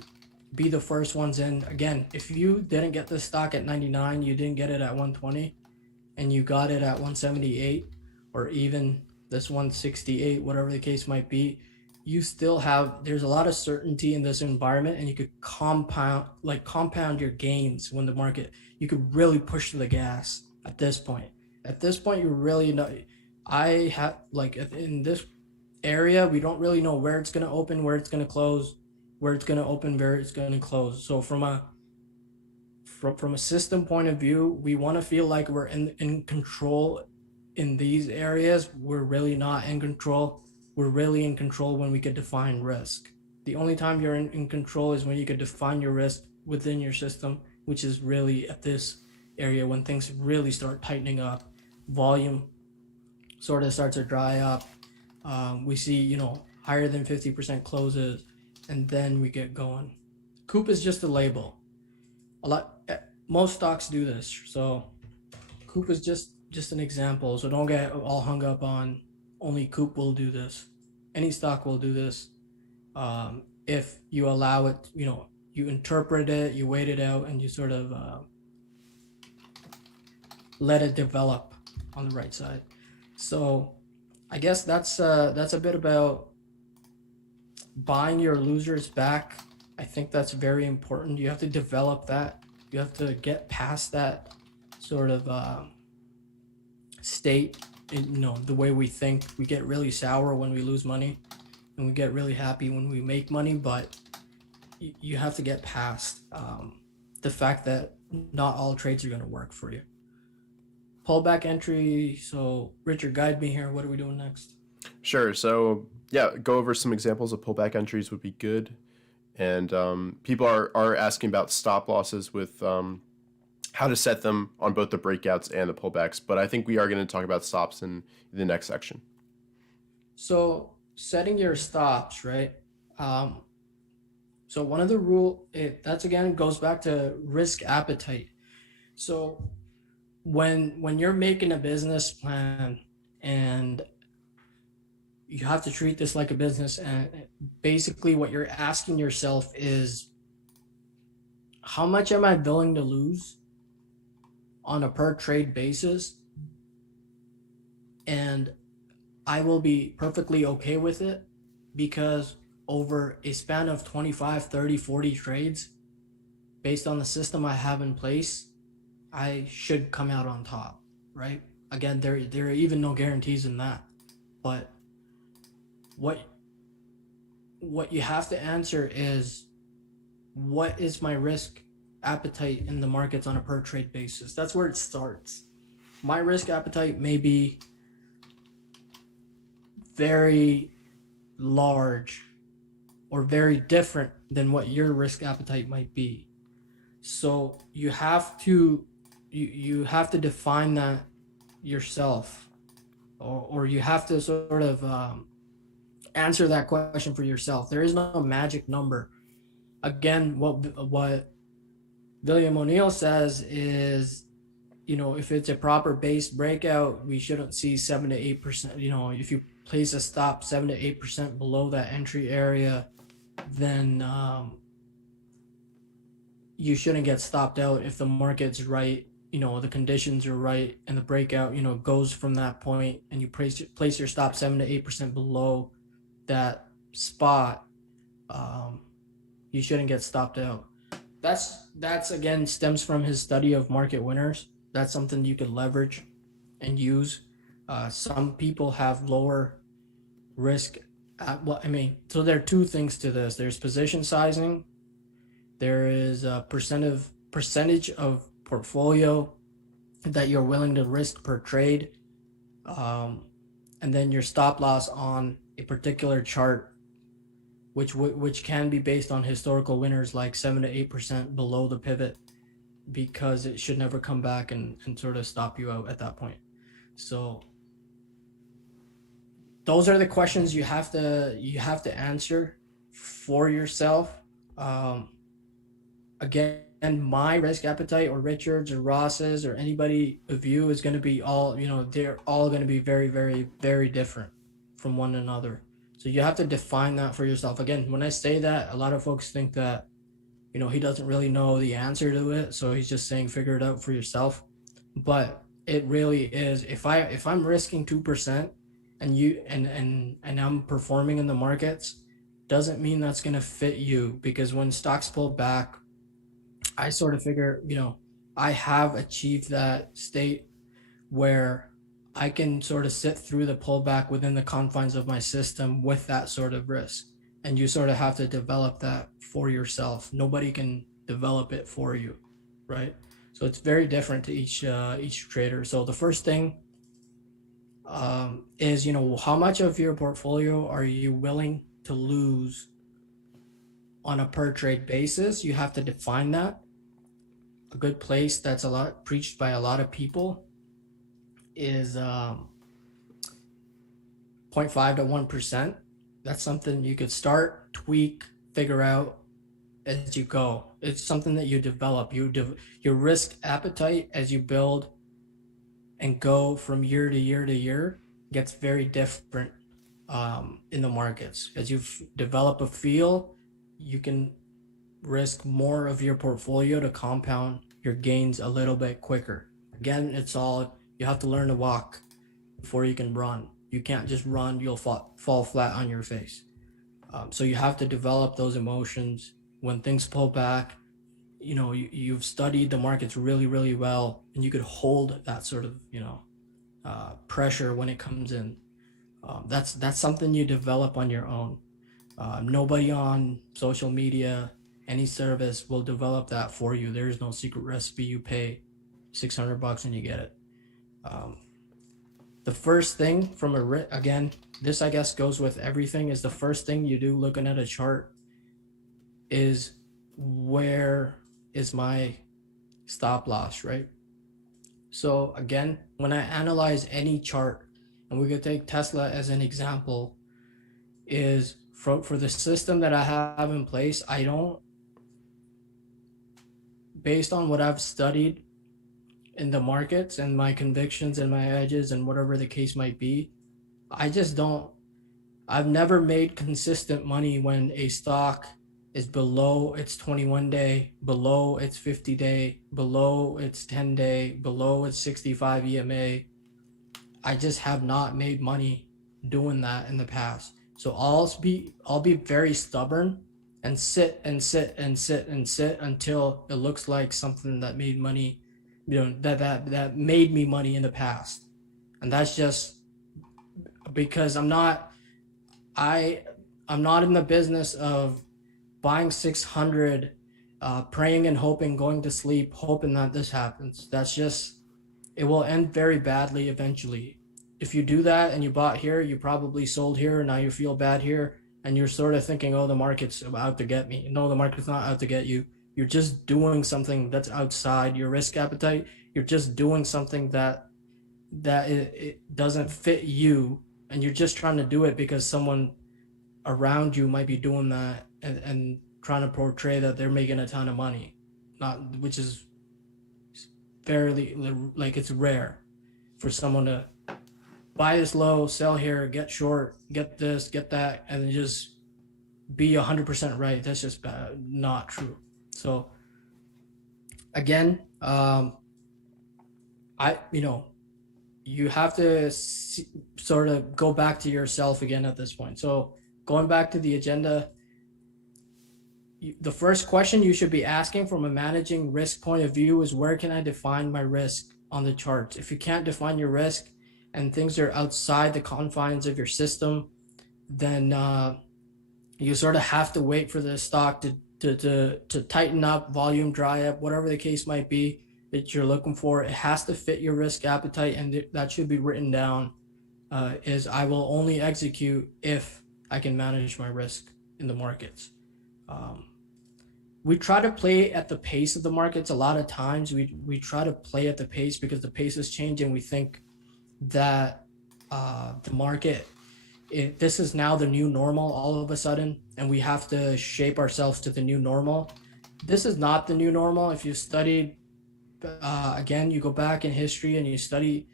be the first ones in. Again, if you didn't get this stock at 99, you didn't get it at 120, and you got it at 178, or even this 168, whatever the case might be, you still there's a lot of certainty in this environment, and you could compound your gains when the market, you could really push the gas at this point. At this point, you really know. I have, like, in this area, we don't really know where it's going to open, where it's going to close, where it's going to open, where it's going to close. So from a system point of view, we want to feel like we're in control in these areas. We're really not in control. We're really in control when we could define risk. The only time you're in control is when you could define your risk within your system, which is really at this area when things really start tightening up, volume sort of starts to dry up. We see, higher than 50% closes, and then we get going. Coop is just a label. Most stocks do this. So Coop is just an example. So don't get all hung up on only Coop will do this. Any stock will do this. If you allow it, you interpret it, you wait it out, and you sort of let it develop on the right side. So I guess that's a bit about buying your losers back. I think that's very important. You have to develop that. You have to get past that sort of state. The way we think, we get really sour when we lose money, and we get really happy when we make money. But you have to get past the fact that not all trades are going to work for you. Pullback entry. So Richard, guide me here. What are we doing next? Sure. So yeah, go over some examples of pullback entries would be good. And people are asking about stop losses with how to set them on both the breakouts and the pullbacks. But I think we are going to talk about stops in the next section. So setting your stops, right? So one of the that's again goes back to risk appetite. So when you're making a business plan, and you have to treat this like a business, and basically what you're asking yourself is, how much am I willing to lose on a per trade basis? And I will be perfectly okay with it, because over a span of 25, 30, 40 trades, based on the system I have in place, I should come out on top, right? Again, there are even no guarantees in that. But what what you have to answer is, what is my risk appetite in the markets on a per trade basis? That's where it starts. My risk appetite may be very large or very different than what your risk appetite might be. So you have to define that yourself, or you have to sort of answer that question for yourself. There is no magic number. Again, what William O'Neill says is, if it's a proper base breakout, we shouldn't see 7 to 8%. If you place a stop 7 to 8% below that entry area, then you shouldn't get stopped out if the market's right. The conditions are right, and the breakout, goes from that point, and you place your stop 7 to 8% below that spot. You shouldn't get stopped out. That's again stems from his study of market winners. That's something you could leverage and use. Some people have lower risk. So there are two things to this. There's position sizing. There is a percentage of portfolio that you're willing to risk per trade, and then your stop loss on a particular chart, which can be based on historical winners like 7 to 8% below the pivot, because it should never come back and sort of stop you out at that point. So those are the questions you have to answer for yourself. Again, my risk appetite, or Richard's or Ross's or anybody of you, is going to be they're all going to be very, very, very different from one another. So you have to define that for yourself. Again, when I say that, a lot of folks think that, he doesn't really know the answer to it, so he's just saying figure it out for yourself. But it really is. If I'm risking 2% and I'm performing in the markets, doesn't mean that's going to fit you, because when stocks pull back, I sort of figure, I have achieved that state where I can sort of sit through the pullback within the confines of my system with that sort of risk. And you sort of have to develop that for yourself. Nobody can develop it for you, right? So it's very different to each trader. So the first thing is, how much of your portfolio are you willing to lose on a per trade basis? You have to define that. A good place that's a lot preached by a lot of people is 0.5 to 1%. That's something you could start, tweak, figure out as you go. It's something that you develop. Your risk appetite as you build and go from year to year to year gets very different in the markets. As you develop a feel, you can risk more of your portfolio to compound your gains a little bit quicker. Again, you have to learn to walk before you can run. You can't just run, you'll fall flat on your face. So you have to develop those emotions. When things pull back, you've studied the markets really, really well, and you could hold that sort of, pressure when it comes in. That's something you develop on your own. Nobody on social media, any service will develop that for you. There's no secret recipe. You pay $600 and you get it. The first thing again, this I guess goes with everything, is the first thing you do looking at a chart is, where is my stop loss, right? So again, when I analyze any chart, and we could take Tesla as an example, is for the system that I have in place, I don't, based on what I've studied in the markets and my convictions and my edges and whatever the case might be, I've never made consistent money when a stock is below its 21-day, below its 50-day, below its 10-day, below its 65 EMA. I just have not made money doing that in the past. So I'll be very stubborn and sit until it looks like something that made money, that made me money in the past. And that's just because I'm not in the business of buying 600, praying and hoping, going to sleep, hoping that this happens. That's just, it will end very badly eventually. If you do that and you bought here, you probably sold here, and now you feel bad here, and you're sort of thinking, oh, the market's out to get me. No, the market's not out to get you. You're just doing something that's outside your risk appetite. You're just doing something that it doesn't fit you, and you're just trying to do it because someone around you might be doing that, and trying to portray that they're making a ton of money, not which is fairly, like, it's rare for someone to buy this low, sell here, get short, get this, get that, and then just be 100% right. That's just not true. So again, you have to sort of go back to yourself again at this point. So going back to the agenda, the first question you should be asking from a managing risk point of view is, where can I define my risk on the chart? If you can't define your risk and things are outside the confines of your system, then you sort of have to wait for the stock to tighten up, volume dry up, whatever the case might be that you're looking for. It has to fit your risk appetite, and that should be written down. Is I will only execute if I can manage my risk in the markets. We try to play at the pace of the markets. A lot of times we try to play at the pace because the pace is changing. We think that the market, this is now the new normal all of a sudden, and we have to shape ourselves to the new normal. This is not the new normal. If you studied, again, you go back in history and you study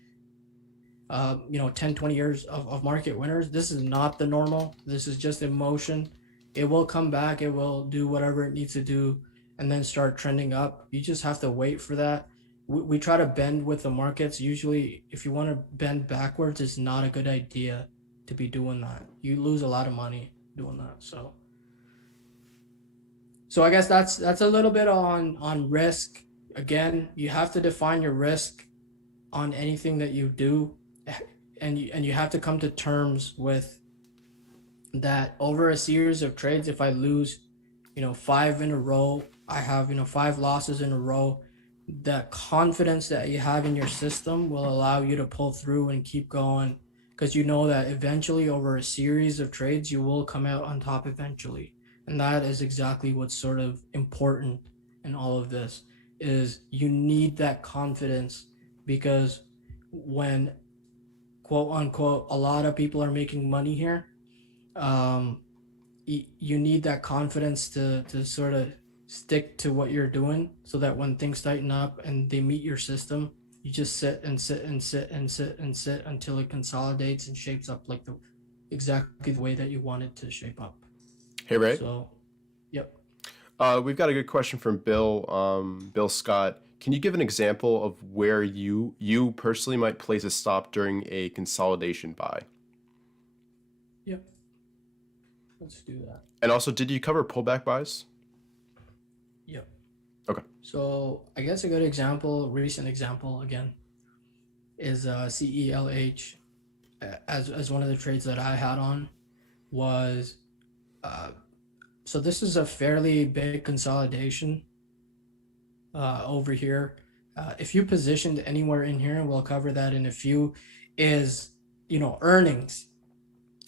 10, 20 years of market winners, this is not the normal. This is just emotion. It will come back, it will do whatever it needs to do, and then start trending up. You just have to wait for that. We try to bend with the markets. Usually, if you want to bend backwards, it's not a good idea to be doing that. You lose a lot of money doing that. So I guess that's a little bit on risk. Again, you have to define your risk on anything that you do, and you have to come to terms with that. Over a series of trades, if I lose 5 in a row, I have 5 losses in a row, that confidence that you have in your system will allow you to pull through and keep going, because you know that eventually, over a series of trades, you will come out on top eventually. And that is exactly what's sort of important in all of this, is you need that confidence, because when, quote unquote, a lot of people are making money here, you need that confidence to sort of stick to what you're doing, so that when things tighten up and they meet your system, you just sit and sit and sit and sit and sit until it consolidates and shapes up like exactly the way that you want it to shape up. Hey, Ray. So, yep. We've got a good question from Bill. Bill Scott. Can you give an example of where you personally might place a stop during a consolidation buy? Yep. Let's do that. And also, did you cover pullback buys? Yep. Okay. So I guess a good example, recent example again, is CELH. As one of the trades that I had on was, so this is a fairly big consolidation over here. If you positioned anywhere in here, and we'll cover that in a few, is earnings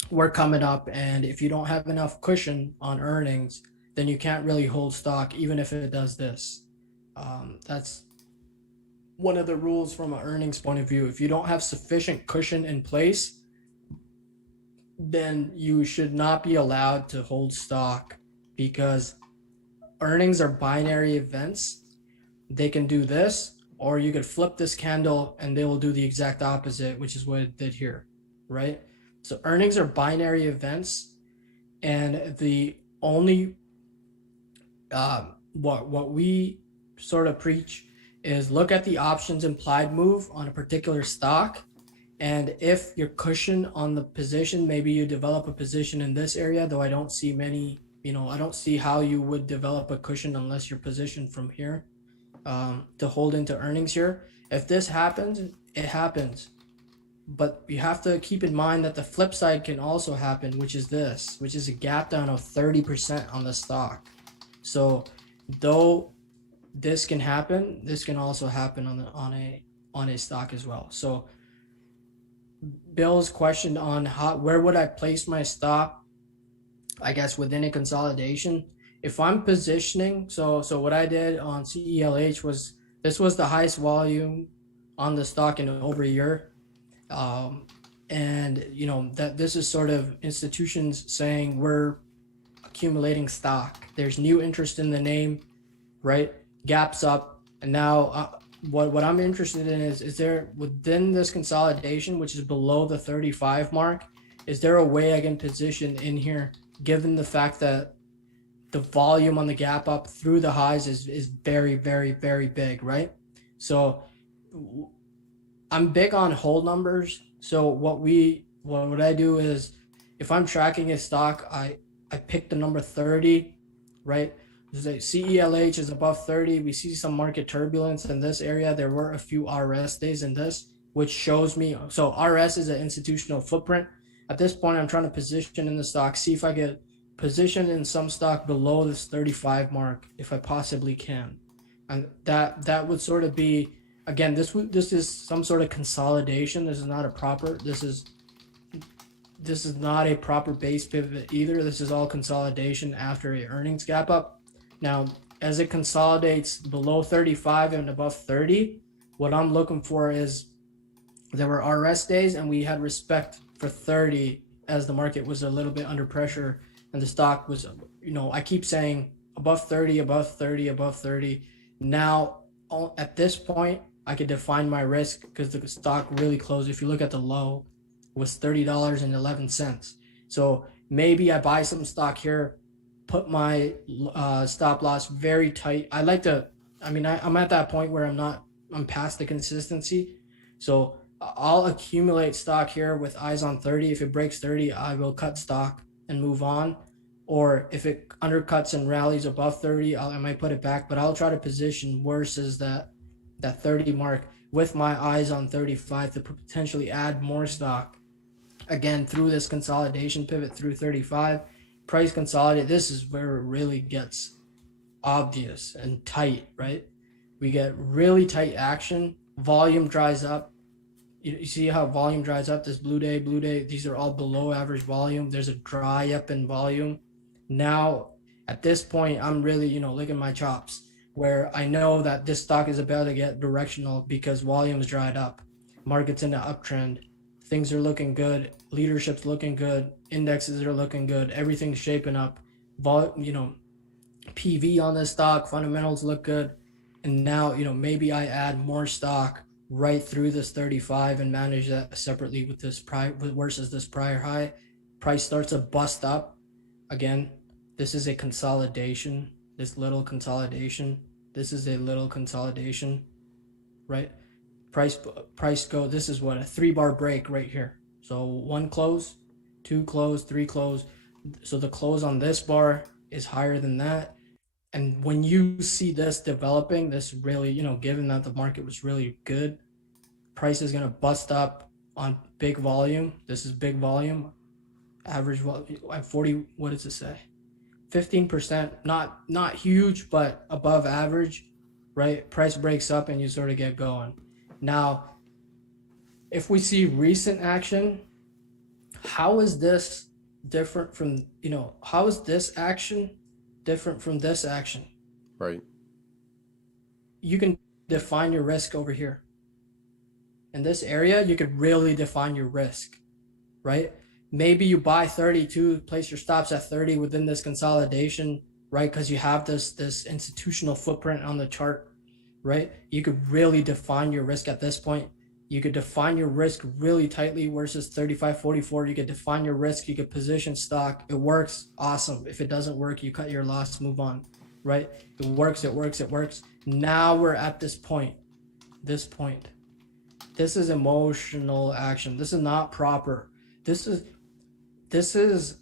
were coming up, and if you don't have enough cushion on earnings, then you can't really hold stock, even if it does this. That's one of the rules from an earnings point of view. If you don't have sufficient cushion in place, then you should not be allowed to hold stock, because earnings are binary events. They can do this, or you could flip this candle and they will do the exact opposite, which is what it did here, right? So earnings are binary events, and the only what we sort of preach is look at the options implied move on a particular stock, and if your cushion on the position, maybe you develop a position in this area, though I don't see many, I don't see how you would develop a cushion unless you're positioned from here to hold into earnings here. If this happens, it happens. But you have to keep in mind that the flip side can also happen, which is this, which is a gap down of 30% on the stock. So though this can happen, this can also happen on a stock as well. So Bill's question on where would I place my stop, I guess within a consolidation. If I'm positioning, so what I did on CELH was, this was the highest volume on the stock in over a year. And you know that this is sort of institutions saying we're accumulating stock. There's new interest in the name, right? Gaps up, and now what I'm interested in is there within this consolidation, which is below the 35 mark, is there a way I can position in here, given the fact that the volume on the gap up through the highs is very, very, very big, right? So I'm big on hold numbers. So what I do is, if I'm tracking a stock, I pick the number 30, right? The CELH is above 30. We see some market turbulence in this area. There were a few RS days in this, which shows me. So RS is an institutional footprint. At this point, I'm trying to position in the stock, see if I get positioned in some stock below this 35 mark, if I possibly can. And that would sort of be, again, this is some sort of consolidation. This is not a proper, this is not a proper base pivot either. This is all consolidation after a earnings gap up. Now, as it consolidates below 35 and above 30, what I'm looking for is, there were RS days and we had respect for 30 as the market was a little bit under pressure and the stock was, you know, I keep saying above 30, above 30, above 30. Now, at this point, I could define my risk because the stock really closed. If you look at the low, it was $30.11. So maybe I buy some stock here, put my stop loss very tight. I like to, I mean, I'm at that point where I'm past the consistency. So I'll accumulate stock here with eyes on 30. If it breaks 30, I will cut stock and move on. Or if it undercuts and rallies above 30, I might put it back, but I'll try to position worse as that 30 mark with my eyes on 35 to potentially add more stock. Again, through this consolidation pivot through 35, price consolidate. This is where it really gets obvious and tight, right? We get really tight action. Volume dries up. You see how volume dries up? This blue day, these are all below average volume. There's a dry up in volume. Now, at this point, I'm really, you know, licking my chops, where I know that this stock is about to get directional because volume's dried up. Market's in an uptrend. Things are looking good. Leadership's looking good. Indexes are looking good. Everything's shaping up. You know, PV on this stock, fundamentals look good. And now, you know, maybe I add more stock right through this 35 and manage that separately with this versus this prior high. Price starts to bust up. Again, this is a consolidation. This little consolidation. This is a little consolidation, right? Price go. This is what, a 3-bar break right here. So 1 close, 2 close, 3 close. So the close on this bar is higher than that. And when you see this developing, this really, you know, given that the market was really good, price is going to bust up on big volume. This is big volume. Average volume at 40, what does it say? 15%, not huge, but above average, right? Price breaks up and you sort of get going. Now, if we see recent action, how is this different from, you know, how is this action different from this action? Right. You can define your risk over here. In this area, you could really define your risk, right? Maybe you buy 32, place your stops at 30 within this consolidation, right? Because you have this institutional footprint on the chart, right? You could really define your risk at this point. You could define your risk really tightly versus 35, 44. You could define your risk. You could position stock. It works. Awesome. If it doesn't work, you cut your loss, move on, right? It works. It works. It works. Now we're at this point. This is emotional action. This is not proper. This is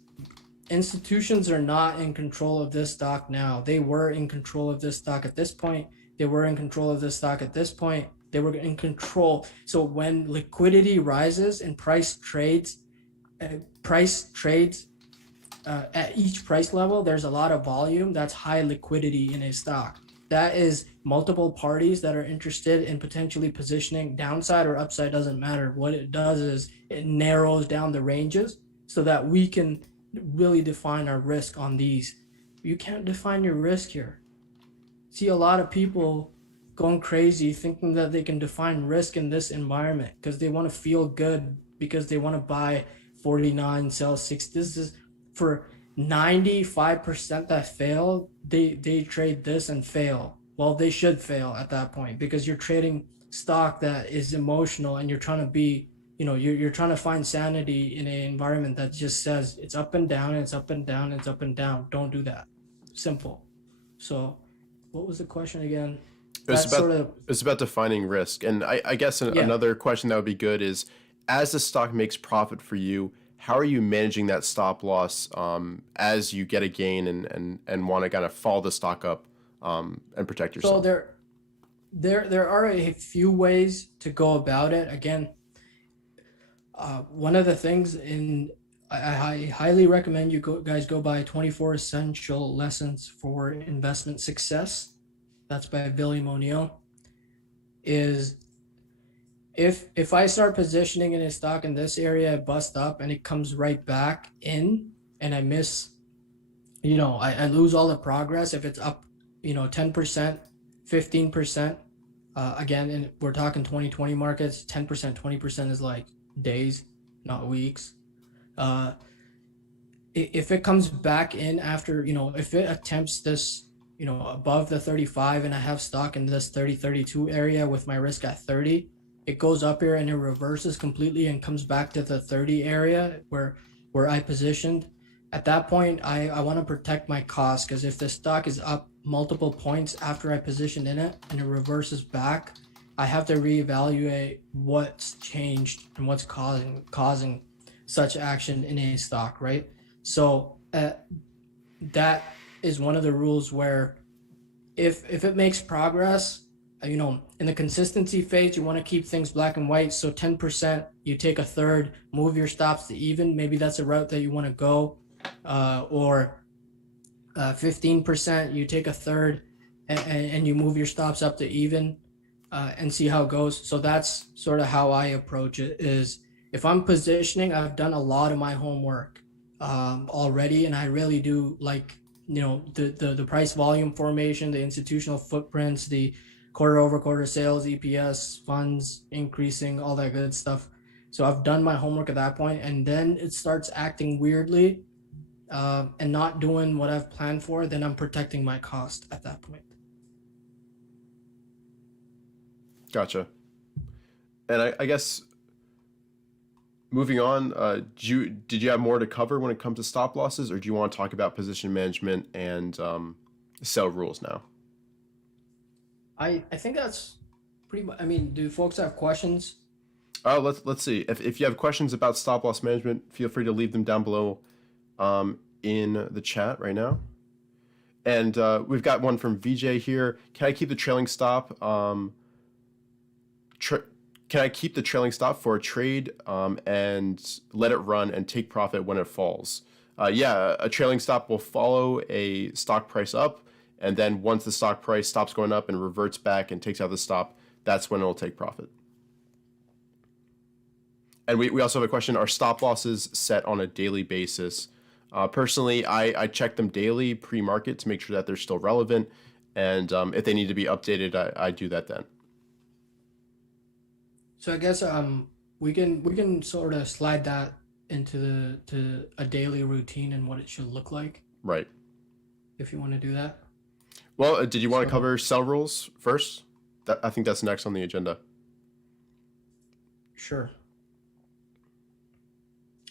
institutions are not in control of this stock now. They were in control of this stock at this point. They were in control of this stock at this point. They were in control. So when liquidity rises and price trades at each price level, there's a lot of volume. That's high liquidity in a stock. That is multiple parties that are interested in potentially positioning downside or upside, doesn't matter. What it does is it narrows down the ranges so that we can really define our risk on these. You can't define your risk here. See a lot of people going crazy thinking that they can define risk in this environment because they want to feel good, because they want to buy 49, sell 6. This is for 95% that fail, they trade this and fail. Well, they should fail at that point because you're trading stock that is emotional, and you're trying to be, you're trying to find sanity in an environment that just says it's up and down, it's up and down, it's up and down. Don't do that. Simple. So what was the question again? It's about defining risk. And I guess another question that would be good is, as the stock makes profit for you, how are you managing that stop loss as you get a gain and want to kind of follow the stock up and protect yourself? So there are a few ways to go about it. Again, one of the things I highly recommend you guys go by 24 Essential Lessons for Investment Success. That's by William O'Neill. Is if I start positioning in a stock in this area, I bust up and it comes right back in, and I miss, I lose all the progress. If it's up, 10%, 15%, again, and we're talking 2020 markets, 10%, 20% is like days, not weeks. If it comes back in after, if it attempts this, above the 35, and I have stock in this 30, 32 area with my risk at 30, it goes up here and it reverses completely and comes back to the 30 area where I positioned. At that point, I want to protect my cost, because if the stock is up multiple points after I positioned in it and it reverses back, I have to reevaluate what's changed and what's causing such action in a stock, right? So that is one of the rules where if it makes progress, in the consistency phase, you want to keep things black and white. So 10%, you take a third, move your stops to even. Maybe that's a route that you want to go. Or 15%, you take a third and you move your stops up to even and see how it goes. So that's sort of how I approach it. Is if I'm positioning, I've done a lot of my homework already, and I really do like, the price volume formation, the institutional footprints, the quarter over quarter sales, EPS, funds increasing, all that good stuff. So I've done my homework at that point, and then it starts acting weirdly and not doing what I've planned for, then I'm protecting my cost at that point. Gotcha. And I guess moving on, did you have more to cover when it comes to stop losses, or do you want to talk about position management and sell rules now? I think that's pretty much. I mean, do folks have questions? Let's see. If you have questions about stop loss management, feel free to leave them down below in the chat right now. And we've got one from VJ here. Can I keep the trailing stop? Can I keep the trailing stop for a trade and let it run and take profit when it falls? Yeah, a trailing stop will follow a stock price up, and then once the stock price stops going up and reverts back and takes out the stop, that's when it'll take profit. And we also have a question: are stop losses set on a daily basis? Personally, I check them daily pre-market to make sure that they're still relevant, and if they need to be updated, I do that then. So I guess we can sort of slide that into to a daily routine and what it should look like. Right. If you want to do that. Well, did you want to cover sell rules first? I think that's next on the agenda. Sure.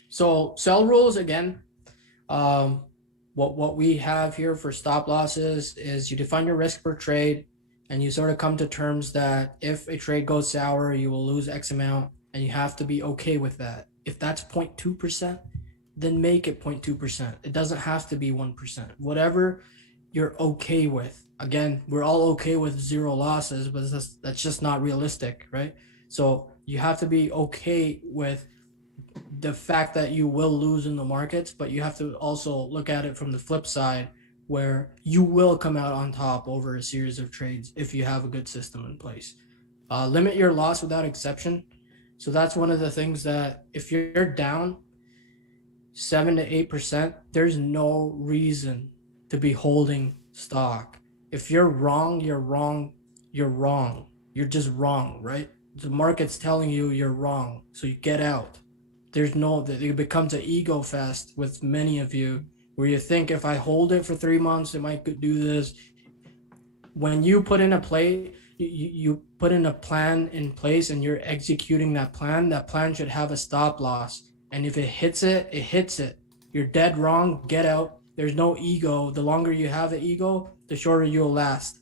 So sell rules again. What we have here for stop losses is you define your risk per trade, and you sort of come to terms that if a trade goes sour, you will lose X amount, and you have to be okay with that. If that's 0.2%, then make it 0.2%. It doesn't have to be 1%. Whatever you're okay with. again, we're all okay with 0 losses, but that's just not realistic, right? So you have to be okay with the fact that you will lose in the markets, but you have to also look at it from the flip side where you will come out on top over a series of trades if you have a good system in place. Limit your loss without exception. So that's one of the things that if you're down 7 to 8%, there's no reason to be holding stock. If you're wrong, you're wrong, you're wrong. You're just wrong, right? The market's telling you you're wrong, so you get out. There's no, it becomes an ego fest with many of you where you think if I hold it for 3 months, it might do this. When you put in a play, you put in a plan in place and you're executing that plan should have a stop loss. And if it hits it, it hits it. You're dead wrong, get out. There's no ego. The longer you have the ego, the shorter you'll last.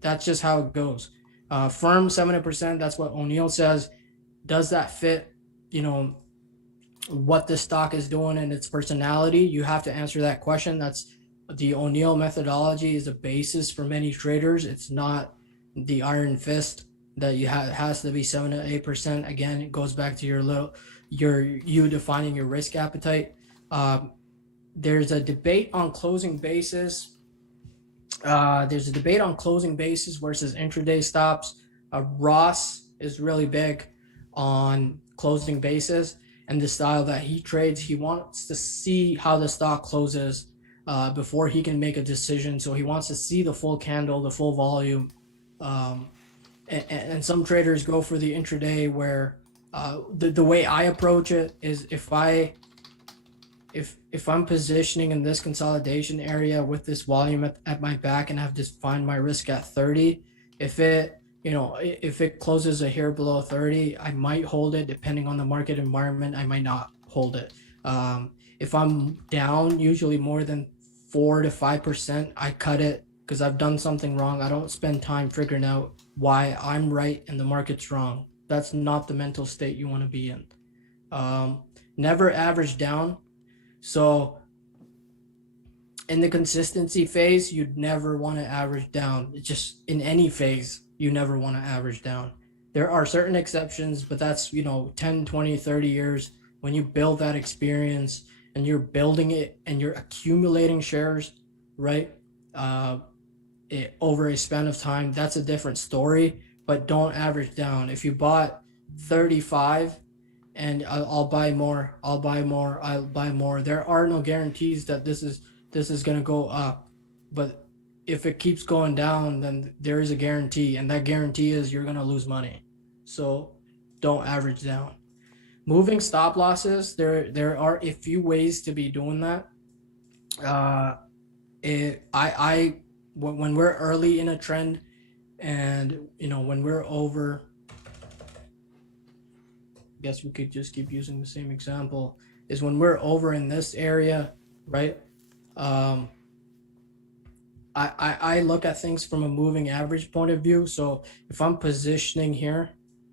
That's just how it goes. Firm 70%, that's what O'Neill says. Does that fit, what the stock is doing and its personality? You have to answer that question. That's the O'Neill methodology is a basis for many traders. It's not the iron fist that you have. It has to be 7 to 8%. Again, it goes back to you defining your risk appetite. There's a debate on closing basis. There's a debate on closing basis versus intraday stops. Ross is really big on closing basis and the style that he trades. He wants to see how the stock closes before he can make a decision. So he wants to see the full candle, the full volume. And some traders go for the intraday where the way I approach it is if I'm positioning in this consolidation area with this volume at my back and I've defined my risk at 30, if it closes a hair below 30, I might hold it. Depending on the market environment, I might not hold it. If I'm down usually more than 4 to 5%, I cut it because I've done something wrong. I don't spend time figuring out why I'm right and the market's wrong. That's not the mental state you want to be in. Never average down. So in the consistency phase, you'd never want to average down. It's just in any phase, you never want to average down. There are certain exceptions, but that's, 10, 20, 30 years when you build that experience and you're building it and you're accumulating shares, right? Over a span of time, that's a different story, but don't average down. If you bought 35 and I'll buy more, I'll buy more. There are no guarantees that this is going to go up, but if it keeps going down, then there is a guarantee, and that guarantee is you're going to lose money. So don't average down. Moving stop losses, there are a few ways to be doing that. When we're early in a trend, and when we're over, I guess we could just keep using the same example, is when we're over in this area, right? I look at things from a moving average point of view. So if I'm positioning here,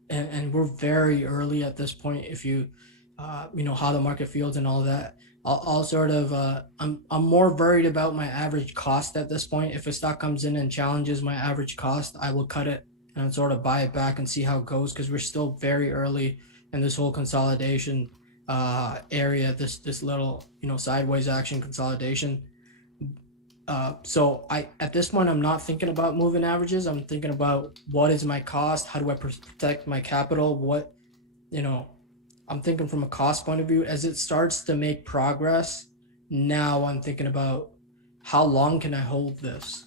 and we're very early at this point, if you how the market feels and all that, I'll sort of I'm more worried about my average cost at this point. If a stock comes in and challenges my average cost, I will cut it and sort of buy it back and see how it goes, because we're still very early in this whole consolidation area, this little sideways action consolidation. So at this point, I'm not thinking about moving averages. I'm thinking about what is my cost, how do I protect my capital, I'm thinking from a cost point of view. As it starts to make progress, now I'm thinking about how long can I hold this,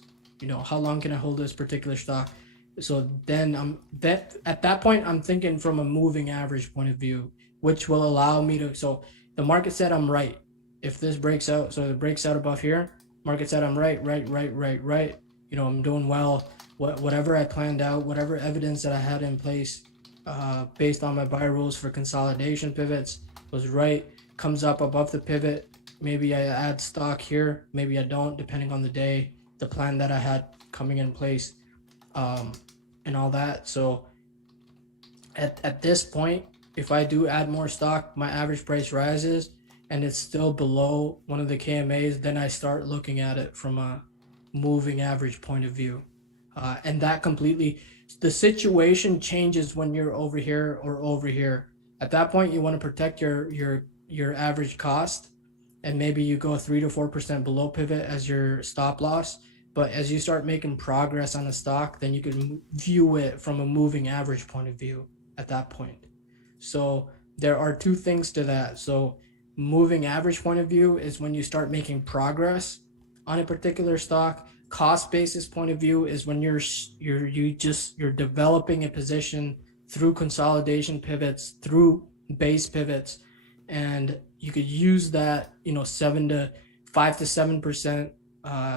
how long can I hold this particular stock. So then at that point, I'm thinking from a moving average point of view, which will allow me to, so the market said I'm right. If this breaks out, so it breaks out above here, market said I'm right. I'm doing well. Whatever I planned out, whatever evidence that I had in place, based on my buy rules for consolidation pivots was right. Comes up above the pivot. Maybe I add stock here. Maybe I don't, depending on the day, the plan that I had coming in place, and all that. So at this point, if I do add more stock, my average price rises and it's still below one of the KMAs, then I start looking at it from a moving average point of view. And that completely, the situation changes when you're over here or over here. At that point, you want to protect your average cost, and maybe you go 3 to 4% below pivot as your stop loss. But as you start making progress on a stock, then you can view it from a moving average point of view at that point. So there are two things to that. So moving average point of view is when you start making progress on a particular stock. Cost basis point of view is when you're developing a position through consolidation pivots, through base pivots, and you could use that 5 to 7%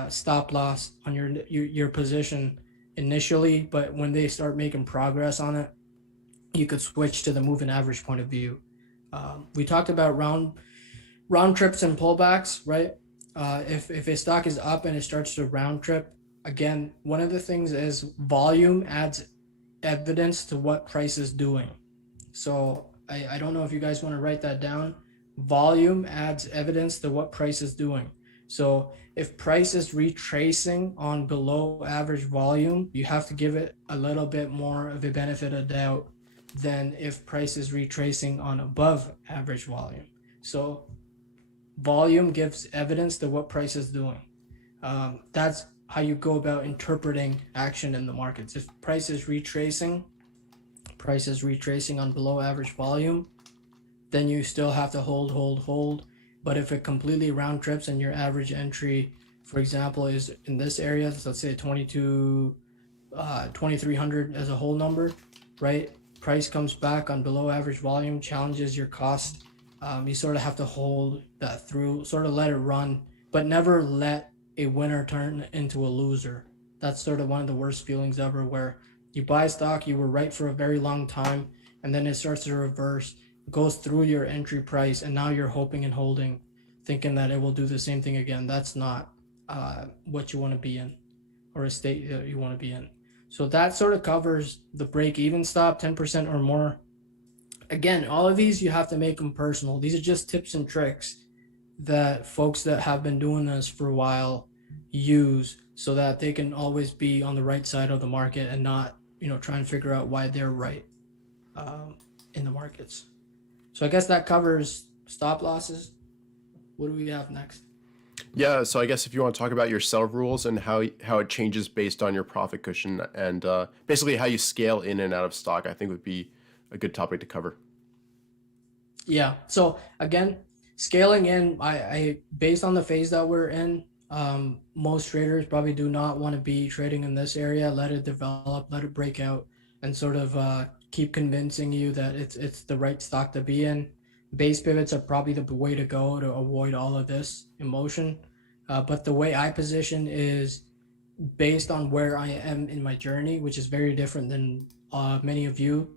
stop loss on your position initially, but when they start making progress on it, you could switch to the moving average point of view. We talked about round trips and pullbacks, right? If a stock is up and it starts to round trip, again, one of the things is volume adds evidence to what price is doing. So I don't know if you guys want to write that down. Volume adds evidence to what price is doing. So if price is retracing on below average volume, you have to give it a little bit more of a benefit of doubt than if price is retracing on above average volume. So volume gives evidence to what price is doing. That's how you go about interpreting action in the markets. If price is retracing on below average volume, then you still have to hold. But if it completely round trips and your average entry, for example, is in this area, so let's say 2300 as a whole number, right? Price comes back on below average volume, challenges your cost. You sort of have to hold that through, sort of let it run, but never let a winner turn into a loser. That's sort of one of the worst feelings ever, where you buy stock, you were right for a very long time, and then it starts to reverse, goes through your entry price, and now you're hoping and holding, thinking that it will do the same thing again. That's not what you want to be in, or a state that you want to be in. So that sort of covers the break-even stop, 10% or more. Again, all of these, you have to make them personal. These are just tips and tricks that folks that have been doing this for a while use, so that they can always be on the right side of the market and not, try and figure out why they're right in the markets. So I guess that covers stop losses. What do we have next? Yeah, so I guess if you want to talk about your sell rules and how it changes based on your profit cushion, and basically how you scale in and out of stock, I think would be a good topic to cover. Yeah. So again, scaling in, I based on the phase that we're in, most traders probably do not want to be trading in this area. Let it develop, let it break out, and sort of keep convincing you that it's the right stock to be in. Base pivots are probably the way to go to avoid all of this emotion. But the way I position is based on where I am in my journey, which is very different than many of you,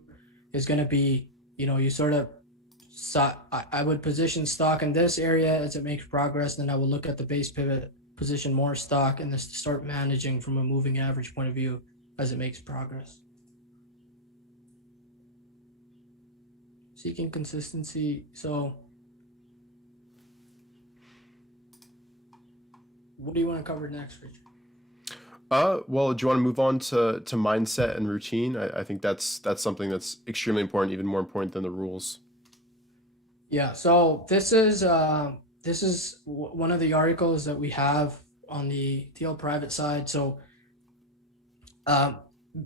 is going to be, you sort of, I would position stock in this area as it makes progress. Then I will look at the base pivot, position more stock, and then start managing from a moving average point of view as it makes progress. Seeking consistency. So what do you want to cover next, Richard? Well, do you want to move on to mindset and routine? I think that's something that's extremely important, even more important than the rules. Yeah. So this is one of the articles that we have on the TL private side. So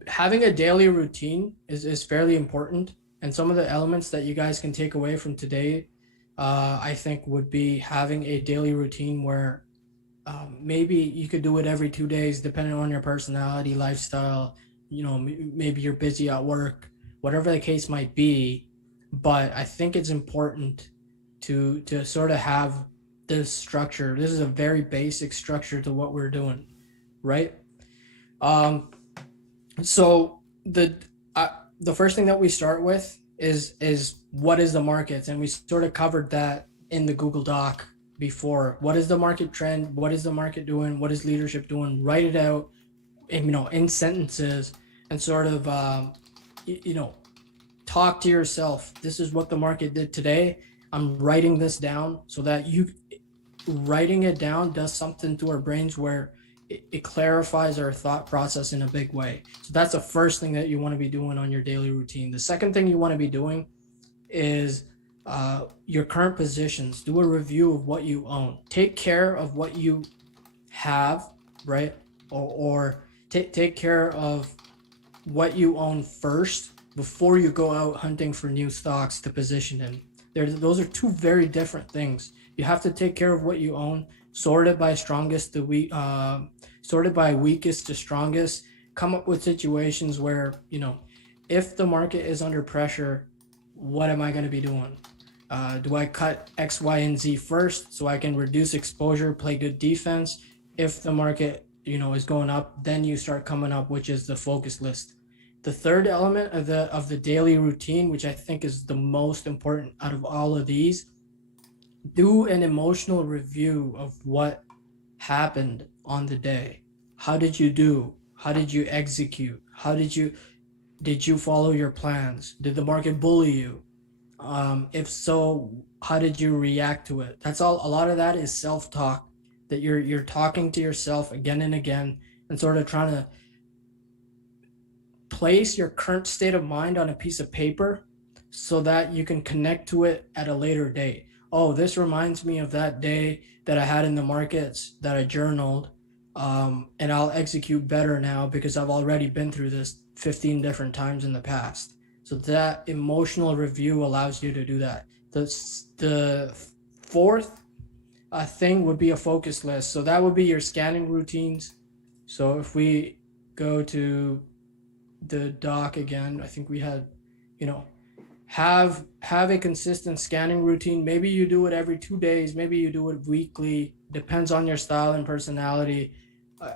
having a daily routine is fairly important, and some of the elements that you guys can take away from today, I think, would be having a daily routine where maybe you could do it every 2 days, depending on your personality, lifestyle. Maybe you're busy at work, whatever the case might be. But I think it's important to sort of have this structure. This is a very basic structure to what we're doing, right? So the first thing that we start with is what is the markets, and we sort of covered that in the Google Doc before. What is the market trend? What is the market doing? What is leadership doing? Write it out, in sentences, and sort of talk to yourself. This is what the market did today. I'm writing this down, so that writing it down does something to our brains where it clarifies our thought process in a big way. So that's the first thing that you want to be doing on your daily routine. The second thing you want to be doing is your current positions. Do a review of what you own. Take care of what you have, right? Or take care of what you own first before you go out hunting for new stocks to position in. Those are two very different things. You have to take care of what you own, sorted by strongest to weak, sorted by weakest to strongest. Come up with situations where, if the market is under pressure, what am I going to be doing? Do I cut X, Y, and Z first so I can reduce exposure, play good defense? If the market, is going up, then you start coming up, which is the focus list. The third element of the daily routine, which I think is the most important out of all of these, do an emotional review of what happened on the day. How did you do? How did you execute? Did you follow your plans? Did the market bully you? If so, how did you react to it? That's all. A lot of that is self-talk, that you're talking to yourself again and again, and sort of trying to place your current state of mind on a piece of paper so that you can connect to it at a later date. Oh, this reminds me of that day that I had in the markets that I journaled, and I'll execute better now because I've already been through this 15 different times in the past. So that emotional review allows you to do that. The fourth thing would be a focus list. So that would be your scanning routines. So if we go to the doc again, I think we had, have a consistent scanning routine. Maybe you do it every 2 days, maybe you do it weekly, depends on your style and personality.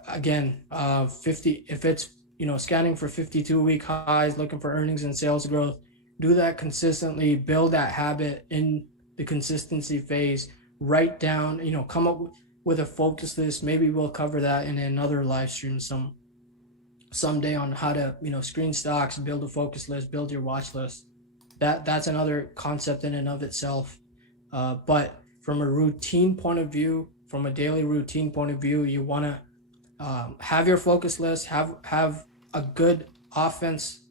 Again, 50, if it's, scanning for 52-week highs, looking for earnings and sales growth, do that consistently, build that habit in the consistency phase. Write down, come up with a focus list. Maybe we'll cover that in another live stream someday on how to, screen stocks, build a focus list, build your watch list. That's another concept in and of itself. But from a routine point of view, from a daily routine point of view, you want to have your focus list, have a good offense,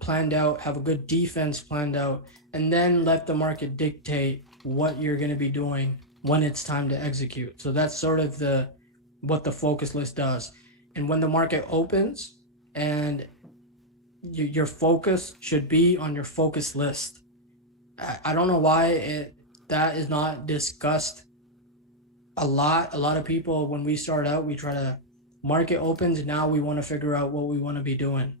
planned out, have a good defense planned out, and then let the market dictate what you're going to be doing when it's time to execute. So that's sort of what the focus list does. And when the market opens, and your focus should be on your focus list. I don't know why that is not discussed a lot. A lot of people, when we start out, we try to market opens. Now we want to figure out what we want to be doing.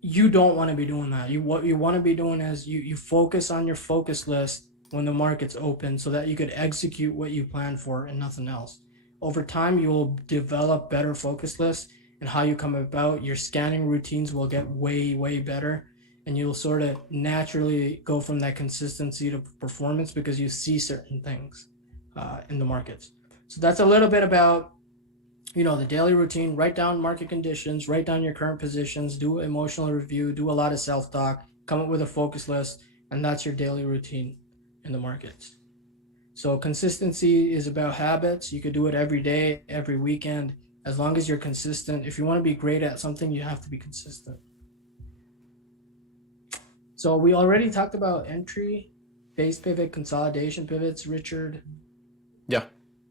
You don't want to be doing that. What you want to be doing is you focus on your focus list when the market's open so that you could execute what you plan for and nothing else. Over time, you will develop better focus lists, and how you come about your scanning routines will get way, way better. And you'll sort of naturally go from that consistency to performance because you see certain things in the markets. So that's a little bit about, the daily routine. Write down market conditions, write down your current positions, do emotional review, do a lot of self-talk, come up with a focus list, and that's your daily routine in the markets. So consistency is about habits. You could do it every day, every weekend, as long as you're consistent. If you want to be great at something, you have to be consistent. So we already talked about entry, base pivot, consolidation pivots, Richard. Yeah.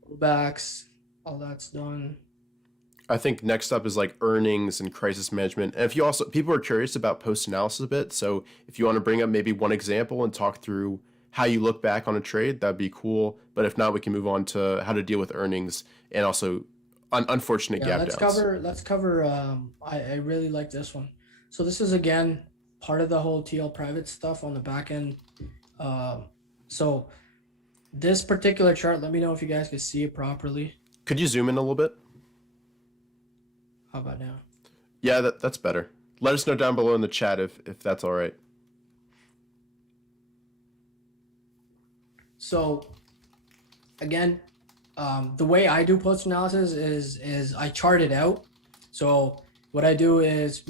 Pullbacks, all that's done. I think next up is like earnings and crisis management. And if you also, people are curious about post-analysis a bit. So if you want to bring up maybe one example and talk through how you look back on a trade, that'd be cool. But if not, we can move on to how to deal with earnings and also unfortunate gap downs. Let's cover. I really like this one. So this is again part of the whole TL private stuff on the back end. So this particular chart, let me know if you guys can see it properly. Could you zoom in a little bit? How about now? Yeah, that's better. Let us know down below in the chat if that's all right. So again, the way I do post analysis is I chart it out. So what I do is,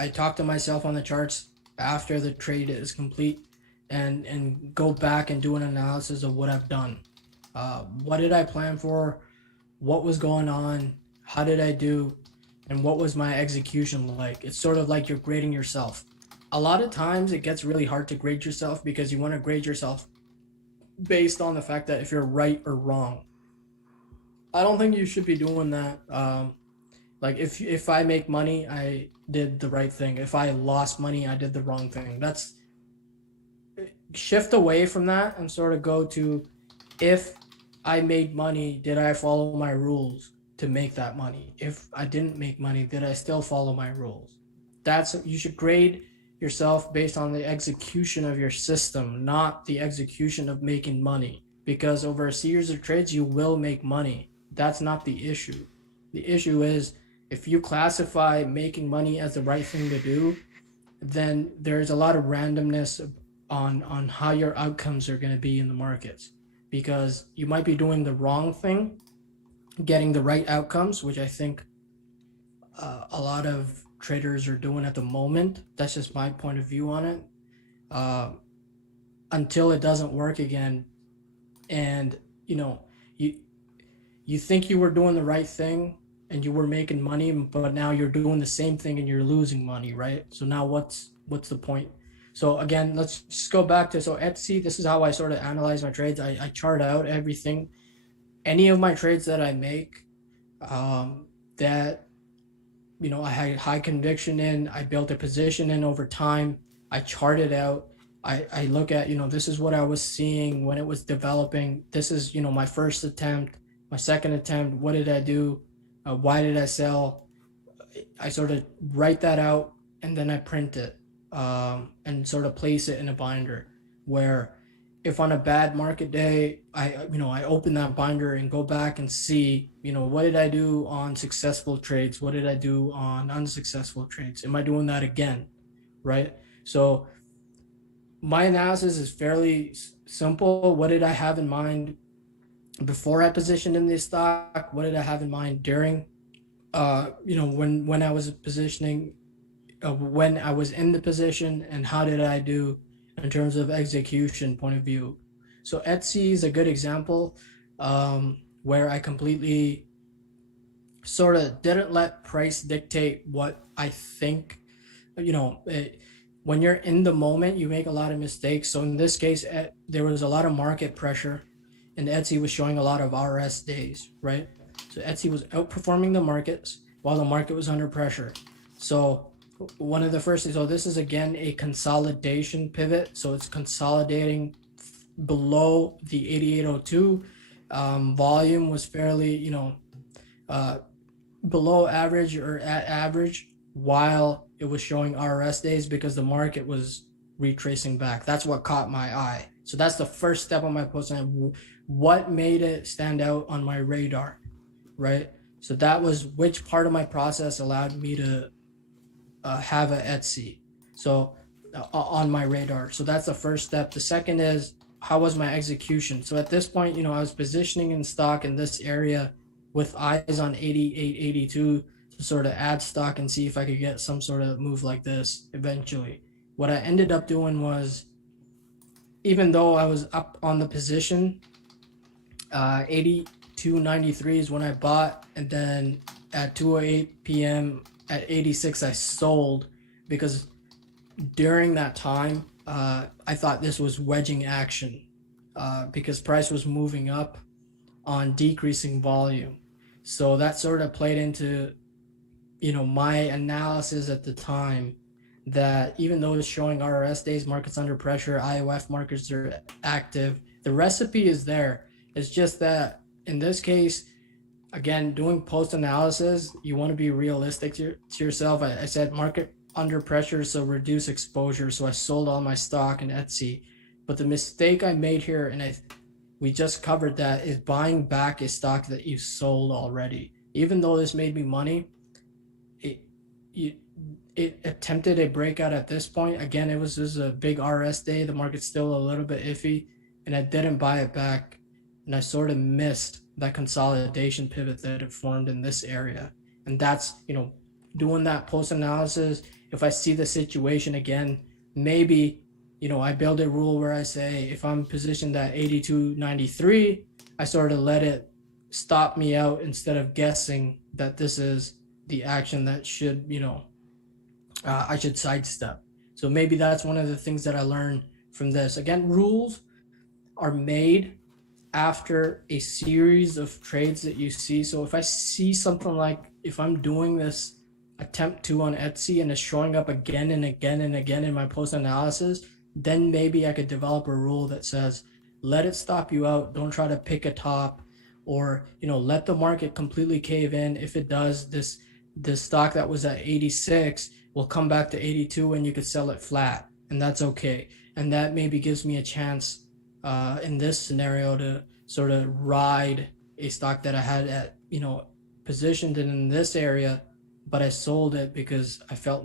I talk to myself on the charts after the trade is complete and go back and do an analysis of what I've done. What did I plan for? what was going on, how did I do, and what was my execution like. It's sort of like you're grading yourself. A lot of times it gets really hard to grade yourself because you want to grade yourself based on the fact that if you're right or wrong. I don't think you should be doing that. Like if I make money, I did the right thing. If I lost money, I did the wrong thing. That's shift away from that and sort of go to, if I made money, did I follow my rules to make that money? If I didn't make money, did I still follow my rules? That's, you should grade yourself based on the execution of your system, not the execution of making money. Because over a series of trades, you will make money. That's not the issue. The issue is if you classify making money as the right thing to do, then there's a lot of randomness on how your outcomes are going to be in the markets, because you might be doing the wrong thing, getting the right outcomes, which I think a lot of traders are doing at the moment. That's just my point of view on it. Uh, until it doesn't work again, and you you think you were doing the right thing and you were making money, but now you're doing the same thing and you're losing money, right? So now what's the point? So again, let's just go back to, so Etsy, this is how I sort of analyze my trades. I chart out everything, any of my trades that I make, that I had high conviction in, I built a position in over time, I chart it out. I look at, this is what I was seeing when it was developing. This is, my first attempt, my second attempt. What did I do? Why did I sell? I sort of write that out and then I print it, and sort of place it in a binder where if on a bad market day, I open that binder and go back and see, what did I do on successful trades? What did I do on unsuccessful trades? Am I doing that again? Right? So my analysis is fairly simple. What did I have in mind before I positioned in this stock? What did I have in mind during, when I was positioning, when I was in the position, and how did I do in terms of execution point of view? So Etsy is a good example, where I completely sort of didn't let price dictate what I think. When you're in the moment, you make a lot of mistakes. So in this case, there was a lot of market pressure, and Etsy was showing a lot of RS days, right? So Etsy was outperforming the markets while the market was under pressure. So one of the first things, so this is again a consolidation pivot. So it's consolidating below the 8802. Volume was fairly, below average or at average, while it was showing RS days because the market was retracing back. That's what caught my eye. So that's the first step on my post. What made it stand out on my radar, right? So that was which part of my process allowed me to have a Etsy, so on my radar. So that's the first step. The second is, how was my execution? So at this point, I was positioning in stock in this area with eyes on 88, 82 to sort of add stock and see if I could get some sort of move like this eventually. What I ended up doing was, even though I was up on the position, 82.93 is when I bought, and then at 2:08 p.m. at 86 I sold, because during that time I thought this was wedging action, because price was moving up on decreasing volume. So that sort of played into my analysis at the time, that even though it's showing RRS days, markets under pressure, IOF markets are active, the recipe is there. It's just that in this case, again, doing post analysis, you want to be realistic to yourself. I said market under pressure, so reduce exposure. So I sold all my stock in Etsy. But the mistake I made here, and we just covered that, is buying back a stock that you sold already. Even though this made me money, it attempted a breakout at this point. Again, it was just a big RS day. The market's still a little bit iffy, and I didn't buy it back. And I sort of missed that consolidation pivot that it formed in this area. And that's, doing that post analysis. If I see the situation again, maybe, I build a rule where I say, if I'm positioned at 82.93, I sort of let it stop me out instead of guessing that this is the action that should, I should sidestep. So maybe that's one of the things that I learned from this. Again, rules are made after a series of trades that you see. So if I see something like, if I'm doing this attempt to on Etsy and it's showing up again and again and again in my post analysis, then maybe I could develop a rule that says, let it stop you out. Don't try to pick a top, or, let the market completely cave in. If it does, this stock that was at 86 will come back to 82 and you could sell it flat, and that's okay. And that maybe gives me a chance in this scenario to sort of ride a stock that I had at, positioned in this area, but I sold it because I felt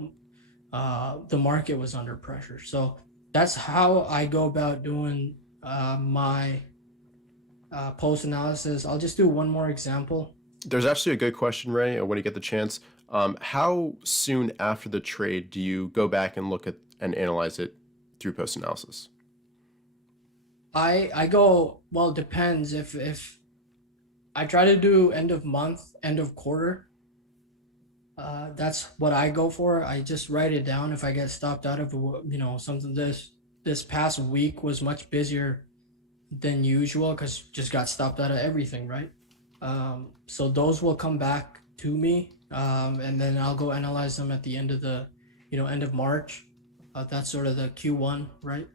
the market was under pressure. So that's how I go about doing my post analysis. I'll just do one more example. There's actually a good question, Ray, when you get the chance. How soon after the trade do you go back and look at and analyze it through post analysis? I go, well, it depends. If I try to do end of month, end of quarter, that's what I go for. I just write it down. If I get stopped out of, something, this past week was much busier than usual because just got stopped out of everything, right? So those will come back to me, and then I'll go analyze them at the end of the, end of March. That's sort of the Q1, right?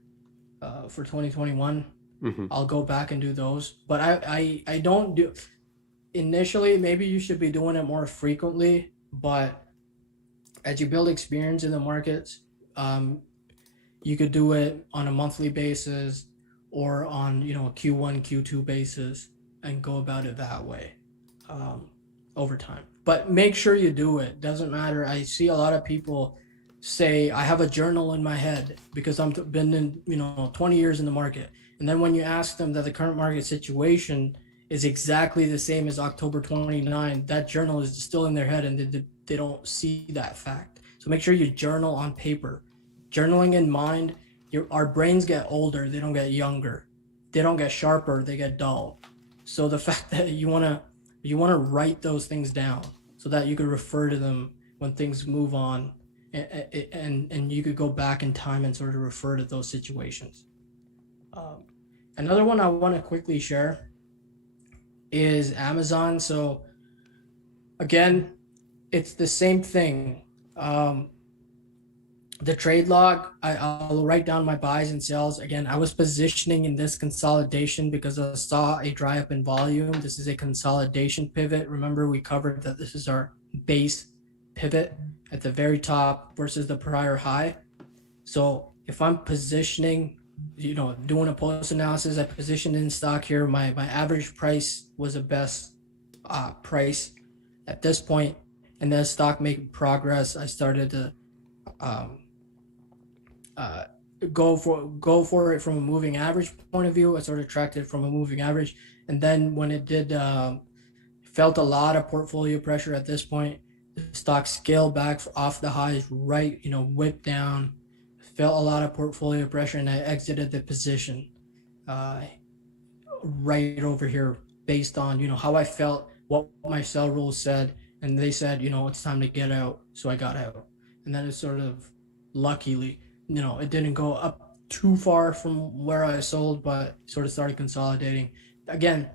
For 2021. Mm-hmm. I'll go back and do those, but I don't do initially. Maybe you should be doing it more frequently, but as you build experience in the markets, you could do it on a monthly basis or on, Q1, Q2 basis, and go about it that way over time. But make sure you do it. Doesn't matter. I see a lot of people say, I have a journal in my head because I've been in, 20 years in the market. And then when you ask them that the current market situation is exactly the same as October 29, that journal is still in their head and they don't see that fact. So make sure you journal on paper. Journaling in mind, our brains get older, they don't get younger. They don't get sharper, they get dull. So the fact that you want to write those things down so that you could refer to them when things move on, and you could go back in time and sort of refer to those situations. Another one I want to quickly share is Amazon. So again, it's the same thing. The trade log, I'll write down my buys and sells. Again, I was positioning in this consolidation because I saw a dry up in volume. This is a consolidation pivot. Remember, we covered that this is our base pivot at the very top versus the prior high. So if I'm positioning, doing a post analysis, I positioned in stock here. My average price was the best price at this point, and then stock making progress. I started to go for it from a moving average point of view. I sort of tracked it from a moving average, and then when it did, felt a lot of portfolio pressure at this point. The stock scaled back off the highs, right? Whipped down, felt a lot of portfolio pressure, and I exited the position right over here based on how I felt, what my sell rules said, and they said it's time to get out, so I got out. And then it sort of luckily it didn't go up too far from where I sold, but sort of started consolidating. Again,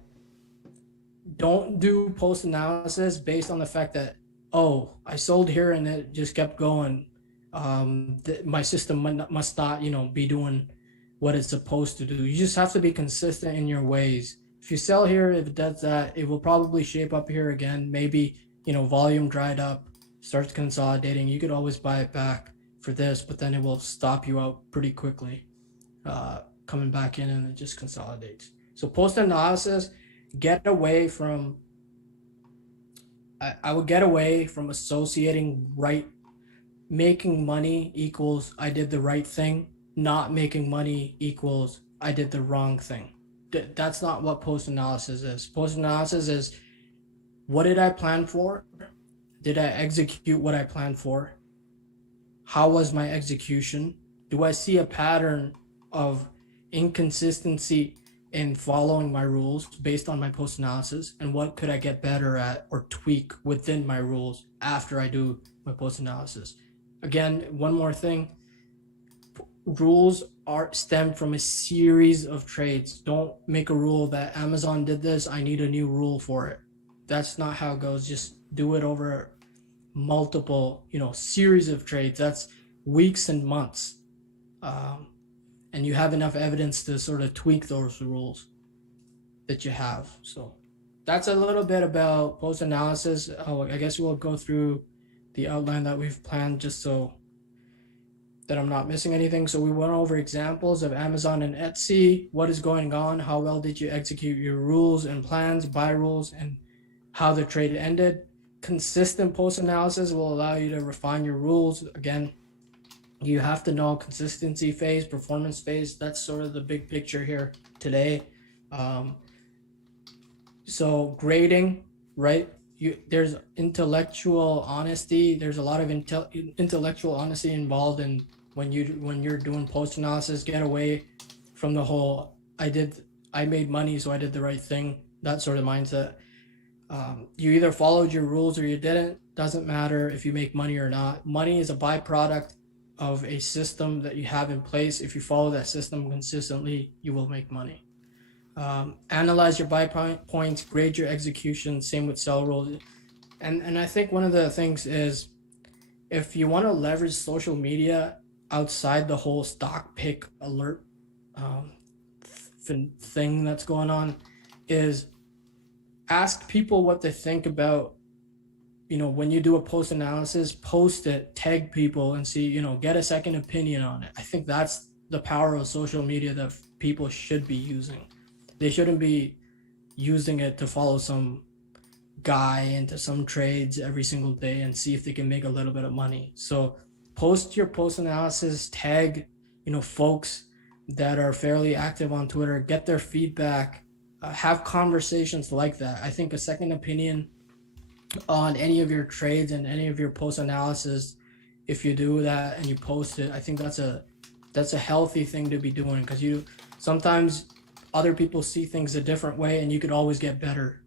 don't do post analysis based on the fact that, oh, I sold here and it just kept going. My system must not be doing what it's supposed to do. You just have to be consistent in your ways. If you sell here, if it does that, it will probably shape up here again. Maybe volume dried up, starts consolidating. You could always buy it back for this, but then it will stop you out pretty quickly, coming back in, and it just consolidates. So post analysis, get away from. I would get away from associating making money equals I did the right thing. Not making money equals I did the wrong thing. That's not what post analysis is. Post analysis is, what did I plan for? Did I execute what I planned for? How was my execution? Do I see a pattern of inconsistency in following my rules based on my post analysis, and what could I get better at or tweak within my rules after I do my post analysis. Again, one more thing, rules are stem from a series of trades. Don't make a rule that Amazon did this, I need a new rule for it. That's not how it goes. Just do it over multiple, series of trades. That's weeks and months. And you have enough evidence to sort of tweak those rules that you have. So that's a little bit about post analysis. I guess we'll go through the outline that we've planned just so that I'm not missing anything. So we went over examples of Amazon and Etsy, what is going on, how well did you execute your rules and plans, buy rules, and how the trade ended. Consistent post analysis will allow you to refine your rules. Again, you have to know consistency phase, performance phase. That's sort of the big picture here today. So grading, right? There's intellectual honesty. There's a lot of intellectual honesty involved in when you're doing post analysis. Get away from the whole I made money, so I did the right thing, that sort of mindset. You either followed your rules or you didn't. Doesn't matter if you make money or not. Money is a byproduct of a system that you have in place. If you follow that system consistently, you will make money. Analyze your buy points, grade your execution. Same with sell rules. And I think one of the things is, if you want to leverage social media outside the whole stock pick alert thing that's going on, is ask people what they think about, when you do a post analysis, post it, tag people, and see, get a second opinion on it. I think that's the power of social media that people should be using. They shouldn't be using it to follow some guy into some trades every single day and see if they can make a little bit of money. So post your post analysis, tag, folks that are fairly active on Twitter, get their feedback, have conversations like that. I think a second opinion on any of your trades and any of your post analysis, if you do that and you post it, I think that's a healthy thing to be doing, because sometimes other people see things a different way, and you could always get better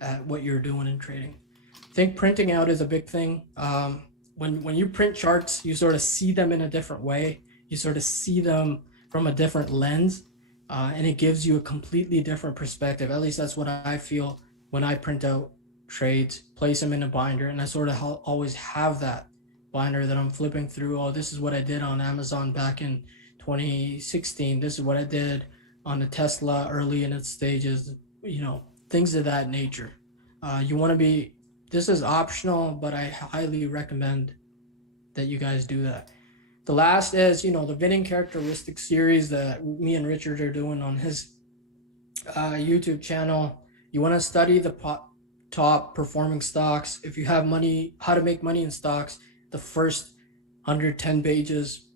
at what you're doing in trading. I think printing out is a big thing. When you print charts, you sort of see them in a different way. You sort of see them from a different lens, and it gives you a completely different perspective. At least that's what I feel when I print out trades, place them in a binder, and I sort of always have that binder that I'm flipping through. Oh, this is what I did on Amazon back in 2016. This is what I did on the Tesla early in its stages, things of that nature. This is optional, but I highly recommend that you guys do that. The last is, the winning characteristics series that me and Richard are doing on his YouTube channel. You want to study the top performing stocks. If you have money, how to make money in stocks, the first 110 pages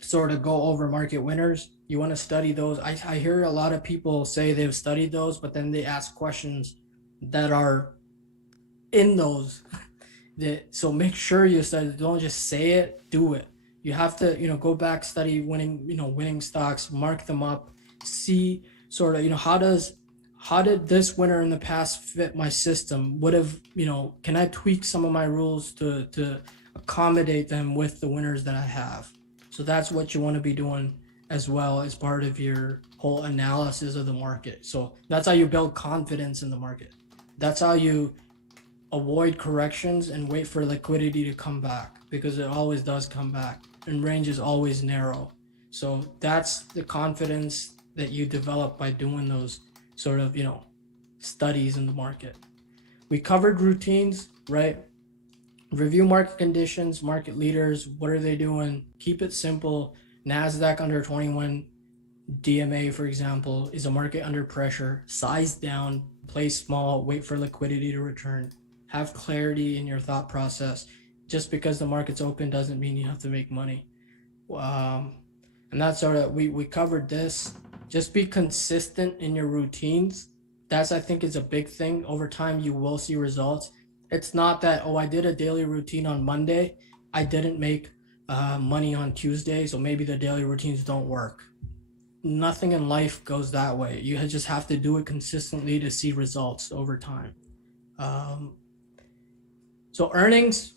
sort of go over market winners. You want to study those. I hear a lot of people say they've studied those, but then they ask questions that are in those. So make sure you study. Don't just say it, do it. You have to, go back, study winning stocks, mark them up, see sort of, how did this winner in the past fit my system? Can I tweak some of my rules to accommodate them with the winners that I have? So that's what you want to be doing as well as part of your whole analysis of the market. So that's how you build confidence in the market. That's how you avoid corrections and wait for liquidity to come back, because it always does come back and range is always narrow. So that's the confidence that you develop by doing those sort of, studies in the market. We covered routines, right? Review market conditions, market leaders, what are they doing? Keep it simple. NASDAQ under 21 DMA, for example, is a market under pressure. Size down, play small, wait for liquidity to return. Have clarity in your thought process. Just because the market's open doesn't mean you have to make money. And that's sort of, we covered this. Just be consistent in your routines. That's, I think, is a big thing. Over time, you will see results. It's not that, I did a daily routine on Monday, I didn't make money on Tuesday, so maybe the daily routines don't work. nothing in life goes that way. You just have to do it consistently to see results over time. Um, so earnings,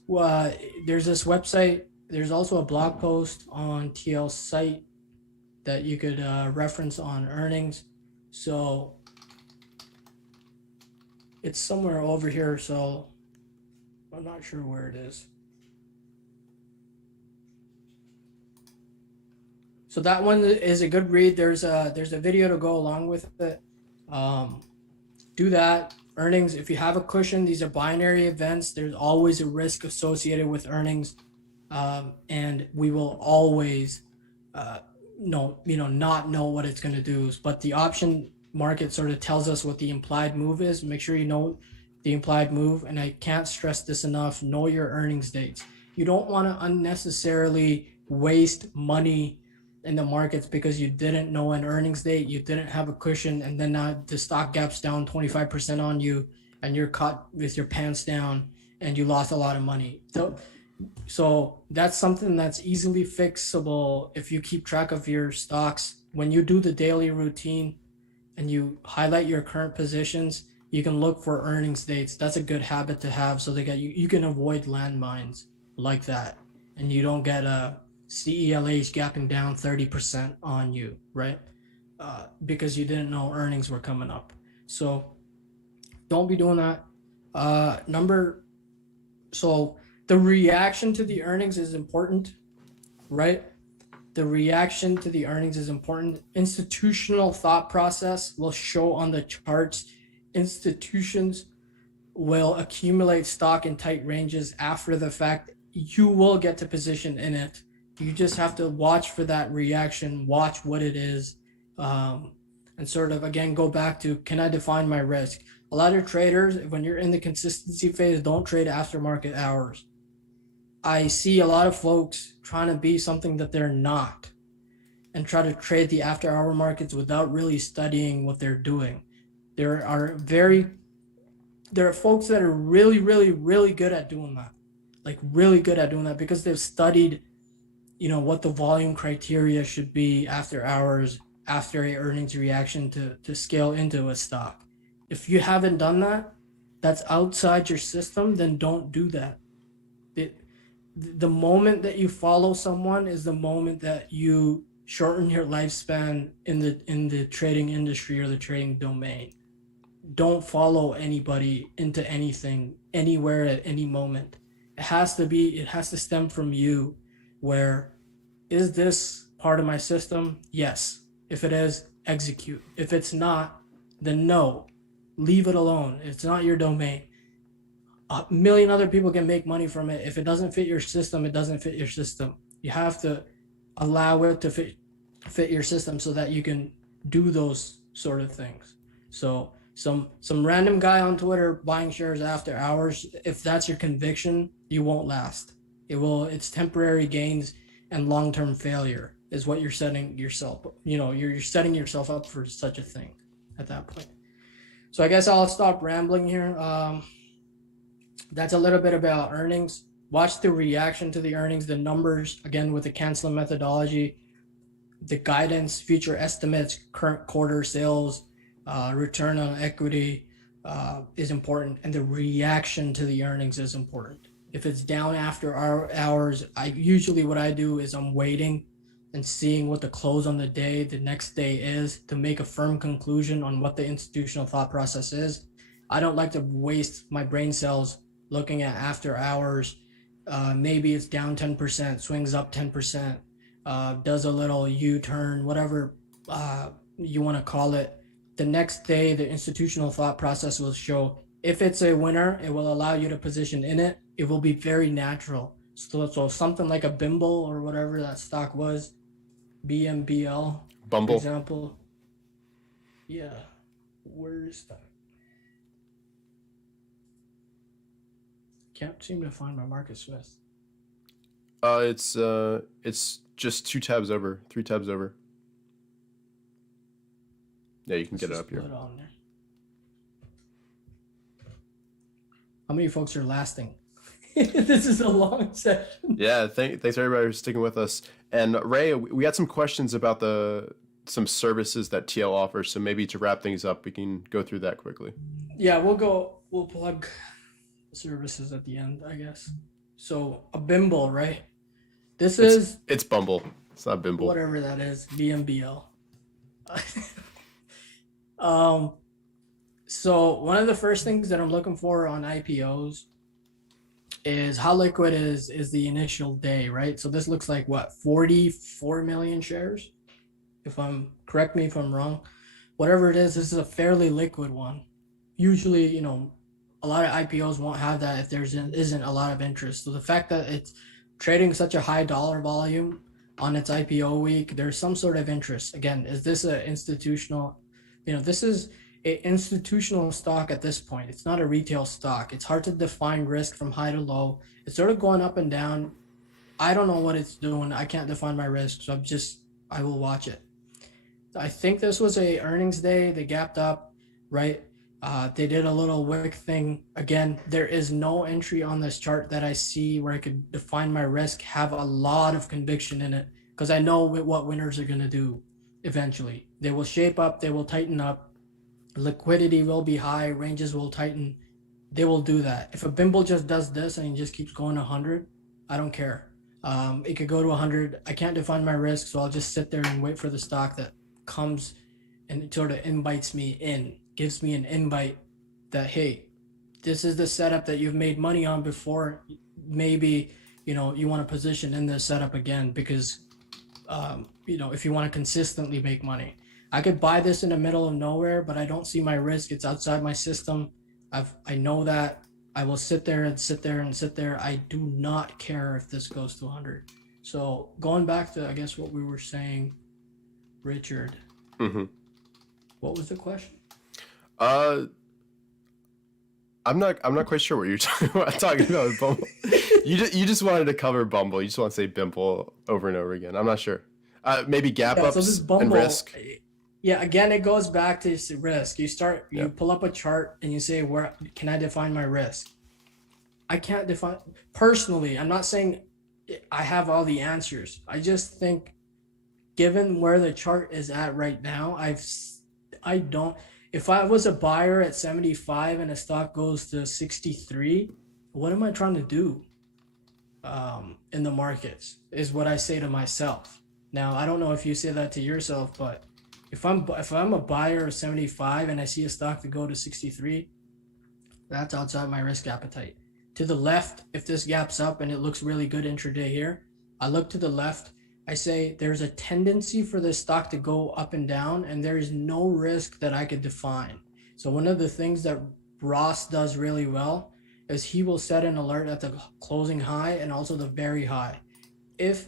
there's this website. There's also a blog post on TL's site that you could reference on earnings. So it's somewhere over here. So I'm not sure where it is. So that one is a good read. There's a video to go along with it. Do that. Earnings, if you have a cushion, these are binary events. There's always a risk associated with earnings, and we will always not know what it's going to do. But the option market sort of tells us what the implied move is. Make sure you know the implied move, and I can't stress this enough. Know your earnings dates. You don't want to unnecessarily waste money in the markets because you didn't know an earnings date, you didn't have a cushion, and then the stock gaps down 25% on you, and you're caught with your pants down, and you lost a lot of money. So that's something that's easily fixable if you keep track of your stocks. When you do the daily routine and you highlight your current positions, you can look for earnings dates. That's a good habit to have, so that you can avoid landmines like that, and you don't get a CELH gapping down 30% on you, right? Because you didn't know earnings were coming up. So don't be doing that. So the reaction to the earnings is important, right? The reaction to the earnings is important. Institutional thought process will show on the charts. Institutions will accumulate stock in tight ranges after the fact. You will get to position in it. You just have to watch for that reaction, watch what it is, and sort of, again, go back to, can I define my risk? A lot of traders, when you're in the consistency phase, don't trade after market hours. I see a lot of folks trying to be something that they're not and try to trade the after hour markets without really studying what they're doing. There are folks that are really, really, really good at doing that. Like really good at doing that because they've studied, what the volume criteria should be after hours, after a earnings reaction to scale into a stock. If you haven't done that, that's outside your system, then don't do that. The moment that you follow someone is the moment that you shorten your lifespan in the trading industry or the trading domain. Don't follow anybody into anything, anywhere, at any moment. It has to stem from you, where, is this part of my system? Yes. If it is, execute. If it's not, then no. Leave it alone. It's not your domain. A million other people can make money from it. If it doesn't fit your system, it doesn't fit your system. You have to allow it to fit your system so that you can do those sort of things. So some random guy on Twitter buying shares after hours, if that's your conviction, you won't last. It's temporary gains and long-term failure is what you're setting yourself. You're setting yourself up for such a thing at that point. So I guess I'll stop rambling here. That's a little bit about earnings. Watch the reaction to the earnings, the numbers, again, with the canceling methodology, the guidance, future estimates, current quarter sales, return on equity is important, and the reaction to the earnings is important. If it's down after hours, what I do is I'm waiting and seeing what the close on the next day is, to make a firm conclusion on what the institutional thought process is. I don't like to waste my brain cells looking at after hours. Maybe it's down 10%, swings up 10%, does a little U-turn, whatever you want to call it. The next day, the institutional thought process will show. If it's a winner, it will allow you to position in it. It will be very natural. So something like a Bimble or whatever that stock was, BMBL, Bumble. for example. Yeah. Where's that? Can't seem to find my Marcus Smith. It's just 2 tabs over, 3 tabs over. Yeah, you can get it up here. On there. How many folks are lasting? This is a long session. Yeah, thanks everybody for sticking with us. And Ray, we had some questions about the some services that TL offers. So maybe to wrap things up, we can go through that quickly. Yeah, we'll plug services at the end, I guess. So a Bimble, right? This is It's Bumble. It's not Bimble. whatever that is, BMBL. um, so one of the first things that I'm looking for on IPOs is how liquid is the initial day, right? So this looks like what, 44 million shares? If I'm correct me if I'm wrong. Whatever it is, this is a fairly liquid one. Usually, a lot of IPOs won't have that if there isn't a lot of interest. So the fact that it's trading such a high dollar volume on its IPO week, there's some sort of interest. Again, is this an institutional? This is an institutional stock at this point. It's not a retail stock. It's hard to define risk from high to low. It's sort of going up and down. I don't know what it's doing. I can't define my risk, so I will watch it. I think this was a earnings day. They gapped up, right? They did a little wick thing. Again, there is no entry on this chart that I see where I could define my risk, have a lot of conviction in it, because I know what winners are going to do eventually. They will shape up. They will tighten up. Liquidity will be high. Ranges will tighten. They will do that. If a Bimble just does this and he just keeps going 100, I don't care. It could go to 100. I can't define my risk, so I'll just sit there and wait for the stock that comes and it sort of invites me in, gives me an invite that, hey, this is the setup that you've made money on before. Maybe, you want to position in this setup again because, if you want to consistently make money. I could buy this in the middle of nowhere, but I don't see my risk. It's outside my system. I know that. I will sit there and sit there and sit there. I do not care if this goes to 100. So going back to, I guess, what we were saying, Richard, what was the question? I'm not quite sure what you're talking about Bumble. You just wanted to cover Bumble. You just want to say Bimble over and over again. I'm not sure. Maybe gap ups this Bumble, and risk. Yeah, again, it goes back to risk. You pull up a chart and you say, where can I define my risk? I can't define personally. I'm not saying I have all the answers. I just think, given where the chart is at right now, I don't. If I was a buyer at 75 and a stock goes to 63, what am I trying to do in the markets? Is what I say to myself. Now, I don't know if you say that to yourself, but if I'm a buyer of 75 and I see a stock to go to 63, that's outside my risk appetite. To the left, if this gaps up and it looks really good intraday here, I look to the left. I say there's a tendency for this stock to go up and down, and there is no risk that I could define. So one of the things that Ross does really well is he will set an alert at the closing high and also the very high. If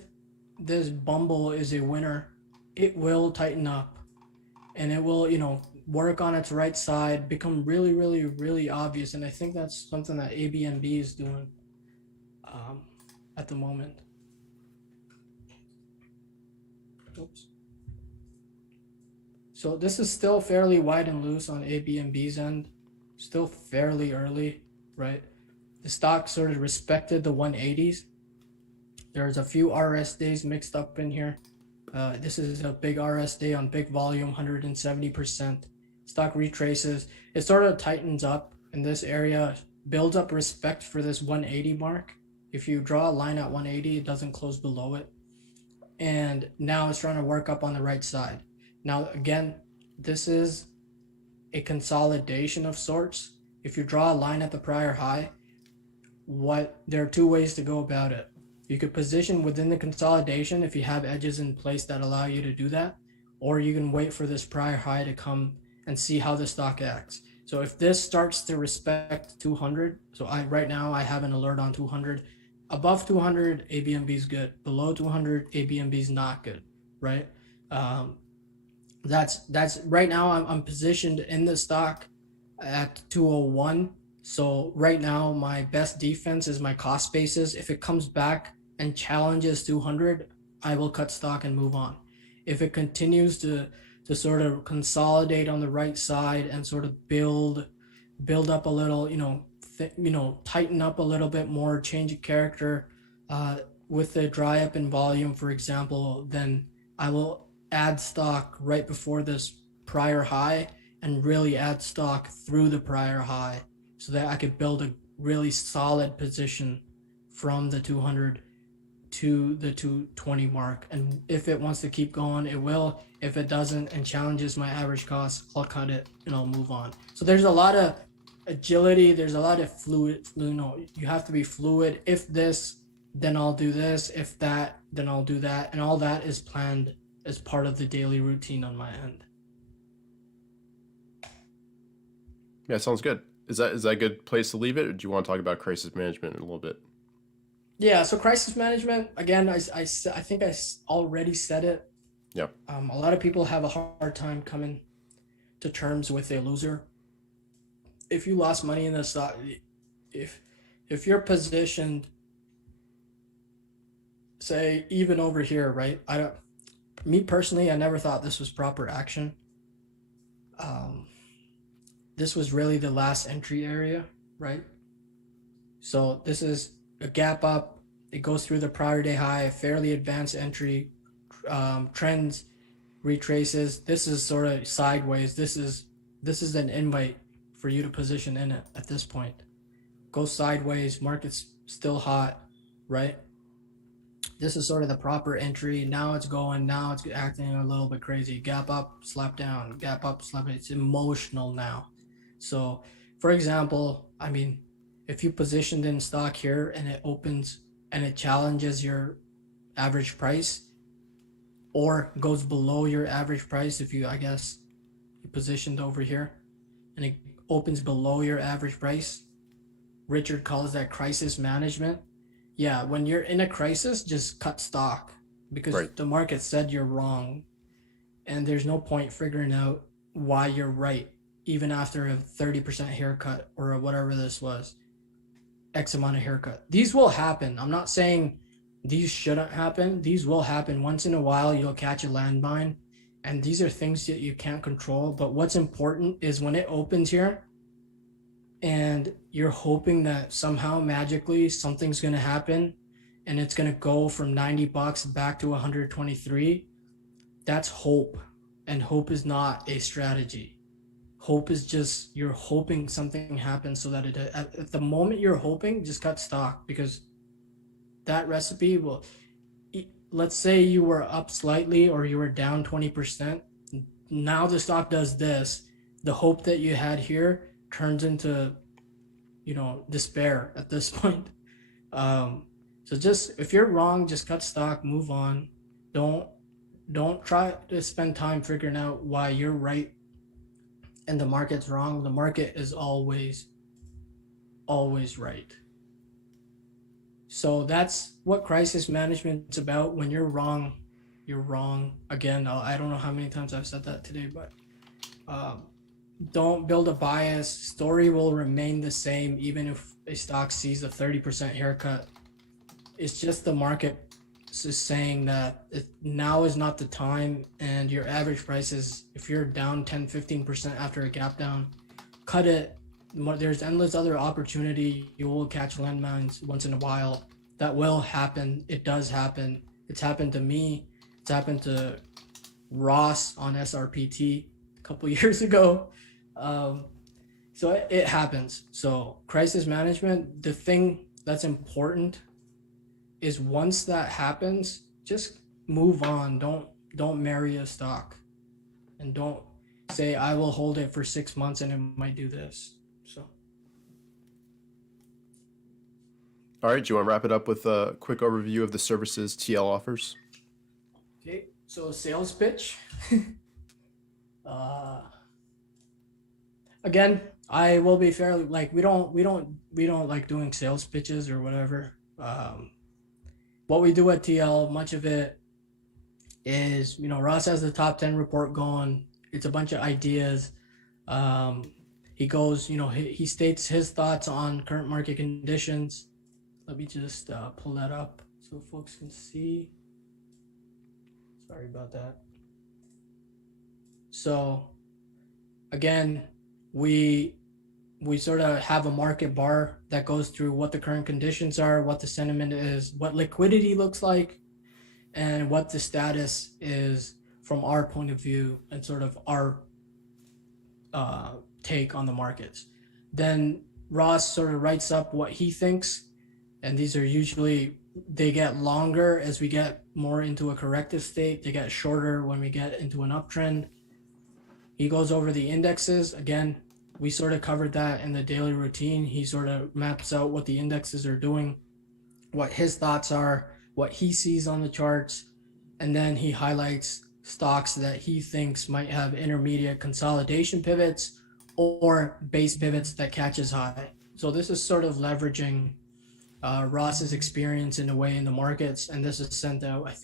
this Bumble is a winner, it will tighten up and it will, work on its right side, become really, really, really obvious. And I think that's something that ABNB is doing at the moment. Oops. So this is still fairly wide and loose on ABNB's end, still fairly early, right? The stock sort of respected the 180s. There's a few RS days mixed up in here. This is a big RS day on big volume, 170%. Stock retraces. It sort of tightens up in this area, builds up respect for this 180 mark. If you draw a line at 180, it doesn't close below it. And now it's trying to work up on the right side. Now, again, this is a consolidation of sorts. If you draw a line at the prior high, there are two ways to go about it. You could position within the consolidation if you have edges in place that allow you to do that, or you can wait for this prior high to come and see how the stock acts. So if this starts to respect 200, so right now I have an alert on 200. Above 200, ABNB is good. Below 200, ABNB is not good, right? That's right now I'm positioned in the stock at 201. So right now my best defense is my cost basis. If it comes back and challenges 200, I will cut stock and move on. If it continues to sort of consolidate on the right side and sort of build up a little, tighten up a little bit more, change of character with the dry up in volume, for example, then I will add stock right before this prior high and really add stock through the prior high so that I could build a really solid position from the 200 to the 220 mark. And if it wants to keep going, it will. If it doesn't and challenges my average cost, I'll cut it and I'll move on. So there's a lot of agility. There's a lot of fluid. You have to be fluid. If this, then I'll do this. If that, then I'll do that. And all that is planned as part of the daily routine on my end. Yeah, sounds good. Is that a good place to leave it, or do you want to talk about crisis management in a little bit? Yeah, so crisis management, again, I think I already said it. Yeah. A lot of people have a hard time coming to terms with a loser. If you lost money in the stock, if you're positioned, say even over here, right? Me personally, I never thought this was proper action. This was really the last entry area, right? So this is a gap up. It goes through the prior day high, fairly advanced entry, trends retraces. This is sort of sideways. This is an invite for you to position in it at this point. Goes sideways, market's still hot, right? This is sort of the proper entry. Now it's acting a little bit crazy. Gap up, slap down, gap up, slap down. It's emotional now. So, for example, I mean, if you positioned in stock here and it opens and it challenges your average price or goes below your average price, if you positioned over here and it opens below your average price, Richard calls that crisis management. Yeah, when you're in a crisis, just cut stock because the market said you're wrong and there's no point figuring out why you're right, even after a 30% haircut or whatever this was, X amount of haircut. These will happen. I'm not saying these shouldn't happen. These will happen. Once in a while, you'll catch a landmine, and these are things that you can't control. But what's important is when it opens here, and you're hoping that somehow magically something's going to happen and it's going to go from $90 back to 123. That's hope. And hope is not a strategy. Hope is just you're hoping something happens so that at the moment you're hoping, just cut stock because that recipe will, let's say you were up slightly or you were down 20%. Now the stock does this. The hope that you had here turns into, despair at this point. So just if you're wrong, just cut stock, move on. Don't try to spend time figuring out why you're right and the market's wrong. The market is always right. So that's what crisis management is about. When you're wrong, you're wrong. Again, I don't know how many times I've said that today, but don't build a bias. Story will remain the same even if a stock sees a 30% haircut. It's just the market is saying that now is not the time, and your average price is, if you're down 10-15% after a gap down, cut it. There's endless other opportunity. You will catch landmines once in a while. That will happen. It does happen. It's happened to me. It's happened to Ross on SRPT a couple years ago. So it happens. So crisis management, the thing that's important is once that happens, just move on. Don't marry a stock, and don't say I will hold it for 6 months and it might do this. So. All right, do you want to wrap it up with a quick overview of the services TL offers? Okay, so sales pitch. Again, I will be fairly we don't like doing sales pitches or whatever. What we do at TL, much of it is, Ross has the top 10 report going. It's a bunch of ideas. He goes, he states his thoughts on current market conditions. Let me just pull that up so folks can see. Sorry about that. So again, we sort of have a market bar that goes through what the current conditions are, what the sentiment is, what liquidity looks like, and what the status is from our point of view and sort of our take on the markets. Then Ross sort of writes up what he thinks, and these are usually, they get longer as we get more into a corrective state. They get shorter when we get into an uptrend. He goes over the indexes. Again, we sort of covered that in the daily routine. He sort of maps out what the indexes are doing, what his thoughts are, what he sees on the charts, and then he highlights stocks that he thinks might have intermediate consolidation pivots or base pivots that catches high. So this is sort of leveraging Ross's experience in a way in the markets, and this is sent out. It's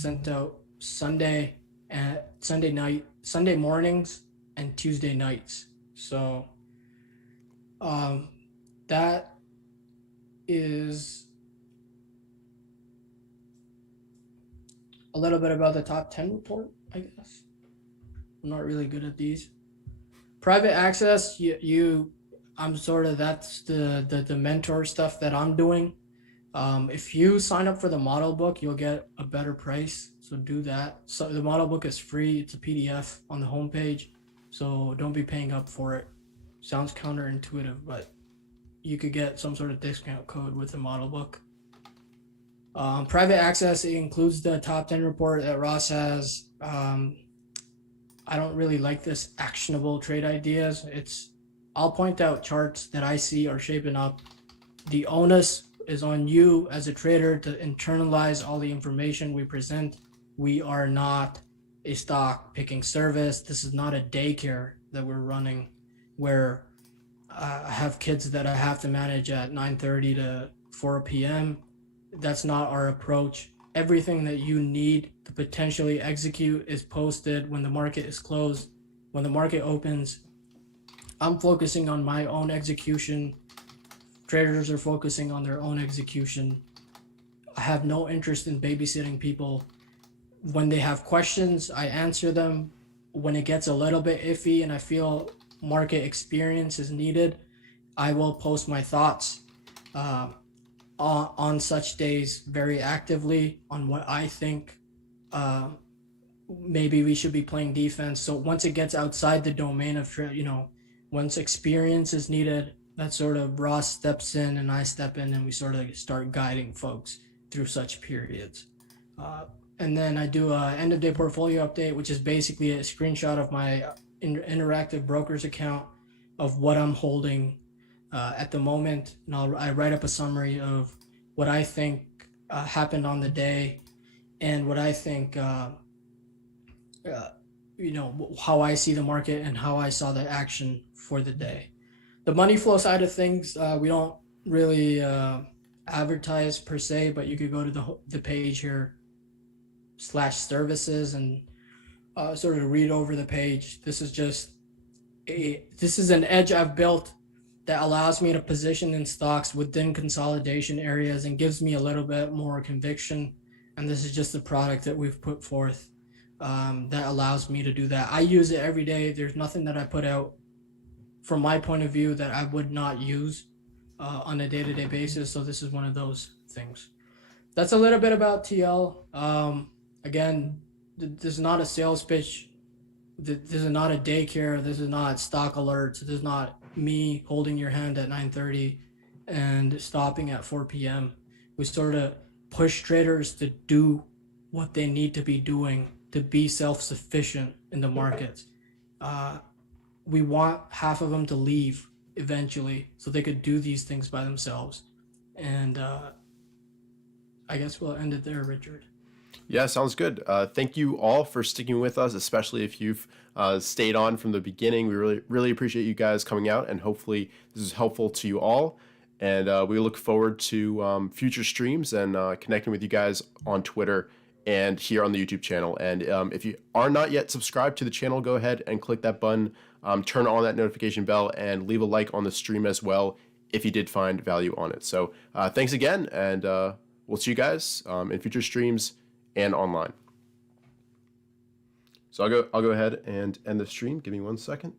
sent out Sunday and Sunday mornings, and Tuesday nights. So that is a little bit about the top 10 report, I guess. I'm not really good at these. Private access, I'm sort of, that's the mentor stuff that I'm doing. If you sign up for the model book, you'll get a better price. So do that. So the model book is free. It's a PDF on the homepage. So don't be paying up for it. Sounds counterintuitive, but you could get some sort of discount code with the model book. Private access, it includes the top 10 report that Ross has. I don't really like this actionable trade ideas. I'll point out charts that I see are shaping up. The onus is on you as a trader to internalize all the information we present. We are not a stock picking service. This is not a daycare that we're running where I have kids that I have to manage at 9:30 to 4 p.m. That's not our approach. Everything that you need to potentially execute is posted when the market is closed. When the market opens, I'm focusing on my own execution. Traders are focusing on their own execution. I have no interest in babysitting people. When they have questions, I answer them. When it gets a little bit iffy and I feel market experience is needed, I will post my thoughts on such days very actively on what I think maybe we should be playing defense. So once it gets outside the domain of, once experience is needed, that sort of Ross steps in and I step in and we sort of start guiding folks through such periods. And then I do a end of day portfolio update, which is basically a screenshot of my interactive brokers account of what I'm holding at the moment. And I write up a summary of what I think happened on the day and what I think, how I see the market and how I saw the action for the day. The money flow side of things, we don't really advertise per se, but you could go to the page here /services and sort of read over the page. This is an edge I've built that allows me to position in stocks within consolidation areas and gives me a little bit more conviction. And this is just the product that we've put forth that allows me to do that. I use it every day. There's nothing that I put out from my point of view that I would not use on a day-to-day basis. So this is one of those things. That's a little bit about TL. Again, this is not a sales pitch. This is not a daycare. This is not stock alerts. This is not me holding your hand at 9:30 and stopping at 4 p.m. We sort of push traders to do what they need to be doing to be self-sufficient in the markets. We want half of them to leave eventually so they could do these things by themselves. And I guess we'll end it there, Richard. Yeah, sounds good. Thank you all for sticking with us, especially if you've stayed on from the beginning. We really appreciate you guys coming out, and hopefully this is helpful to you all. And we look forward to future streams and connecting with you guys on Twitter and here on the YouTube channel. And if you are not yet subscribed to the channel, go ahead and click that button, turn on that notification bell, and leave a like on the stream as well if you did find value on it. So thanks again, and we'll see you guys in future streams and online. So I'll go ahead and end the stream. Give me 1 second.